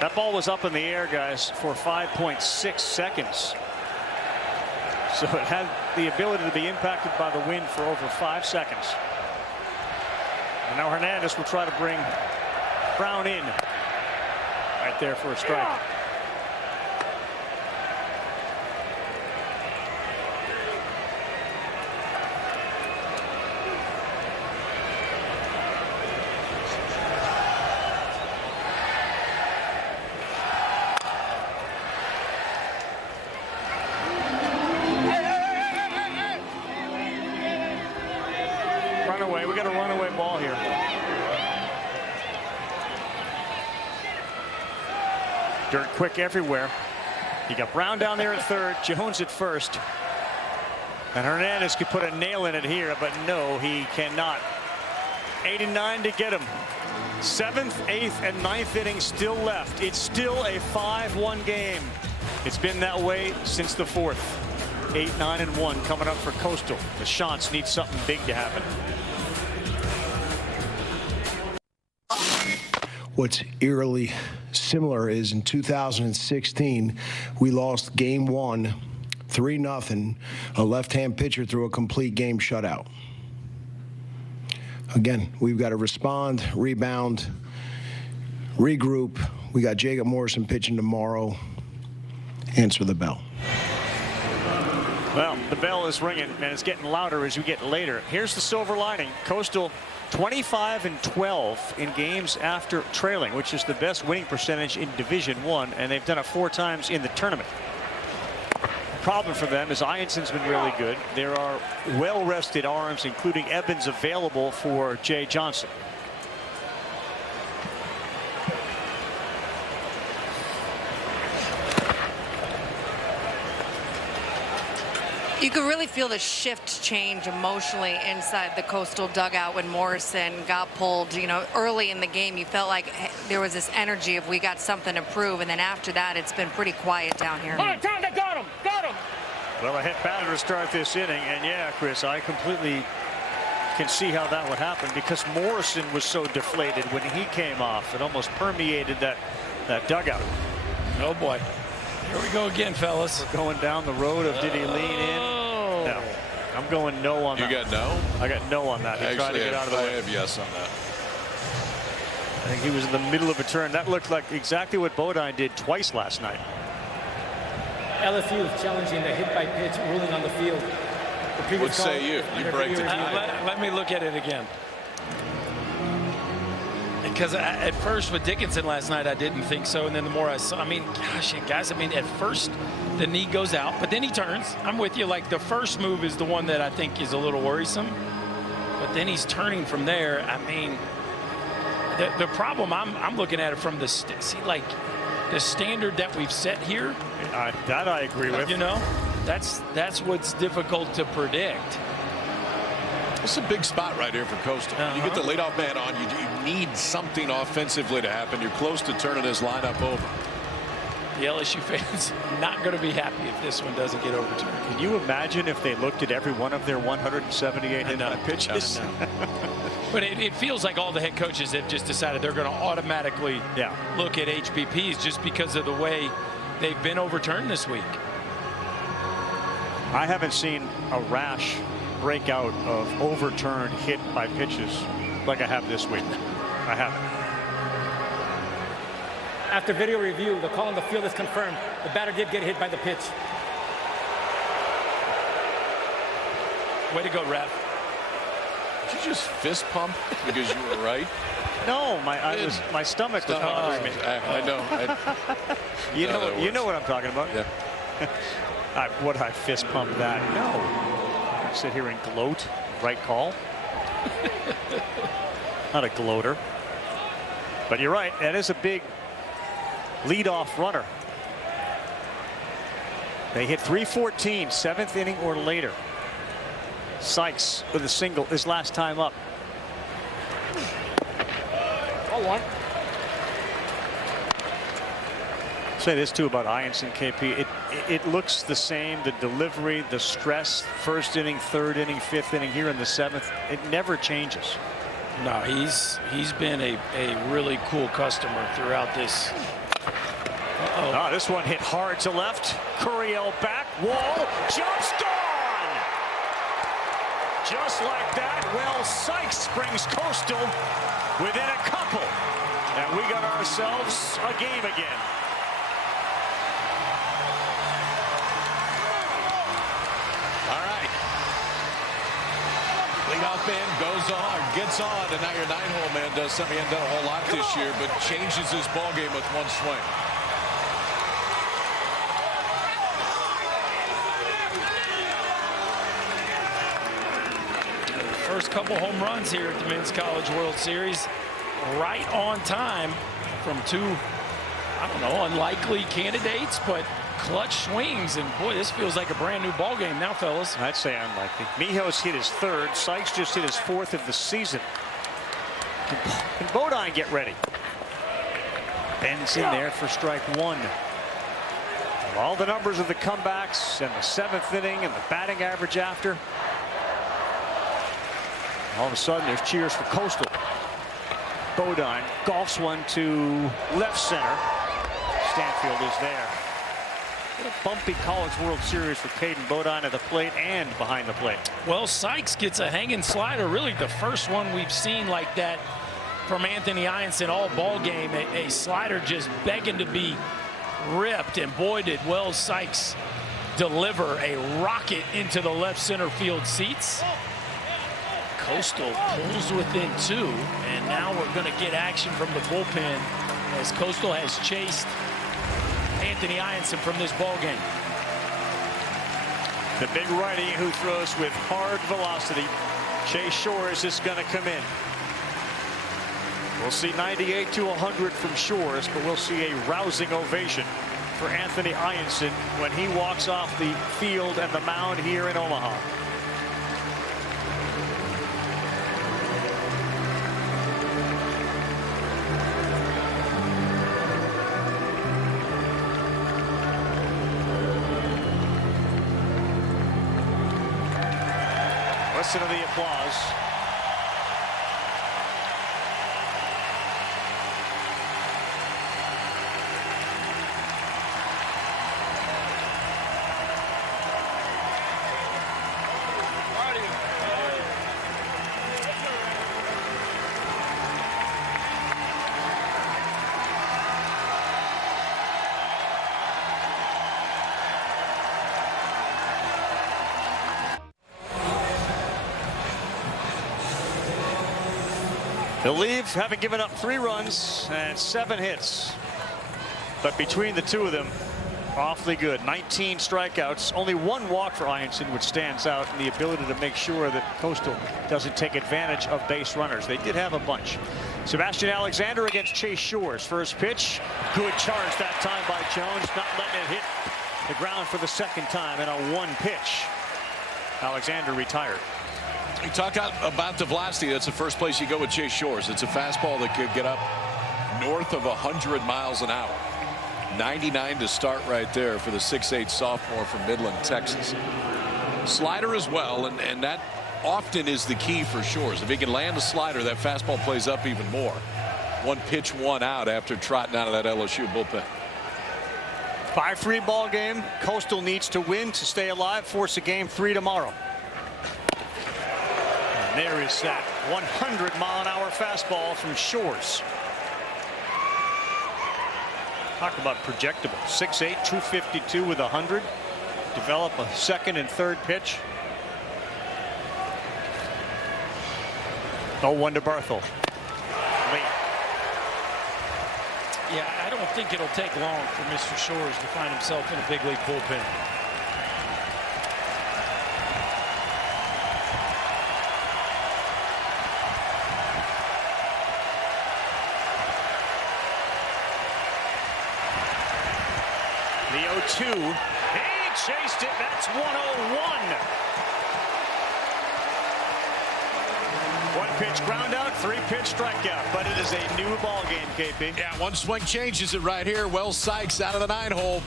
That ball was up in the air, guys, for 5.6 seconds. So it had the ability to be impacted by the wind for over 5 seconds. And now Hernandez will try to bring Brown in. Right there for a strike. We got a runaway ball here. Dirt quick everywhere. You got Brown down there at third, Jones at first. And Hernandez could put a nail in it here, but no, he cannot. 8 and 9 to get him. 7th, 8th, and 9th innings still left. It's still a 5-1 game. It's been that way since the 4th. 8, 9, and 1 coming up for Coastal. The Chants need something big to happen. What's eerily similar is in 2016, we lost game 1, 3-0. A left-hand pitcher threw a complete game shutout. Again, we've got to respond, rebound, regroup. We got Jacob Morrison pitching tomorrow. Answer the bell. Well, the bell is ringing, and it's getting louder as we get later. Here's the silver lining. Coastal 25 and 12 in games after trailing, which is the best winning percentage in Division I, and they've done it 4 times in the tournament. The problem for them is Eyanson's been really good. There are well-rested arms, including Evans, available for Jay Johnson. You could really feel the shift change emotionally inside the Coastal dugout when Morrison got pulled. You know, early in the game, you felt like there was this energy of we got something to prove, and then after that, it's been pretty quiet down here. All right, Tom, they got him. Got him. Well, a hit batter to start this inning, and yeah, Chris, I completely can see how that would happen because Morrison was so deflated when he came off. It almost permeated that dugout. Oh boy. Here we go again, fellas. We're going down the road of did he lean in? No. I'm going no on that. You got no? I got no on that. He tried to get out of the way. I have yes on that. I think he was in the middle of a turn. That looked like exactly what Bodine did twice last night. LSU is challenging the hit by pitch ruling on the field. What say you? You break it. Let me look at it again. Because at first with Dickinson last night, I didn't think so. And then the more I saw, I mean, gosh, guys, I mean, at first the knee goes out, but then he turns. I'm with you. Like the first move is the one that I think is a little worrisome. But then he's turning from there. I mean, the problem I'm looking at it from the like the standard that we've set here. That I agree with. You know, that's what's difficult to predict. It's a big spot right here for Coastal. You get the leadoff man on, you need something offensively to happen. You're close to turning his lineup over. The LSU fans not going to be happy if this one doesn't get overturned. Can you imagine if they looked at every one of their 178 hit pitches? But it feels like all the head coaches have just decided they're going to automatically look at HBPs just because of the way they've been overturned this week. I haven't seen a rash breakout of overturned hit by pitches like I have this week. I haven't. After video review, the call on the field is confirmed. The batter did get hit by the pitch. Way to go, ref. Did you just fist pump because you were right? No, my stomach was bothering me. I know. You know what I'm talking about. Yeah. Would I fist pump that? No. Sit here and gloat. Right call. Not a gloater. But you're right. That is a big leadoff runner. They hit 314, 7th inning or later. Sykes with a single his last time up. Oh, one. Say this too about Eyanson, KP. It looks the same. The delivery, the stress, first inning, third inning, fifth inning, here in the seventh, it never changes. No, he's been a really cool customer throughout this. Oh, this one hit hard to left. Curiel back, wall, jumps, gone! Just like that, Wells Sykes brings Coastal within a couple. And we got ourselves a game again. All right. Leadoff man goes on, gets on, and now your 9-hole man does something he hasn't done a whole lot this year, but changes his ball game with one swing. First couple home runs here at the Men's College World Series, right on time from two, I don't know, unlikely candidates, but clutch swings. And boy, this feels like a brand new ball game now, fellas. I'd say unlikely. Mijos hit his third. Sykes just hit his fourth of the season. Can Bodine get ready? Bends in there for strike one. All the numbers of the comebacks and the seventh inning and the batting average after. All of a sudden, there's cheers for Coastal. Bodine golfs one to left center. Stanfield is there. What a bumpy College World Series for Peyton Bodine at the plate and behind the plate. Well, Sykes gets a hanging slider, really the first one we've seen like that from Anthony Eyanson all ball game. A slider just begging to be ripped, and boy did Wells Sykes deliver a rocket into the left center field seats. Coastal pulls within two, and now we're going to get action from the bullpen as Coastal has chased Anthony Eyanson from this ball game. The big righty who throws with hard velocity. Chase Shores is going to come in. We'll see 98 to 100 from Shores, but we'll see a rousing ovation for Anthony Eyanson when he walks off the field and the mound here in Omaha. Listen to the applause. They'll leave having given up 3 runs and 7 hits. But between the two of them, awfully good. 19 strikeouts, only 1 walk for Eyanson, which stands out in the ability to make sure that Coastal doesn't take advantage of base runners. They did have a bunch. Sebastian Alexander against Chase Shores. First pitch, good charge that time by Jones, not letting it hit the ground for the second time in a 1 pitch. Alexander retired. You talk about the velocity. That's the first place you go with Chase Shores. It's a fastball that could get up north of 100 miles an hour. 99 to start right there for the 6'8" sophomore from Midland, Texas. Slider as well, and that often is the key for Shores. If he can land a slider, that fastball plays up even more. 1 pitch, 1 out after trotting out of that LSU bullpen. 5-3 ball game. Coastal needs to win to stay alive, force a game 3 tomorrow. There is that 100-mile-an-hour fastball from Shores. Talk about projectable. 6'8", 252 with 100. Develop a second and third pitch. 0-1 to Barthel. Late. Yeah, I don't think it'll take long for Mr. Shores to find himself in a big league bullpen. The 0-2. He chased it. That's 101. 1-pitch ground out, 3-pitch strikeout, but it is a new ball game, KP. Yeah, one swing changes it right here. Wells Sykes out of the 9-hole.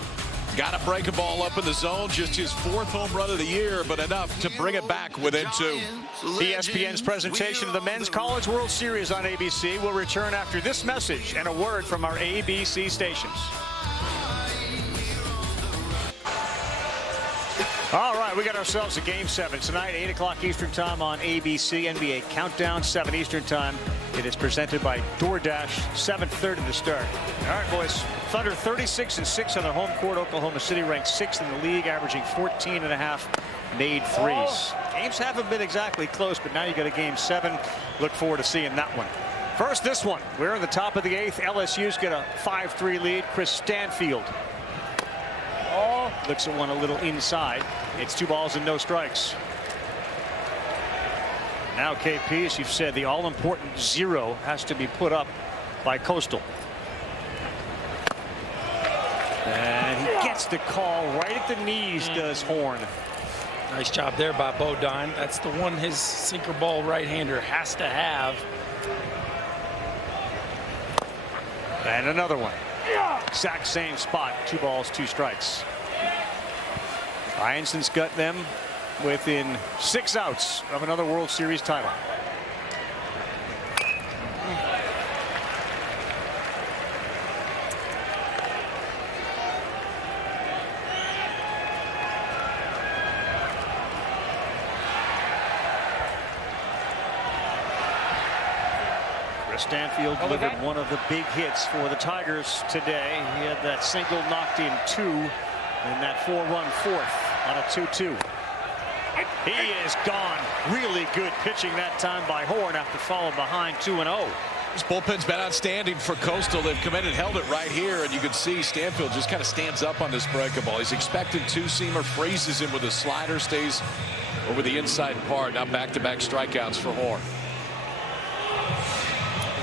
Got to break a ball up in the zone. Just his 4th home run of the year, but enough to bring it back within 2. ESPN's presentation of the Men's College World Series on ABC will return after this message and a word from our ABC stations. All right, we got ourselves a Game 7 tonight, 8 o'clock Eastern Time on ABC. NBA Countdown, 7 Eastern Time. It is presented by DoorDash, 7:30 to start. All right, boys. Thunder 36-6 on their home court. Oklahoma City ranked 6th in the league, averaging 14.5 made threes. Games haven't been exactly close, but now you got a Game 7. Look forward to seeing that one. First, this one. We're in the top of the 8th. LSU's got a 5-3 lead. Chris Stanfield looks at one a little inside. It's 2 balls and no strikes. Now, KP, as you've said, the all-important 0 has to be put up by Coastal. And he gets the call right at the knees, does Horn. Nice job there by Bodine. That's the one his sinker ball right-hander has to have. And another one. Exact same spot. 2 balls, 2 strikes. Eyanson's got them within 6 outs of another World Series title. Chris Stanfield delivered one of the big hits for the Tigers today. He had that single knocked in 2 in that 4-run 4th on a 2-2. He is gone. Really good pitching that time by Horn after falling behind 2-0. This bullpen's been outstanding for Coastal. They've come in and held it right here, and you can see Stanfield just kind of stands up on this breaking ball. He's expecting 2-seamer, phrases him with a slider, stays over the inside part. Now back-to-back strikeouts for Horn.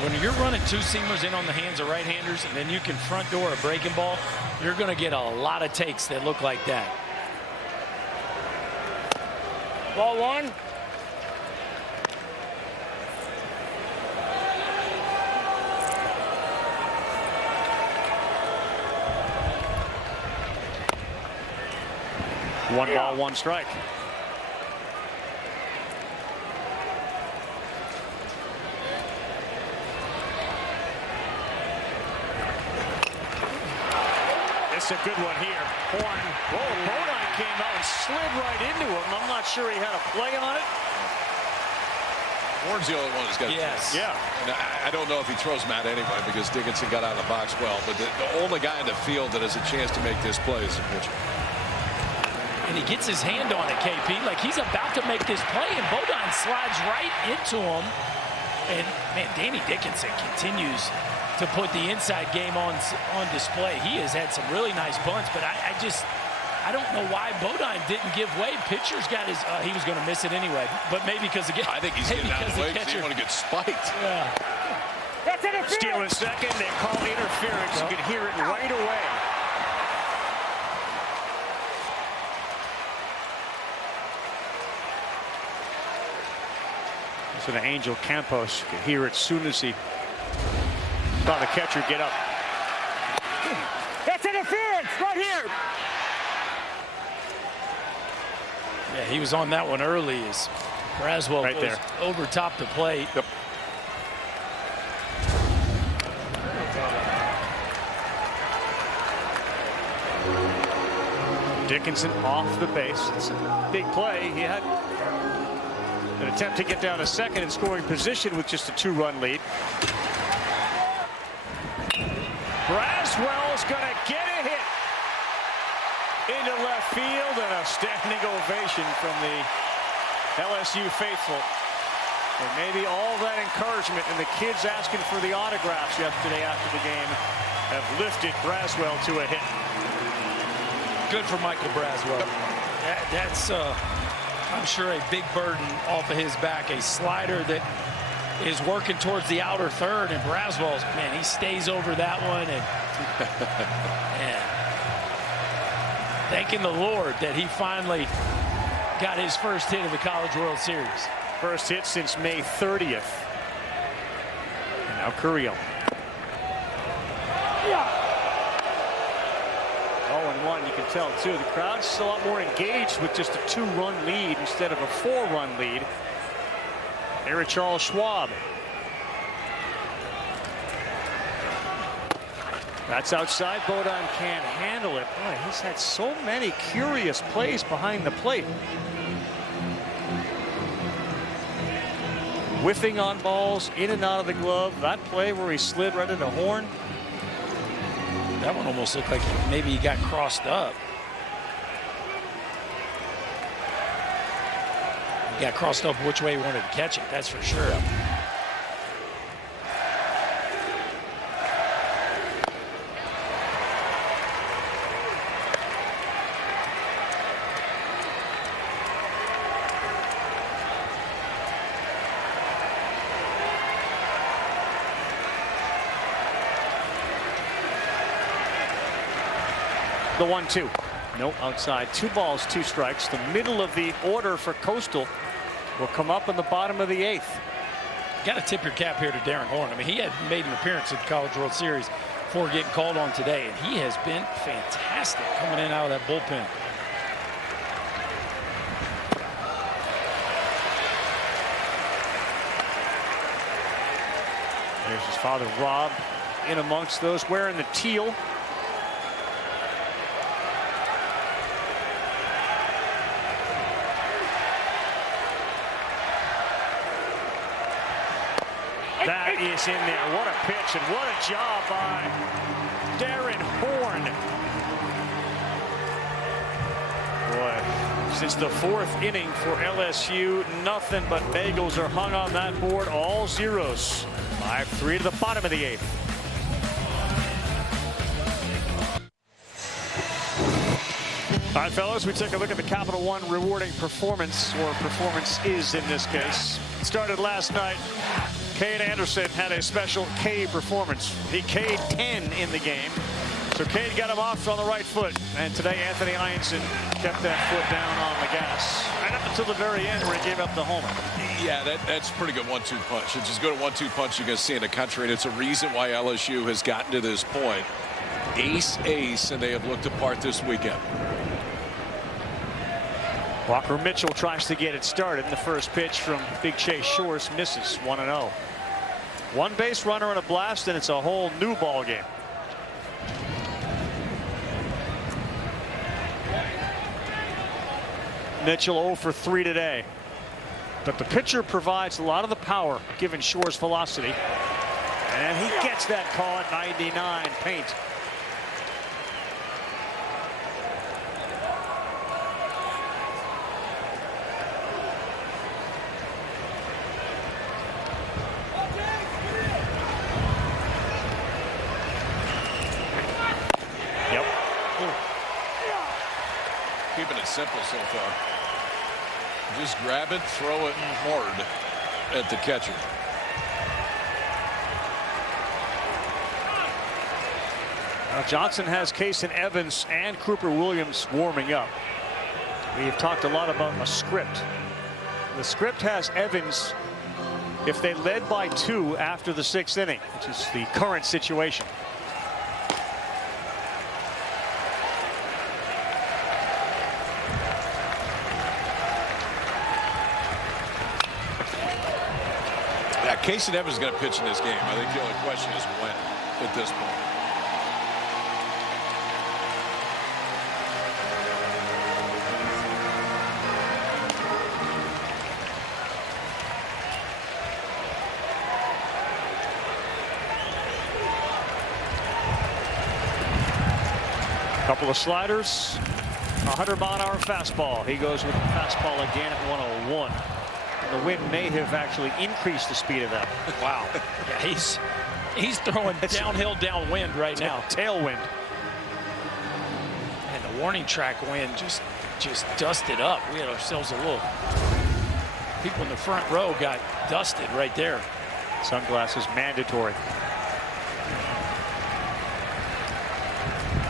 When you're running 2-seamers in on the hands of right-handers and then you can front door a breaking ball, you're going to get a lot of takes that look like that. Ball 1. One ball, 1 strike. It's a good one here. Horn. Whoa, Bodine came out and slid right into him. I'm not sure he had a play on it. Horn's the only one who's got Yes. Yeah. And I don't know if he throws Matt anyway because Dickinson got out of the box well. But the only guy in the field that has a chance to make this play is the pitcher. And he gets his hand on it, KP. Like he's about to make this play, and Bodine slides right into him. And, man, Danny Dickinson continues to put the inside game on display. He has had some really nice bunts, but I don't know why Bodine didn't give way. Pitcher's got his, he was going to miss it anyway, but maybe because again, I think he's getting out of the way because he didn't want to get spiked. Yeah. That's interference. Stealing second, they call interference. You can hear it right away. So the Angel Campos could hear it as soon as he saw the catcher get up. That's interference right here. Yeah, he was on that one early as Braswell right goes there over top the plate. Yep. Dickinson off the base. It's a big play. He had an attempt to get down to second in scoring position with just a 2-run lead. Braswell's going to get a hit into left field, and a standing ovation from the LSU faithful. And maybe all that encouragement and the kids asking for the autographs yesterday after the game have lifted Braswell to a hit. Good for Michael Braswell. That's, I'm sure, a big burden off of his back. A slider that is working towards the outer third, and Braswell's, man, he stays over that one. And man, thanking the Lord that he finally got his first hit of the College World Series. First hit since May 30th. And now Carrillo. 0-1, you can tell too. The crowd's a lot more engaged with just a 2-run lead instead of a 4-run lead. Here is Charles Schwab. That's outside. Bodon can't handle it. Boy, he's had so many curious plays behind the plate. Whiffing on balls, in and out of the glove. That play where he slid right into Horn. That one almost looked like maybe he got crossed up. He got crossed up which way he wanted to catch it, that's for sure. The 1-2. No, outside. 2 balls, 2 strikes. The middle of the order for Coastal will come up in the bottom of the 8th. Got to tip your cap here to Darren Horn. I mean, he had made an appearance at the College World Series before getting called on today, and he has been fantastic coming in and out of that bullpen. There's his father, Rob, in amongst those wearing the teal. That is in there. What a pitch and what a job by Darren Horn. Boy, since the 4th inning for LSU, nothing but bagels are hung on that board. All zeros. 5-3 to the bottom of the 8th. All right, fellas, we take a look at the Capital One rewarding performance, or performances in this case. It started last night. Cade Anderson had a special K performance. He K'd 10 in the game. So Cade got him off on the right foot. And today Anthony Eyanson kept that foot down on the gas. Right up until the very end where he gave up the homer. Yeah, that's a pretty good 1-2 punch. It's as good a 1-2 punch you're going to see in the country. And it's a reason why LSU has gotten to this point. Ace, and they have looked apart this weekend. Walker Mitchell tries to get it started. The first pitch from Big Chase Shores misses. 1-0. 1 base runner and a blast, and it's a whole new ball game. Mitchell 0 for 3 today. But the pitcher provides a lot of the power given Shores' velocity. And he gets that call at 99. Paint. Keeping it simple so far. Just grab it, throw it hard at the catcher. Now Johnson has Kason Evans and Cooper Williams warming up. We've talked a lot about a script. The script has Evans if they led by 2 after the 6th inning, which is the current situation. Kason Evans is going to pitch in this game. I think the only question is when at this point. Couple of sliders, 100-mile-an-hour fastball. He goes with the fastball again at 101. The wind may have actually increased the speed of that. Wow. Yeah, he's throwing downhill downwind right now. Tailwind. And the warning track wind just dusted up. We had ourselves a little. People in the front row got dusted right there. Sunglasses mandatory.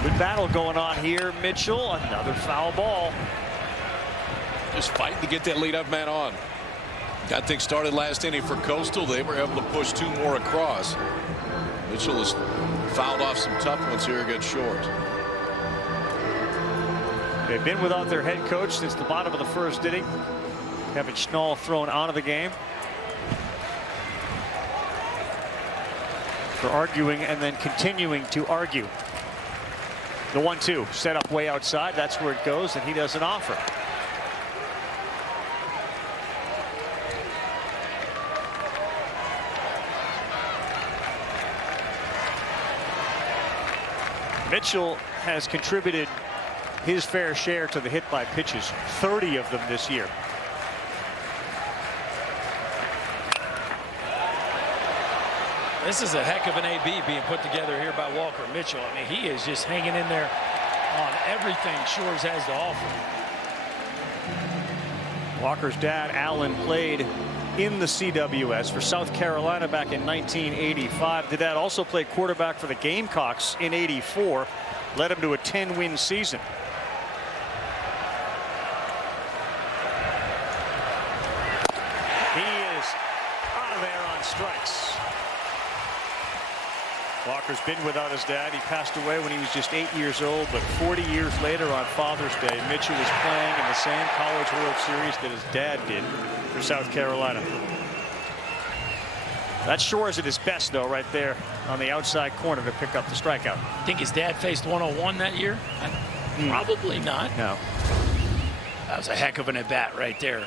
Good battle going on here. Mitchell, another foul ball. Just fighting to get that leadoff man on. Got things started last inning for Coastal. They were able to push 2 more across. Mitchell has fouled off some tough ones here against Shores. They've been without their head coach since the bottom of the first inning. Kevin Schnall thrown out of the game for arguing and then continuing to argue. The 1-2 set up way outside. That's where it goes, and he doesn't offer. Mitchell has contributed his fair share to the hit by pitches, 30 of them this year. This is a heck of an AB being put together here by Walker Mitchell. I mean, he is just hanging in there on everything Shores has to offer. Walker's dad, Alan, played in the CWS for South Carolina back in 1985. Did that also play quarterback for the Gamecocks in '84. Led him to a 10-win season. He is out of there on strikes. Walker's been without his dad. He passed away when he was just 8 years old, but 40 years later on Father's Day, Mitchell was playing in the same College World Series that his dad did for South Carolina. That's Shores at his best, though, right there on the outside corner to pick up the strikeout. Think his dad faced 101 that year? Probably not. No. That was a heck of an at-bat right there.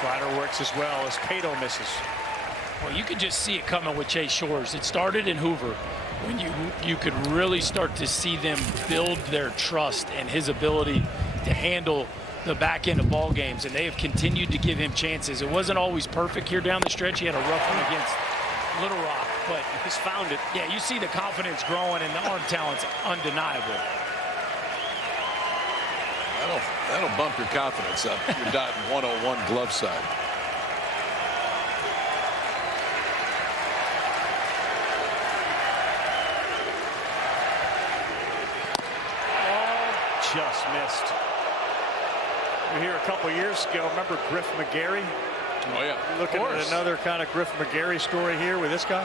Slider works as well as Cato misses. Well, you could just see it coming with Chase Shores. It started in Hoover when you could really start to see them build their trust and his ability to handle the back end of ball games, and they have continued to give him chances. It wasn't always perfect here down the stretch. He had a rough one against Little Rock, but he's found it. Yeah, you see the confidence growing and the arm talent's undeniable. That'll bump your confidence up. You're dotting 101 glove side. Oh, just missed. We were here a couple years ago. Remember Griff McGarry? Oh yeah. Looking at another kind of Griff McGarry story here with this guy.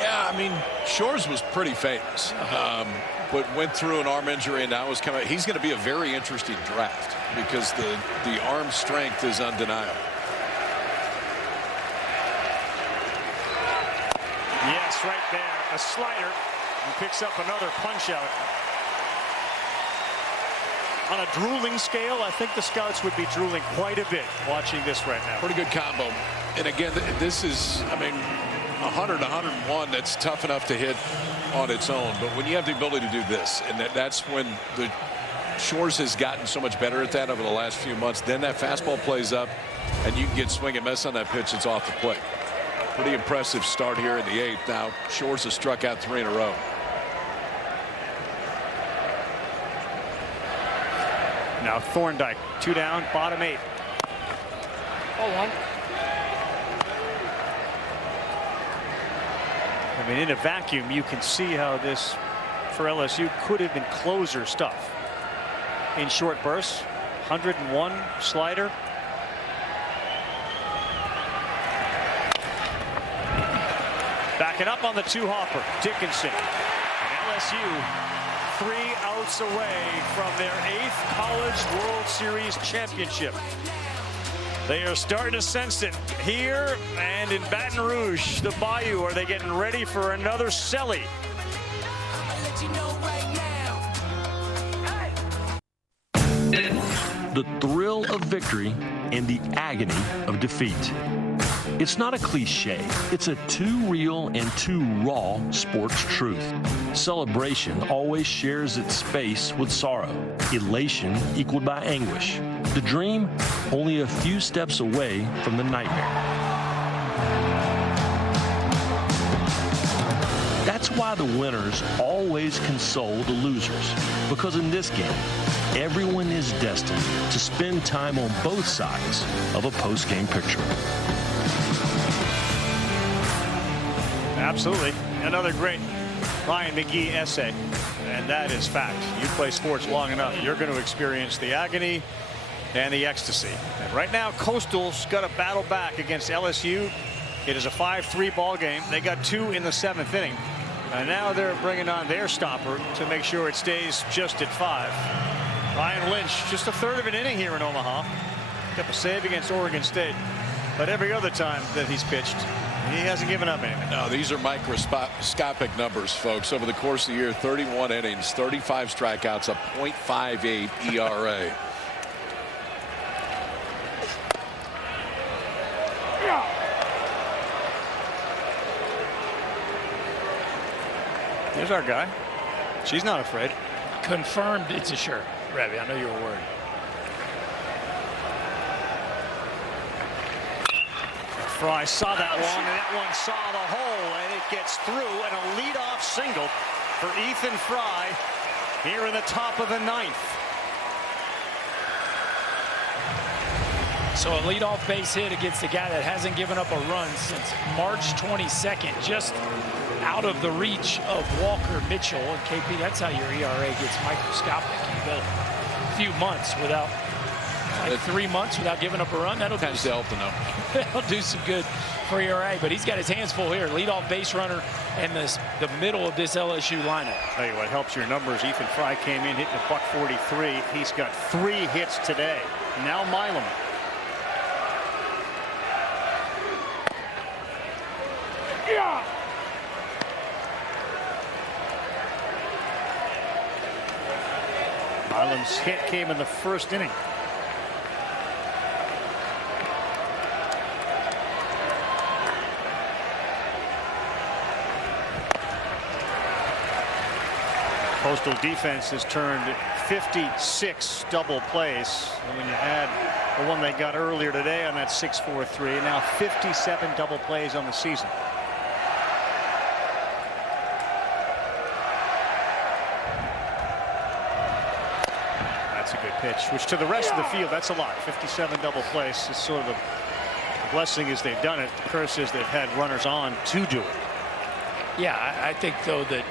Yeah, I mean, Shores was pretty famous. But went through an arm injury and now is coming. He's going to be a very interesting draft because the arm strength is undeniable. Yes, right there, a slider. He picks up another punch out. On a drooling scale, I think the scouts would be drooling quite a bit watching this right now. Pretty good combo. And again, this is, I mean, 100, 101, that's tough enough to hit on its own. But when you have the ability to do this, and that's when the Shores has gotten so much better at that over the last few months, then that fastball plays up and you can get swing and miss on that pitch. It's off the plate. Pretty impressive start here in the 8th. Now Shores has struck out 3 in a row. Now Thorndike, 2 down, bottom 8. 0-1. I mean, in a vacuum, you can see how this, for LSU, could have been closer stuff. In short bursts, 101 slider. Backing up on the 2-hopper, Dickinson. And LSU 3 outs away from their 8th College World Series championship. They are starting to sense it here and in Baton Rouge, the Bayou. Are they getting ready for another Selly? The thrill of victory and the agony of defeat. It's not a cliche. It's a too real and too raw sports truth. Celebration always shares its space with sorrow. Elation equaled by anguish. The dream only a few steps away from the nightmare. That's why the winners always console the losers. Because in this game, everyone is destined to spend time on both sides of a post-game picture. Absolutely. Another great Ryan McGee essay, and that is fact. You play sports long enough, you're going to experience the agony and the ecstasy. And right now, Coastal's got to battle back against LSU. It is a 5-3 ball game. They got 2 in the 7th inning. And now they're bringing on their stopper to make sure it stays just at 5. Ryan Lynch, just a third of an inning here in Omaha. Kept a save against Oregon State. But every other time that he's pitched, he hasn't given up anything. No, these are microscopic numbers, folks. Over the course of the year, 31 innings, 35 strikeouts, a .58 ERA. There's our guy. She's not afraid. Confirmed it's a shirt. Revy, I know you were worried. Fry saw that one, and that one saw the hole, and it gets through, and a leadoff single for Ethan Fry here in the top of the 9th. So a leadoff base hit against a guy that hasn't given up a run since March 22nd, just out of the reach of Walker Mitchell. And KP, that's how your ERA gets microscopic. You go a few months without, like 3 months without giving up a run. That'll do some good for ERA. But he's got his hands full here. Leadoff base runner and the middle of this LSU lineup. Tell you what helps your numbers. Ethan Fry came in hitting a .43. He's got 3 hits today. Now Milam. Yeah. Milam's hit came in the 1st inning. Coastal defense has turned 56 double plays. And when you add the one they got earlier today on that 6-4-3, now 57 double plays on the season. That's a good pitch, which to the rest of the field, that's a lot. 57 double plays is sort of the blessing is they've done it. The curse is they've had runners on to do it. Yeah, I think, though, that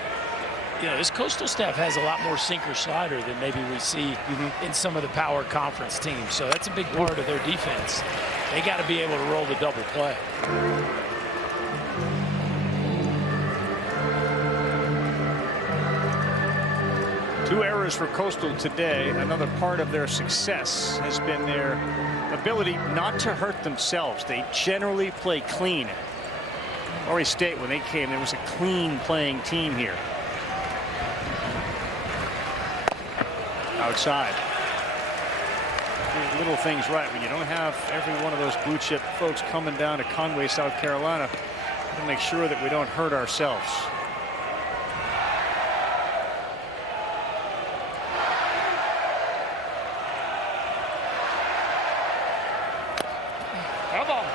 this Coastal staff has a lot more sinker slider than maybe we see in some of the power conference teams. So that's a big part of their defense. They got to be able to roll the double play. Two errors for Coastal today. Another part of their success has been their ability not to hurt themselves. They generally play clean. Murray State, when they came, there was a clean playing team here. Outside. Little things right. When you don't have every one of those blue chip folks coming down to Conway, South Carolina, to make sure that we don't hurt ourselves. Come on.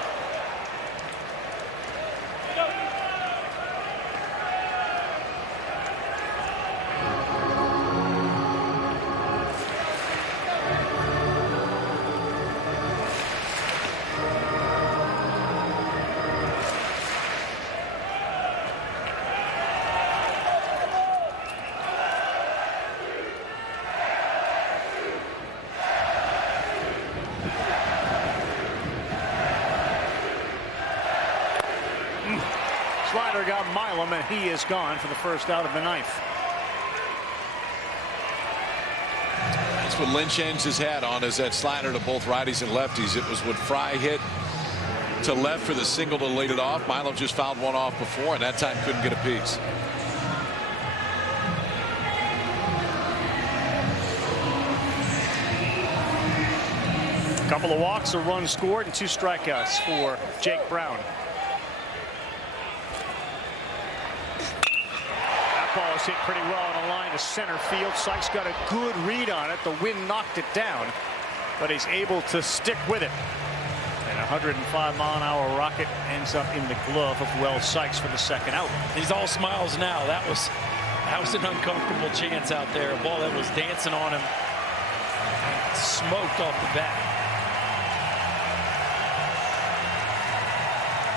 Slider got Milam, and he is gone for the first out of the 9th. That's what Lynch hangs his hat on, is that slider to both righties and lefties. It was what Fry hit to left for the single to lead it off. Milam just fouled one off before, and that time couldn't get a piece. A couple of walks, a run scored, and 2 strikeouts for Jake Brown. Ball is hit pretty well on a line to center field. Sykes got a good read on it. The wind knocked it down, but he's able to stick with it. And a 105-mile-an-hour rocket ends up in the glove of Wells Sykes for the 2nd out. He's all smiles now. That was an uncomfortable chance out there. A ball that was dancing on him, smoked off the bat.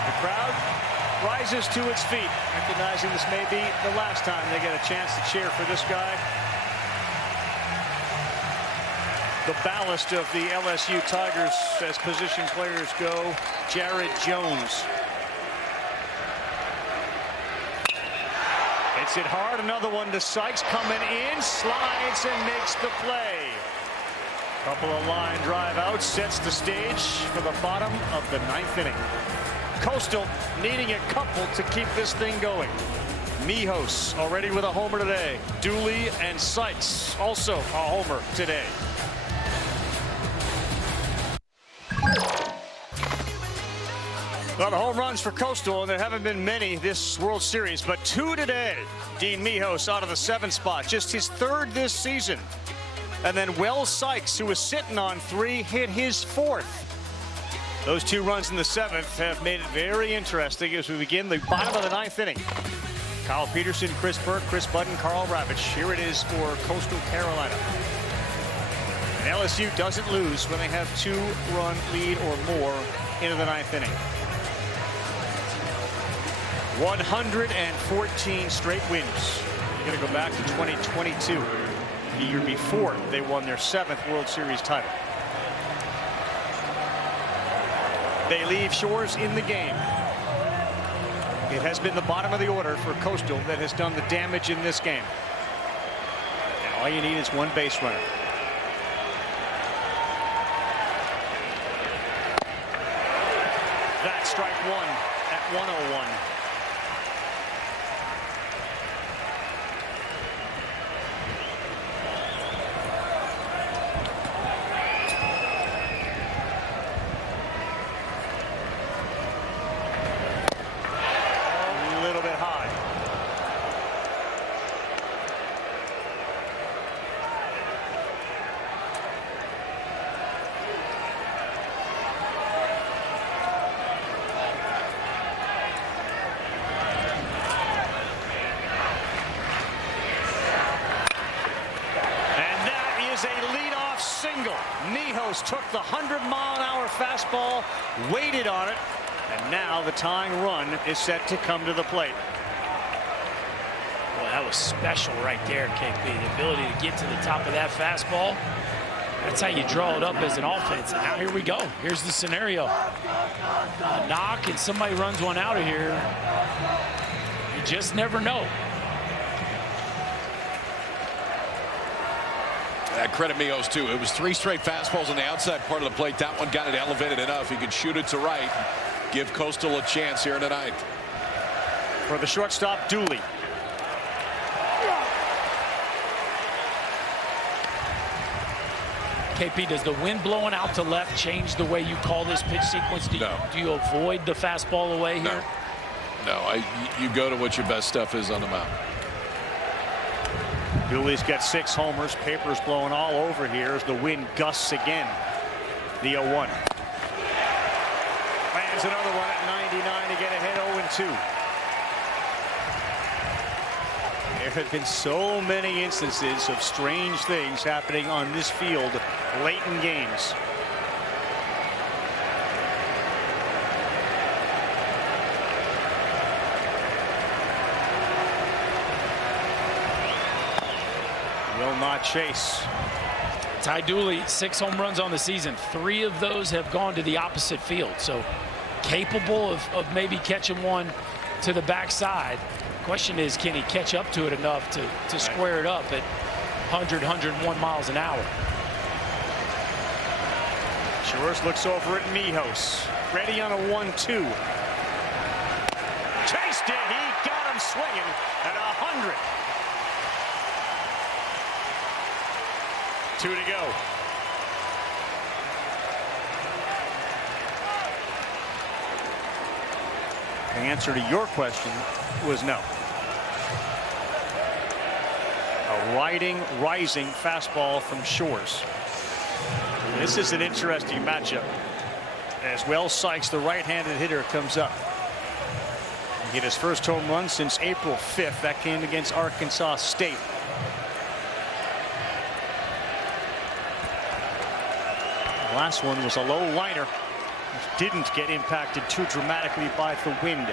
The crowd rises to its feet, recognizing this may be the last time they get a chance to cheer for this guy. The ballast of the LSU Tigers as position players go, Jared Jones. Hits it hard, another one to Sykes, coming in, slides and makes the play. Couple of line drive outs, sets the stage for the bottom of the 9th inning. Coastal needing a couple to keep this thing going. Mijos already with a homer today. Dooley and Sykes also a homer today. A lot of home runs for Coastal, and there haven't been many this World Series, but 2 today. Dean Mijos out of the 7th spot, just his 3rd this season. And then Wells Sykes, who was sitting on 3, hit his 4th. Those 2 runs in the 7th have made it very interesting as we begin the bottom of the 9th inning. Kyle Peterson, Chris Burke, Chris Budden, Carl Ravitch. Here it is for Coastal Carolina. And LSU doesn't lose when they have 2-run lead or more into the 9th inning. 114 straight wins. You're going to go back to 2022, the year before they won their 7th World Series title. They leave Shores in the game. It has been the bottom of the order for Coastal that has done the damage in this game. And all you need is one base runner. That's strike 1 at 101. Mijos took the 100-mile-an-hour fastball, waited on it, and now the tying run is set to come to the plate. Well, that was special right there, KP. The ability to get to the top of that fastball. That's how you draw it up as an offense. And now here we go. Here's the scenario. A knock and somebody runs one out of here. You just never know. Credit Mijos too. It was 3 straight fastballs on the outside part of the plate. That one got it elevated enough. He could shoot it to right. Give Coastal a chance here tonight. For the shortstop, Dooley. KP, does the wind blowing out to left change the way you call this pitch sequence? Do you avoid the fastball away here? No, you go to what your best stuff is on the mound. Dooley's got 6 homers. Papers blowing all over here as the wind gusts again. The 0-1. Lands another one at 99 to get ahead 0-2. There have been so many instances of strange things happening on this field late in games. Will not chase. Ty Dooley, 6 home runs on the season. 3 of those have gone to the opposite field. So capable of maybe catching one to the backside. Question is, can he catch up to it enough to square it up at 100, 101 miles an hour? Shores looks over at Mijos. Ready on a 1-2. Chased it. He got him swinging at 100. 2 to go. The answer to your question was no. A rising fastball from Shores. This is an interesting matchup as Wells Sykes, the right-handed hitter, comes up. He hit his first home run since April 5th. That came against Arkansas State. The last one was a low liner, which didn't get impacted too dramatically by the wind.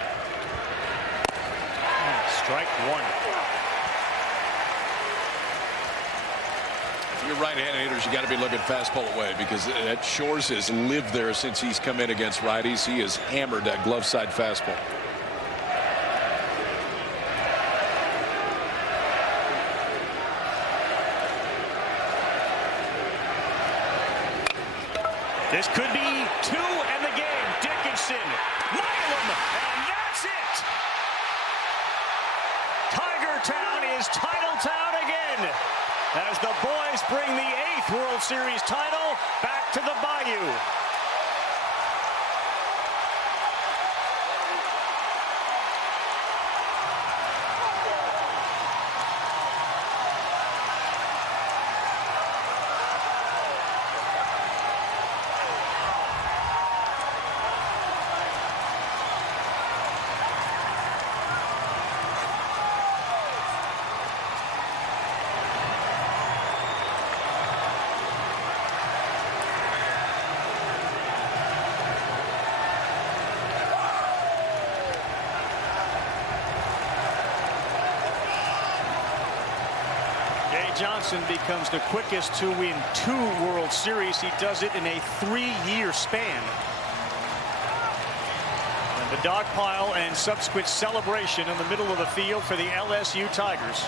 Strike one. If you're right-handed hitters, you got to be looking fastball away because Shores has lived there since he's come in against righties. He has hammered that glove side fastball. This could be two and the game. Dickinson, Milam, and that's it. Tiger Town is Title Town again as the boys bring the 8th World Series title back to the Bayou. Johnson becomes the quickest to win 2 World Series. He does it in a 3-year span. And the dog pile and subsequent celebration in the middle of the field for the LSU Tigers.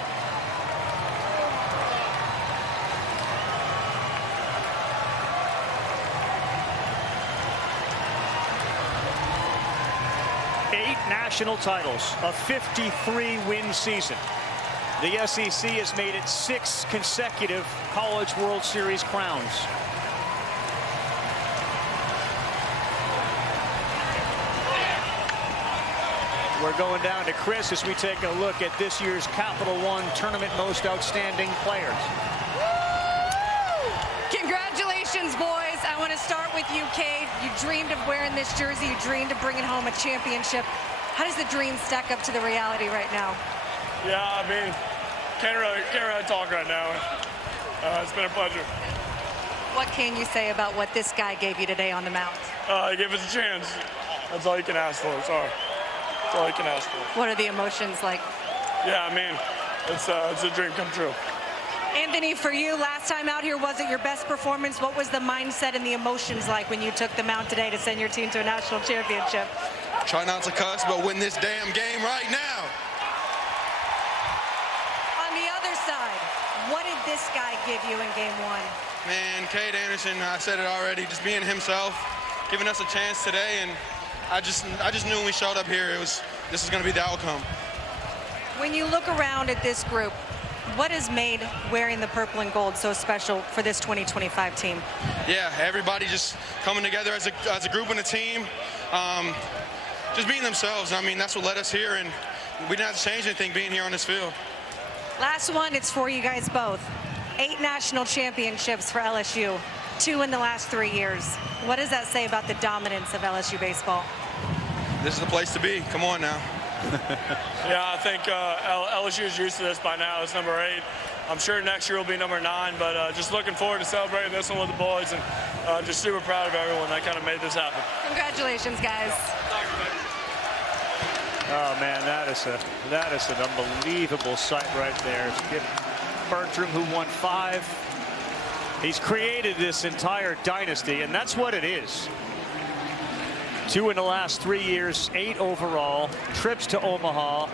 Eight national titles, a 53-win season. The SEC has made it 6 consecutive College World Series crowns. We're going down to Chris as we take a look at this year's Capital One Tournament Most Outstanding Players. Congratulations, boys. I want to start with you, Cade. You dreamed of wearing this jersey. You dreamed of bringing home a championship. How does the dream stack up to the reality right now? Yeah, I mean, can't really talk right now. It's been a pleasure. What can you say about what this guy gave you today on the mound? He gave us a chance. That's all you can ask for. Sorry. That's all you can ask for. What are the emotions like? Yeah, I mean, it's a dream come true. Anthony, for you, last time out here wasn't your best performance. What was the mindset and the emotions like when you took the mound today to send your team to a national championship? Try not to cuss, but win this damn game right now. On the other side, what did this guy give you in game 1? Man, Cade Anderson, I said it already, just being himself, giving us a chance today, and I just knew when we showed up here, this is going to be the outcome. When you look around at this group, what has made wearing the purple and gold so special for this 2025 team? Yeah, everybody just coming together as a group and a team, just being themselves. I mean, that's what led us here, and we didn't have to change anything being here on this field. Last one, it's for you guys both. 8 national championships for LSU, 2 in the last 3 years. What does that say about the dominance of LSU baseball? This is the place to be. Come on now. Yeah, I think LSU is used to this by now. It's number 8. I'm sure next year will be number 9, but just looking forward to celebrating this one with the boys, and just super proud of everyone that kind of made this happen. Congratulations, guys. Oh man, that is an unbelievable sight right there. Skip Bertram, who won 5. He's created this entire dynasty, and that's what it is. 2 in the last 3 years, 8 overall, trips to Omaha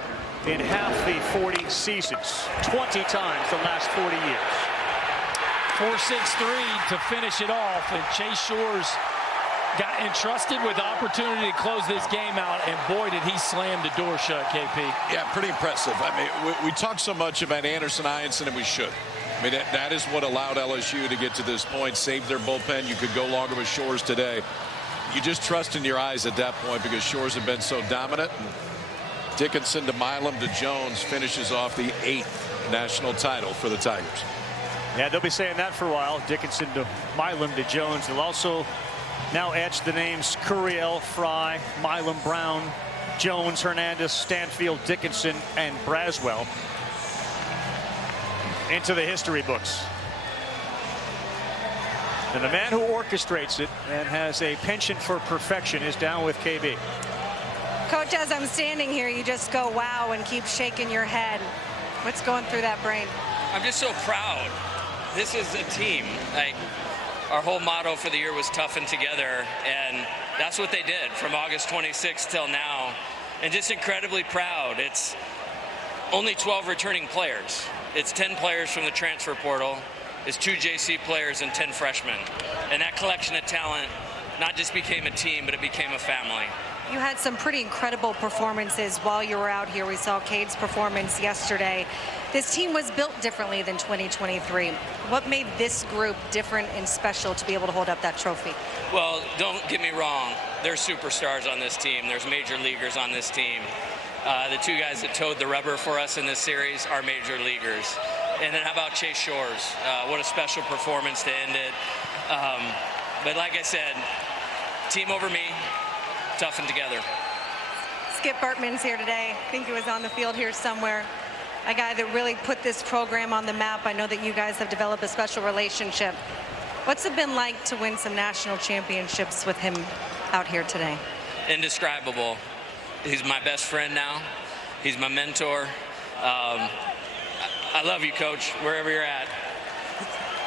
in half the 40 seasons, 20 times the last 40 years. 4-6-3 to finish it off, and Chase Shores got entrusted with the opportunity to close this game out, and boy, did he slam the door shut, KP. Yeah, pretty impressive. I mean, we talk so much about Anderson, Eyanson, and we should. I mean, that is what allowed LSU to get to this point, save their bullpen. You could go longer with Shores today. You just trust in your eyes at that point because Shores have been so dominant. Dickinson to Milam to Jones finishes off the 8th national title for the Tigers. Yeah, they'll be saying that for a while. Dickinson to Milam to Jones. They'll also now etch the names Curiel, Fry, Milam, Brown, Jones, Hernandez, Stanfield, Dickinson, and Braswell into the history books. And the man who orchestrates it and has a penchant for perfection is down with KB. Coach, as I'm standing here, you just go, wow, and keep shaking your head. What's going through that brain? I'm just so proud. This is a team. Like, our whole motto for the year was toughen together, and that's what they did from August 26th till now. And just incredibly proud. It's only 12 returning players. It's 10 players from the transfer portal. It's 2 JC players and 10 freshmen. And that collection of talent not just became a team, but it became a family. You had some pretty incredible performances while you were out here. We saw Cade's performance yesterday. This team was built differently than 2023. What made this group different and special to be able to hold up that trophy? Well, don't get me wrong. There's superstars on this team. There's major leaguers on this team. The 2 guys that towed the rubber for us in this series are major leaguers. And then how about Chase Shores? What a special performance to end it. But like I said, team over me, toughen together. Skip Bertman's here today. I think he was on the field here somewhere. A guy that really put this program on the map. I know that you guys have developed a special relationship. What's it been like to win some national championships with him out here today? Indescribable. He's my best friend now. He's my mentor. I love you, Coach, wherever you're at.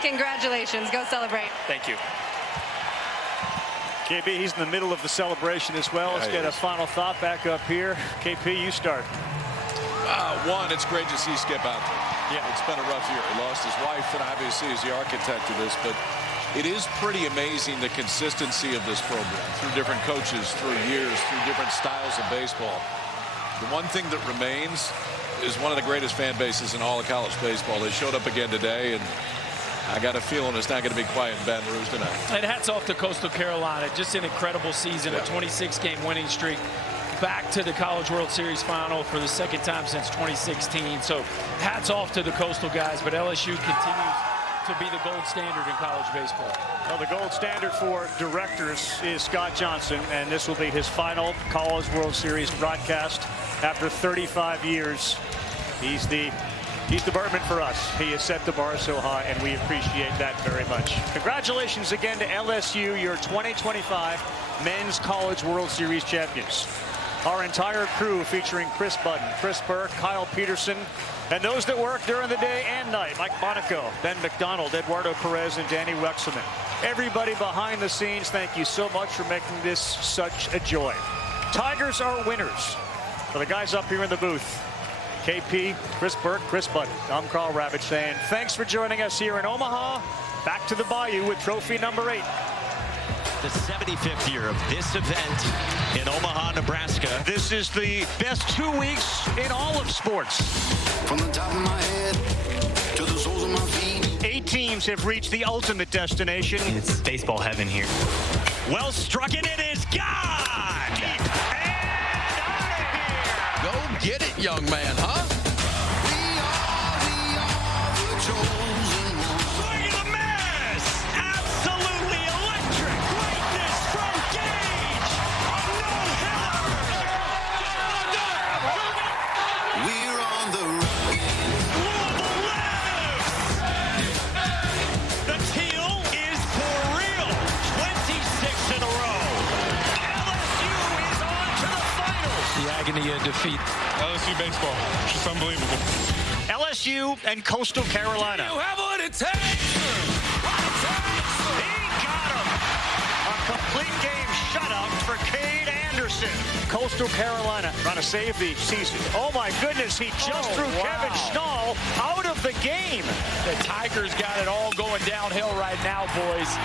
Congratulations. Go celebrate. Thank you. KP, he's in the middle of the celebration as well. Let's get a final thought back up here. KP, you start. One, it's great to see Skip out there. Yeah, it's been a rough year. He lost his wife, and obviously is the architect of this, but it is pretty amazing the consistency of this program through different coaches, through years, through different styles of baseball. The one thing that remains is one of the greatest fan bases in all of college baseball. They showed up again today, and I got a feeling it's not going to be quiet in Baton Rouge tonight. And hats off to Coastal Carolina. Just an incredible season, a 26-game winning streak. Back to the College World Series final for the 2nd time since 2016. So hats off to the Coastal guys, but LSU continues to be the gold standard in college baseball. Well, the gold standard for directors is Scott Johnson, and this will be his final College World Series broadcast after 35 years. He's the Bertman for us. He has set the bar so high, and we appreciate that very much. Congratulations again to LSU, your 2025 Men's College World Series champions. Our entire crew featuring Chris Budden, Chris Burke, Kyle Peterson, and those that work during the day and night, Mike Monaco, Ben McDonald, Eduardo Perez, and Danny Wexelman. Everybody behind the scenes, thank you so much for making this such a joy. Tigers are winners. For the guys up here in the booth, KP, Chris Burke, Chris Budden, I'm Carl Ravitch saying thanks for joining us here in Omaha. Back to the Bayou with trophy number 8. The 75th year of this event in Omaha, Nebraska. This is the best 2 weeks in all of sports. From the top of my head to the soles of my feet. 8 teams have reached the ultimate destination. It's baseball heaven here. Well struck, and it is gone! Deep and out of here! Go get it, young man, huh? We are the chosen ones. Look at the mess! Absolutely electric! Greatness from Gage! A no-hitter! We're on the rise. Louisville lives! The teal is for real. 26 in a row. LSU is on to the finals. The agony of defeat. LSU baseball, it's just unbelievable. LSU and Coastal Carolina. You have what it takes. He got him. A complete game shutout for Cade Anderson. Coastal Carolina trying to save the season. Oh my goodness, he just threw Kevin Schnall out of the game. The Tigers got it all going downhill right now, boys.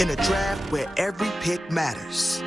In a draft where every pick matters,